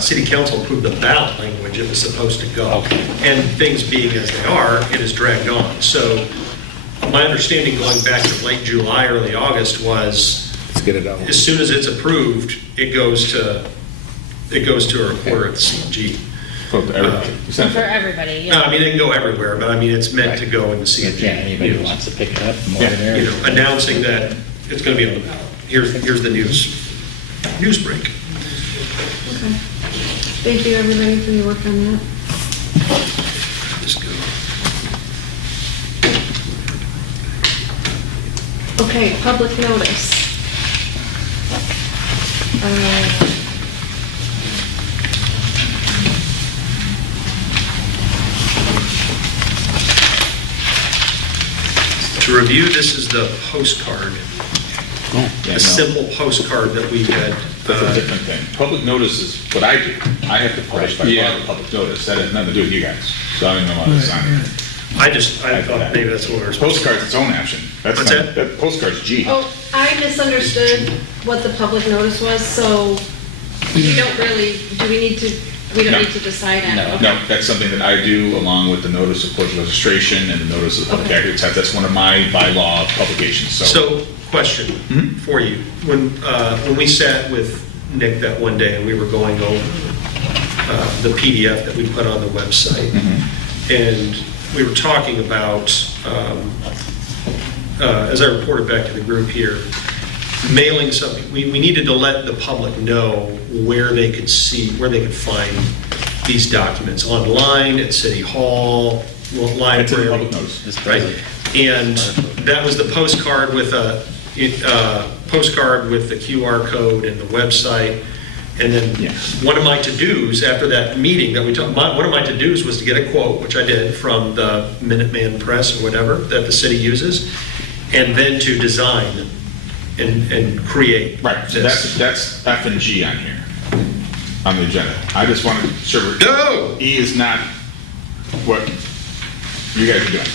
City Council approved the ballot language, it was supposed to go. Okay. And things being as they are, it has dragged on. So my understanding going back to late July, early August was, Let's get it out. as soon as it's approved, it goes to a reporter at the CNG. For everybody. You send it For to- everybody, No, I yeah. mean, it can go everywhere, but I mean, it's meant to go in the CNG. Yeah, anybody who wants to pick it up, more Yeah, there. Announcing that it's going to be on the ballot. Here's the news break. Okay. Thank you, everybody, for your work on that. Just go. Okay, public notice. To review, this is the postcard, Yeah, the no. simple postcard that we had. That's a different thing. Public notice is what I do. I have to publish by law the public notice. That has nothing to do with you guys. So I don't know why to sign it. I thought maybe that's what we were supposed to. Postcard's its own action. That's What's not- that? Postcard's G. Oh, I misunderstood what the public notice was, so we don't really, do we need to We don't No. need to decide on? No. Okay. No, that's something that I do along with the notice of closure registration and the notice of public Okay. access. That's one of my bylaw publications, so. So, question for you. When we sat with Nick that one day and we were going over the PDF that we put on the website, and we were talking about, as I reported back to the group here, mailing something, we needed to let the public know where they could see, where they could find these documents, online, at City Hall, It's in the library. public notice. Right? And that was the postcard with the QR code and the website. And then Yes. one of my to-dos after that meeting that we took, one of my to-dos was to get a quote, which I did, from the Minuteman Press or whatever that the city uses, and then to design and create. Right, so this. that's F and G on here, on the agenda. I just want to be sure. No! E is not what you guys are doing.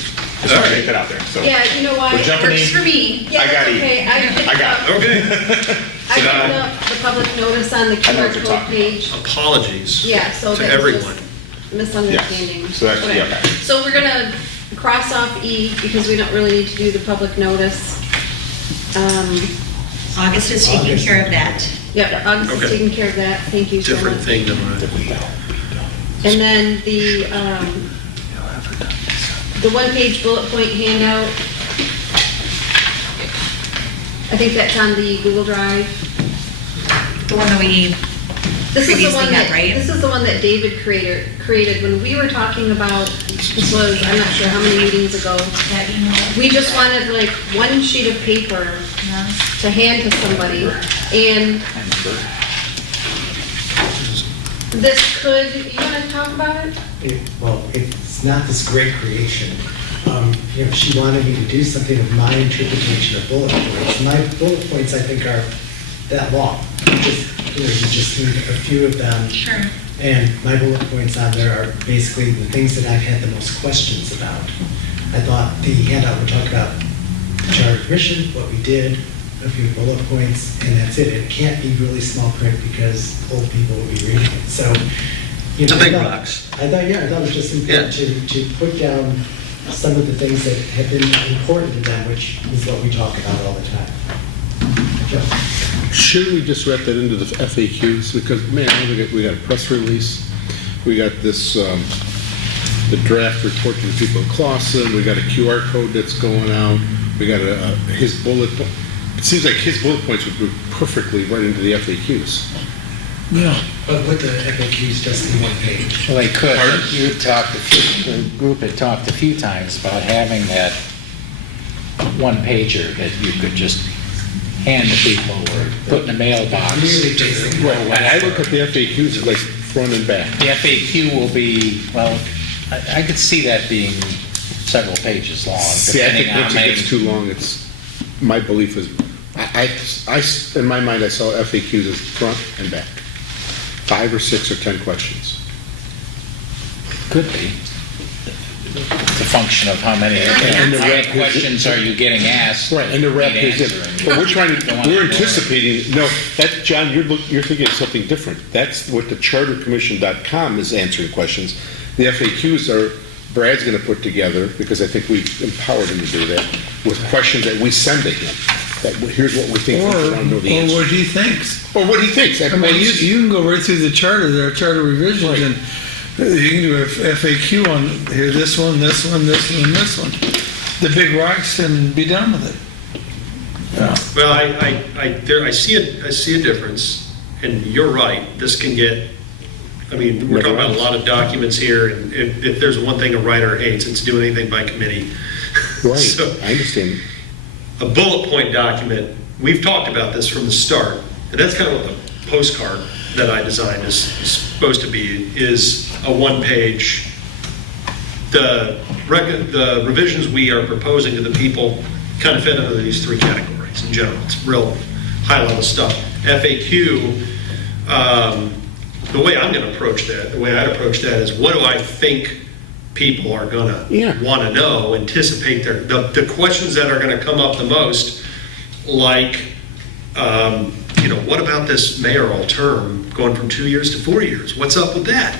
Just want to make that out there, so. Yeah, you know why? We're jumping Works for in. me. Yeah, I got that's it. okay. I got it. Okay. I So put now- up the public notice on the I know QR what you're code talking page. Apologies Yeah, so to that was everyone. just misunderstanding. Yes, so that's- Okay. yeah, okay. So we're gonna cross off E because we don't really need to do the public notice. August is taking care of that. Yep, August is Okay. taking care of that. Thank you so much. Different thing than what And then the one-page bullet point handout, I think that's on the Google Drive. The one that we This is the previously one had, that, right? this is the one that David created when we were talking about, this was, I'm not sure how many meetings ago. That email. We just wanted like one sheet of paper Yeah. to hand to somebody. And I remember. this could, you want to talk about it? Well, it's not this great creation. She wanted me to do something of my interpretation of bullet points. My bullet points, I think, are that long. You just need a few of them. Sure. And my bullet points on there are basically the things that I've had the most questions about. I thought the handout would talk about the charter mission, what we did, a few bullet points, and that's it. It can't be really small print because old people will be reading it. So, The I big thought- rocks. I thought it was just important to put down some of the things that have been important to them, which is what we talk about all the time. Joe? Should we just wrap that into the FAQs? Because, man, we got a press release, we got this, the draft report to the people in Clausen, we got a QR code that's going out, we got his bullet, it seems like his bullet points would go perfectly right into the FAQs. Yeah. But with the FAQs just in one page. Well, they could. You had talked, the group had talked a few times about having that one pager that you could just hand to people or put in a mailbox. Really basic. Right, and I look at the FAQs as like front and back. The FAQ will be, well, I could see that being several pages long, See, I think depending on once it maybe. gets too long, my belief is, in my mind, I saw FAQs as front and back. 5 or 6 or 10 questions. Could be. It's a function of how many And the rep- questions are you getting asked. Right, and the rep need is answering. it. But we're trying Don't to, wanna we're ignore it. anticipating, no, that, John, you're thinking of something different. That's what the chartercommission.com is answering questions. The FAQs are, Brad's gonna put together, because I think we've empowered him to do that, with questions that we send to him. That, here's what we think, we Or want to know the answer. what he thinks. Or what he thinks. I mean, you can go right through the charter, there are charter revisions, and you can do a FAQ on, here, this one, this one, this one, and this one. The big rocks and be done with it. Well, I see a difference, and you're right, this can get, I mean, we're talking about a lot of documents here, and if there's one thing a writer hates, it's doing anything by committee. Right, So, I understand. a bullet point document, we've talked about this from the start, and that's kind of what the postcard that I designed is supposed to be, is a one-page, the revisions we are proposing to the people kind of fit under these 3 categories in general. It's real high-level stuff. FAQ, the way I'm going to approach that, the way I'd approach that is, what do I think people are going to want to know, anticipate the questions that are going to come up the most, like, what about this mayoral term going from 2 years to 4 years? What's up with that?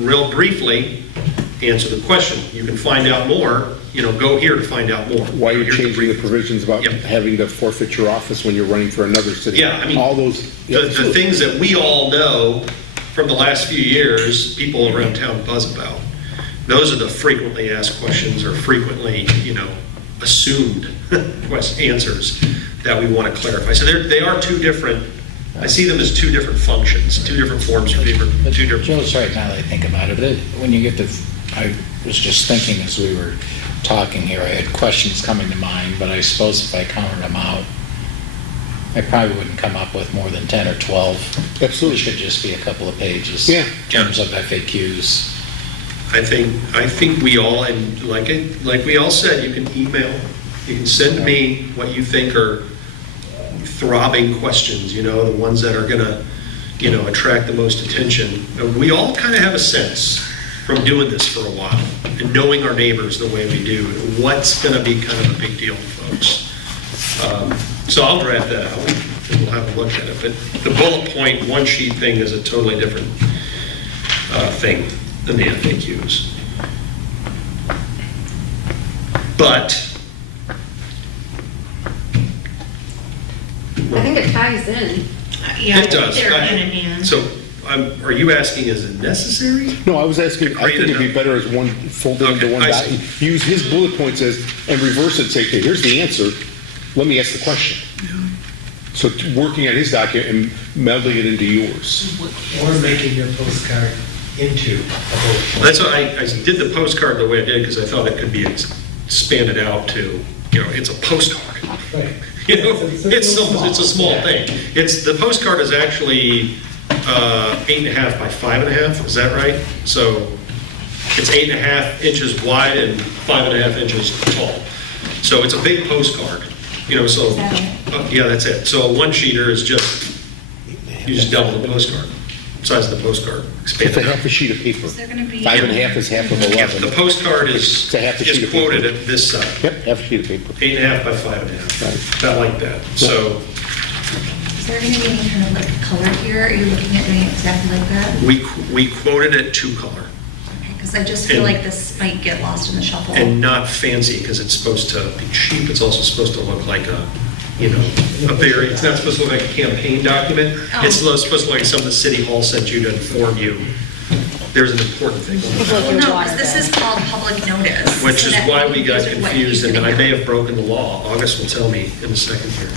Real briefly, answer the question. You can find out more, go here to find out more. Why are you Here's changing the brief. provisions about Yep. having to forfeit your office when you're running for another city? Yeah, I mean, All those. The things that we all know from the last few years, people around town buzz about. Those are the frequently asked questions or frequently, assumed answers that we want to clarify. So they are two different, I see them as two different functions, two different forms for But two different. Joe's right now that I think about it, but when you get to, I was just thinking as we were talking here, I had questions coming to mind, but I suppose if I counted them out, I probably wouldn't come up with more than 10 or 12. Absolutely. It should just be a couple of pages. Yeah. In terms of FAQs. I think we all, and like we all said, you can email, you can send me what you think are throbbing questions, the ones that are gonna, attract the most attention. We all kind of have a sense from doing this for a while and knowing our neighbors the way we do, what's gonna be kind of a big deal to folks. So I'll draft that out and we'll have a look at it. But the bullet point, one sheet thing is a totally different thing than the FAQs. But I think it ties in. Yeah, it does. they're hand in hand. So are you asking, is it necessary? No, I was asking, I think it'd be better as one, fold it into Okay, one I dot. see. Use his bullet points and reverse it, say, okay, here's the answer, let me ask the question. So working on his document and melding it into yours. Or making your postcard into a bullet point. That's why I did the postcard the way I did, because I thought it could be expanded out to, it's a postcard. Right. It's a small thing. The postcard is actually 8.5 by 5.5, is that right? So it's 8.5 inches wide and 5.5 inches tall. So it's a big postcard, so, yeah, that's it. So a one-sheeter is you just double the postcard, size of the postcard, expand It's a it out. half a sheet of paper. Is there gonna be? 5.5 is half of Yeah, 11. the postcard It's a half a sheet is of paper. quoted at this side. Yep, half a sheet of paper. 8.5 by 5.5. I like that. So Is there gonna be any kind of like color here? Are you looking at doing it exactly like that? we quoted it two color Because I just feel And- like this might get lost in the shuffle. and not fancy because it's supposed to be cheap. It's also supposed to look like it's not supposed to look like a campaign document. Oh. It's supposed to look like something the city hall sent you to inform you. There's an important thing on Look that. your No, water because this bill. is called public notice. Which so is that why we got these are what confused, he's and I gonna may hear. have broken the law. August will tell me in a second here.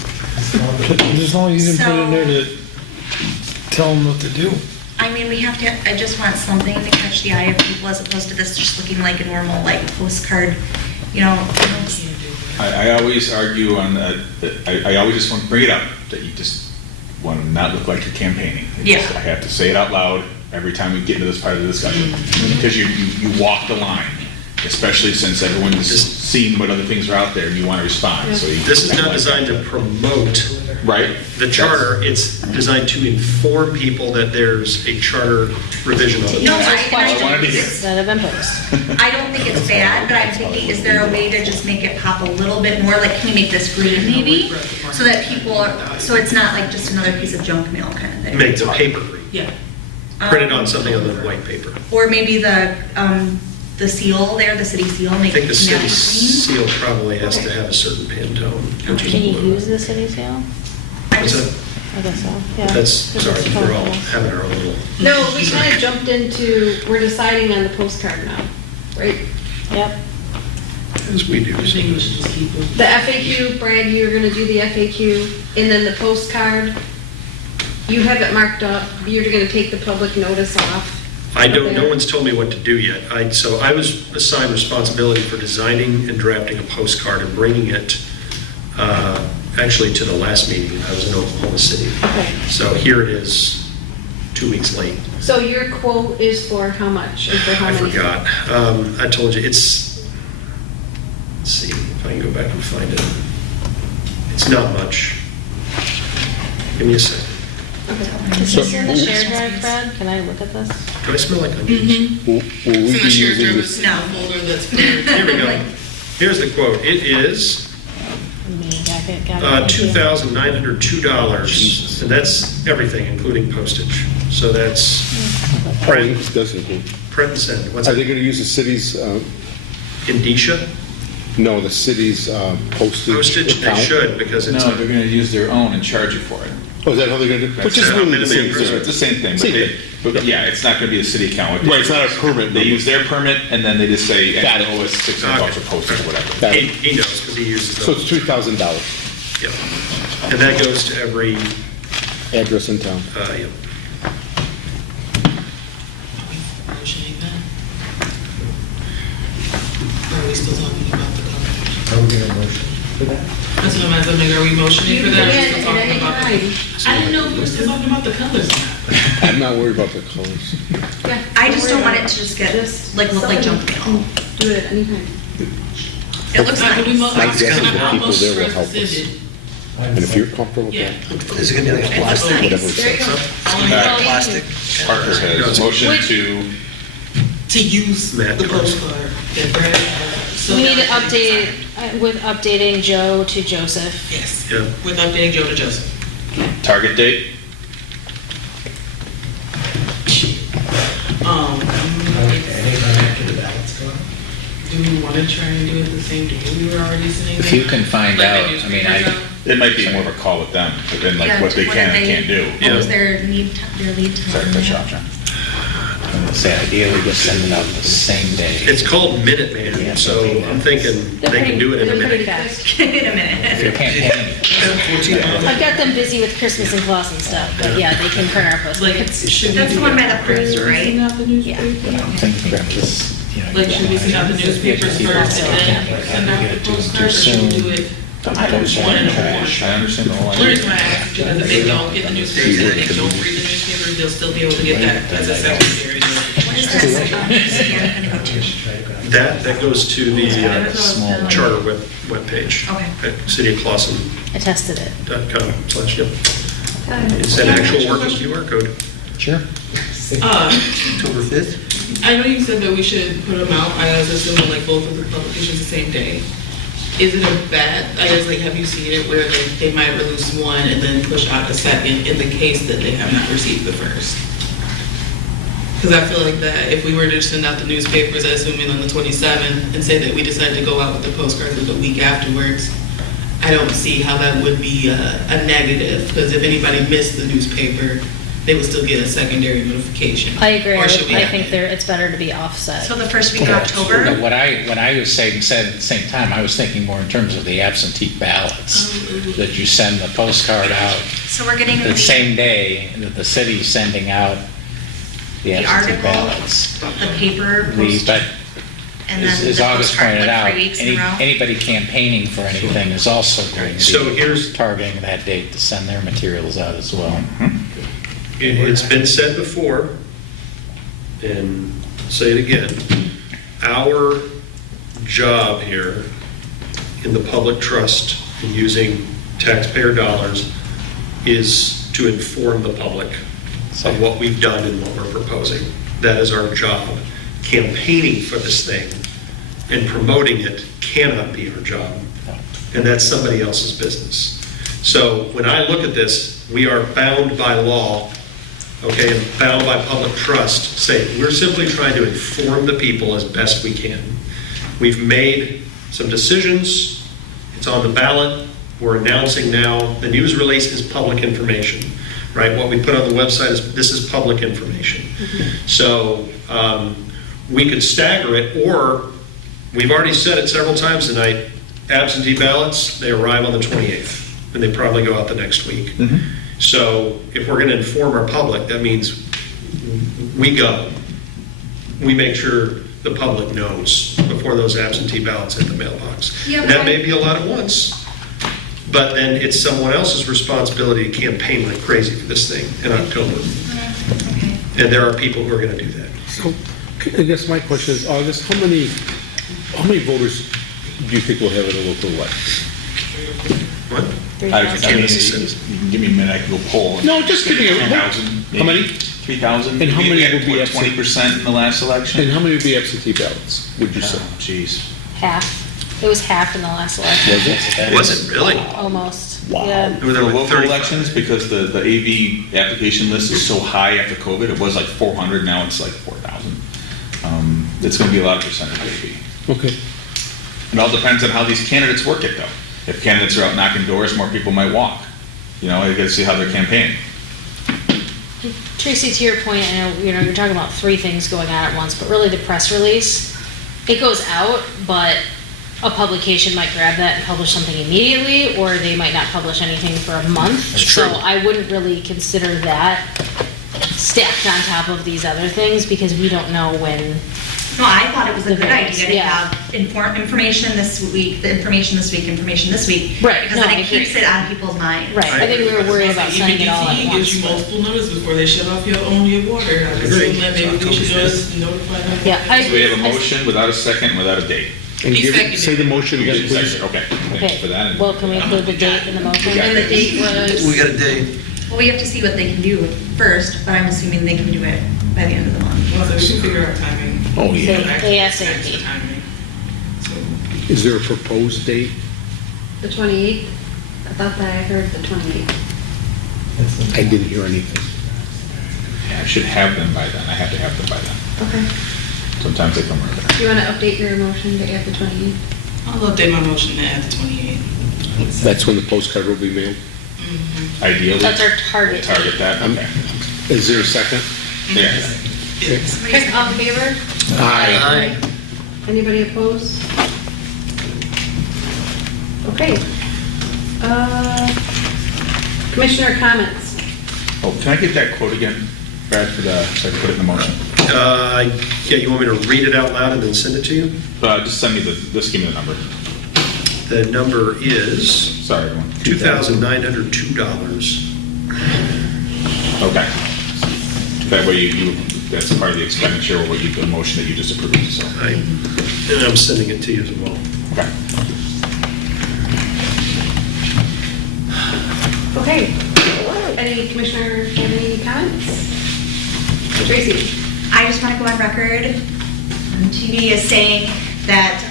As long as you didn't put in there to tell them what to do. I mean, I just want something to catch the eye of people as opposed to this just looking like a normal like postcard, I always argue on that, I always just want to bring it up, that you just want to not look like you're campaigning. Yeah. I have to say it out loud every time we get into this part of the discussion, because you walk the line, especially since everyone's seen what other things are out there and you want to respond, so you. This is not designed to promote Right? the charter. It's designed to inform people that there's a charter revision on it. No, I wanted to hear. That have been posted. I don't think it's bad, but I'm thinking, is there a way to just make it pop a little bit more? Like, can we make this green maybe? So that so it's not like just another piece of junk mail kind of thing. Make the paper green. Yeah. Printed on something other than white paper. Or maybe the seal there, the city seal, I make it think the city green. seal probably has to have a certain Pantone, which is Can you blue. use the city seal? I What's just- that? I guess so, yeah. That's, Because sorry, it's we're all totally- having our own little. No, we kind of jumped into, we're deciding on the postcard now, right? Yep. As we do. I think we should just keep it. The FAQ, Brad, you're gonna do the FAQ, and then the postcard, you have it marked up, you're gonna take the public notice off. No one's told me what to do yet. So I was assigned responsibility for designing and drafting a postcard and bringing it, actually to the last meeting. I was in Oklahoma City. Okay. So here it is, 2 weeks late. So your quote is for how much, and for how I many? forgot. I told you, let's see if I can go back and find it. It's not much. Give me a second. Is this in the shared drive, Brad? Can I look at this? Do I smell like onions? Will we It's in be the shared using drive, this? it's in the folder that's. Here we go. Here's the quote. It is Me, back packet, got it. Thank you. $2,902, and that's everything, including postage. So that's print, Doesn't it? print and send. What's Are they that? going to use the city's, Indicia? no, the city's postage Postage, they account? should, because it's No, they're gonna use their own and charge you for it. Oh, is that how they're going to do it? Which is That's really how the same minimum So it's the thing. same thing, Same but thing. but yeah, it's not gonna be a city account. Right, it's not a permit They number. use their permit, and then they just say, Got and it. owe us $600 for postage or whatever. Got He it. he knows, because he uses So it's those. $3,000 Yep. And that goes to every, address in town. yep. Motioning that? Or are we still talking about the color? Are we gonna motion for that? That's what I'm asking, are we motioning for that? Or are we still at talking any about time. I didn't know if we were still talking about the colors. I'm not worried about the colors. I just don't want it to just get, like, look like junk mail. Do it at any time. It looks Can we nice. mo- My guess is can I- the I'll people motion there will for us to help send us. it. And if you're comfortable with Yeah. that, Is it gonna be like a plastic? whatever it There you says. go. All in Uh, favor? Plastic? Parker has motion Which- to, To use Matt the Carson. postcard that Brad. so We need to now- update, with updating Joe to Joseph. Yes, Yeah. with updating Joe to Joseph. target date, Anytime after the ballots go out? Do we want to try and do it the same day we were already sending? If you can find Like the out, I mean, I, newspapers out? it might be more of a call with them, but then like Yeah, what they what can did and they- can't do. What was Yeah. their lead time? Sorry, cut you off, John. say ideally just send it out the same day. It's called Minuteman, so I'm thinking they can do it in a They're pretty minute. fast. In a minute. If you're campaigning, 14 hours. I've got them busy with Christmas and Claus and stuff, but yeah, they can print our post. Like, It's- should we That's do the one it by the printer, first, right? send out the Yeah. newspaper? I'm thinking that just, you know. Like, should we send out the newspapers first and then send out the postcard, or should we do it? I don't one and one? I understand the whole The idea. reason why I asked is because if they don't get the newspapers and they don't read the newspapers, they'll still be able to get that as a secondary. What is that scan gonna go to? That goes to the Small. charter webpage. Okay. At cityofclawson.com/, I tested it. yep. It's an actual working QR code. Sure. October 5th? I know you said that we should put them out, I was assuming like both of the publications the same day. Is it a bad, I guess, like, have you seen it where they might release one and then push out a second in the case that they have not received the first? Because I feel like that if we were to send out the newspapers, assuming on the 27th, and say that we decided to go out with the postcards the week afterwards, I don't see how that would be a negative, because if anybody missed the newspaper, they would still get a secondary notification. I agree. Or should we I have think it? it's better to be offset. So the first week of No, October? What I was saying, said at the same time, I was thinking more in terms of the absentee ballots, that you send the postcard out So we're getting the same day that the city's sending out the the absentee article, ballots. the paper, post, But and as then as the August postcard, pointed out, like 3 weeks in a row? anybody campaigning for anything is also going So to be here's- targeting that date to send their materials out as well. It's been said before, and I'll say it again. Our job here in the public trust in using taxpayer dollars is to inform the public of what we've done and what we're proposing. That is our job. Campaigning for this thing and promoting it cannot be our job. And that's somebody else's business. So when I look at this, we are bound by law, okay, and bound by public trust, saying we're simply trying to inform the people as best we can. We've made some decisions. It's on the ballot. We're announcing now, the news release is public information, right? What we put on the website is, this is public information. So we could stagger it, or we've already said it several times tonight, absentee ballots, they arrive on the 28th, and they probably go out the next week. So if we're going to inform our public, that means we go. We make sure the public knows before those absentee ballots hit the mailbox. Yeah, And but that may be a lot at once, but then it's someone else's responsibility to campaign like crazy for this thing in October. Okay. And there are people who are going to do that. So, I guess my question is, August, how many voters do you think we'll have at a local election? What? I mean, 3,000. you can give me a minute, I can go poll. No, just give me a- 3,000, How many? 3,000. And how many had, would be what, absent? 20% in the last election? And how many would be absentee ballots, would you say? Oh, jeez. Half. It was half in the last election. Was it really? Almost. Wow. Yeah. Were there For like local 30? elections, because the AV application list is so high after COVID, it was like 400, now it's like 4,000. It's gonna be a lot of percentage AV. Okay. It all depends on how these candidates work it though. If candidates are out knocking doors, more people might walk. You know, you gotta see how they're campaigning. Tracy, to your point, I know, you're talking about three things going on at once, but really the press release, it goes out, but a publication might grab that and publish something immediately, or they might not publish anything for a month. That's true. So I wouldn't really consider that stacked on top of these other things, because we don't know when. No, I thought it was a The good votes, idea to yeah. have information this week, information this week. Right, Because no, then I it keeps agree. it on people's minds. Right, I think we were worried about The sending it all at EBT once. gives you but- multiple notice before they shut off your water. I Agree. assume that maybe we should just notify them. Yeah, I- So we have a motion without a second, and without a date. And He give, seconded say the it. motion You again, did please. second, okay. Thank Okay, you for that. well, can we include the date in the motion? We got And the that. date was? We got a date. Well, we have to see what they can do first, but I'm assuming they can do it by the end of the month. Well, so we can figure out timing. Oh, yeah. ASAP. Extra timing. So, Is there a proposed date? The 28th? I thought that I heard the 28th. I didn't hear anything. Yeah, I should have them by then, I have to have them by then. Okay. Sometimes they come earlier. Do you want to update your motion to add the 28th? I'll update my motion to add the 28th. That's when the postcard will be mailed. Ideally. That's our target. Target that, okay. Is there a second? Yeah. Yes. Okay, all in favor? Aye. Anybody opposed? Okay. Commissioner comments? Oh, can I get that quote again, Brad, so I can put it in the motion? Yeah, you want me to read it out loud and then send it to you? Just send me just give me the number. The number is Sorry, everyone. $2,902. Okay. That way that's part of the expenditure or what you, the motion that you just approved, so. And I'm sending it to you as well. Okay. Okay. Any commissioner have any comments? Tracy? I just want to go on record on TV as saying that,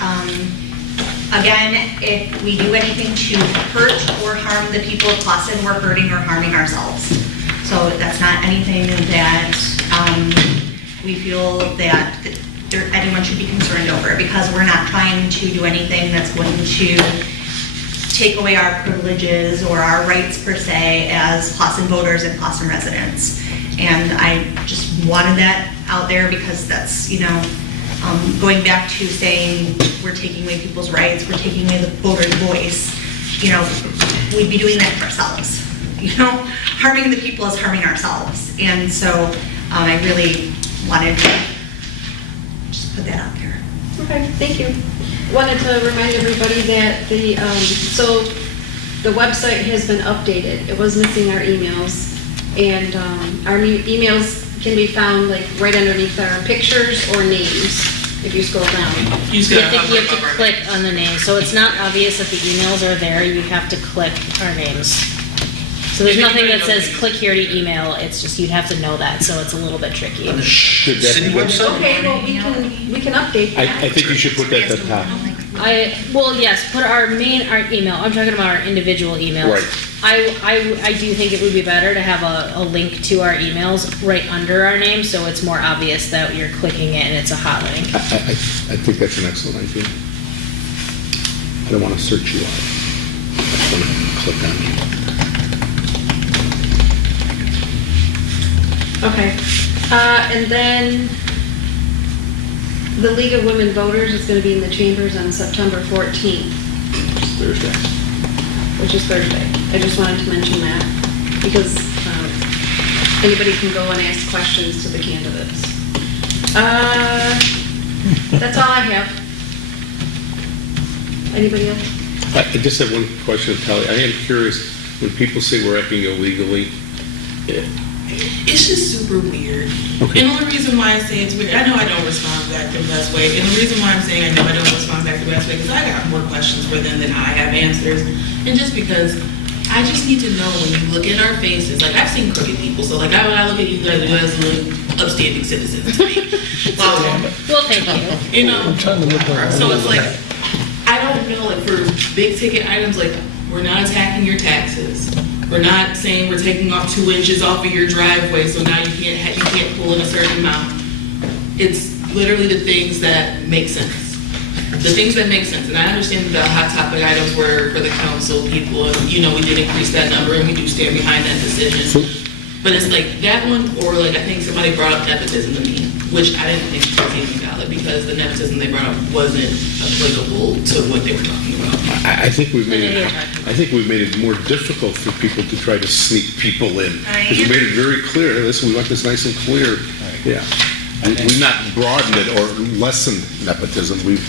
again, if we do anything to hurt or harm the people of Clausen, we're hurting or harming ourselves. So that's not anything that we feel that anyone should be concerned over, because we're not trying to do anything that's going to take away our privileges or our rights per se as Clausen voters and Clausen residents. And I just wanted that out there because that's, going back to saying we're taking away people's rights, we're taking away the voter's voice, we'd be doing that to ourselves. Harming the people is harming ourselves. And so I really wanted to just put that out there. Okay, thank you. Wanted to remind everybody that the website has been updated. It was missing our emails. And our emails can be found like right underneath our pictures or names, if you scroll down. You just You gotta have to hover. click on the name, so it's not obvious that the emails are there, you have to click our names. So there's If nothing that anybody says knows- click here to email, it's just, you'd have to know that, so it's a little bit tricky. On the Should that city be- website? Okay, well, we can update I that. think you should put that at the top. Well, yes, put our email, I'm talking about our individual emails. Right. I do think it would be better to have a link to our emails right under our name, so it's more obvious that you're clicking it and it's a hot link. I think that's an excellent idea. I don't want to search you out. I just want to click on you. Okay. And then the League of Women Voters is going to be in the chambers on September 14th, Thursday. which is Thursday. I just wanted to mention that because anybody can go and ask questions to the candidates. That's all I have. Anybody else? I just have one question, Kelly. I am curious, when people say we're acting illegally, It's just super weird. Okay. And the only reason why I say it's weird, I know I don't respond back the best way. And the reason why I'm saying I know I don't respond back the best way, because I got more questions for them than I have answers. And just because I just need to know when you look at our faces, like I've seen crooked people, so like when I look at you guys look upstanding citizens to me. Well, thank you. You know, I'm trying to look around. so it's like, I don't them know, like, for big ticket items, like, we're not attacking your taxes. We're not saying we're taking off 2 inches off of your driveway, so now you can't pull in a certain amount. It's literally the things that make sense. The things that make sense, and I understand the hot topic items were for the council people, and, you know, we did increase that number, and we do stand behind that decision. But it's like that one, or like, I think somebody brought up nepotism to me, which I didn't think was even valid, because the nepotism they brought up wasn't applicable to what they were talking about. I think we've made it, more difficult for people to try to sneak people in. Because we made it very clear, listen, we want this nice and clear. Yeah. We've not broadened it or lessened nepotism, we've,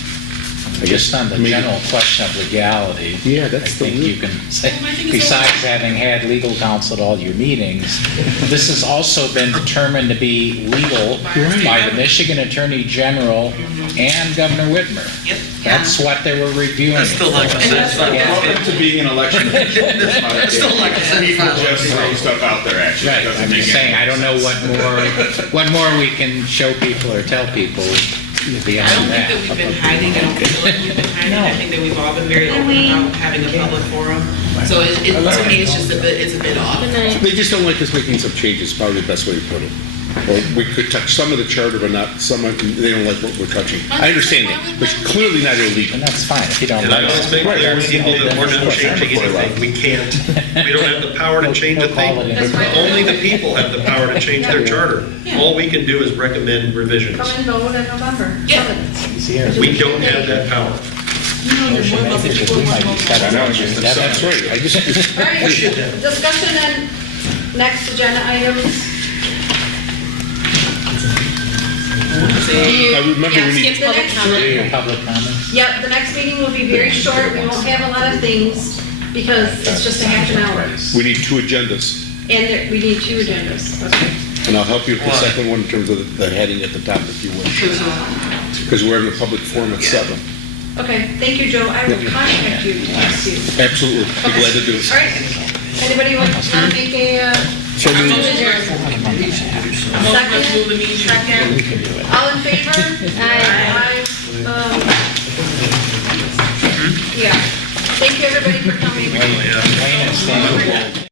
I guess. Just on the made it- general question of legality. Yeah, that's I think the- you can say, Well, I think it's besides all- having had legal counsel at all your meetings, this has also been determined to be legal by the Michigan Attorney General and Governor Whitmer. Yep. That's what they were reviewing. That's still like I said, it's not- Welcome to being an election official. That's still like I said, it's People not- just throw stuff out there at you. It Right, doesn't I'm make just saying, any I don't know sense. what more we can show people or tell people I beyond don't think that. that we've been hiding, I don't feel like we've been hiding, I think that we've all been very open about having a public forum. So to me, it's just a bit off. They just don't like us making some changes, probably the best way to put it. Or we could touch some of the charter, but not some, they don't like what we're touching. I understand that, but it's clearly not illegal. And that's fine, if you don't And I like always make it. clear when people that we're not changing anything, we can't. We don't have the power to change a thing. Only the people have the power to change their charter. All we can do is recommend revisions. Come and vote in November. Yeah. We don't have that power. Motion makers, if we might be better. That's right, I just, All right, discussion on next agenda items. I remember Yeah, we need. skip the next one. Public comments? Yep, the next meeting will be very short, we won't have a lot of things, because it's just a half an hour. We need 2 agendas, And we need 2 agendas, okay? and I'll help you with the second one in terms of the heading at the top if you wish. Because we're in a public forum at 7. Okay, thank you, Joe, I will contact you to ask you. Absolutely, be glad to do it. All right, anybody want to make a, So moved. I'm over to move the meeting. second? All in favor? Aye. Yeah, thank you, everybody, for coming. Wayne is staying.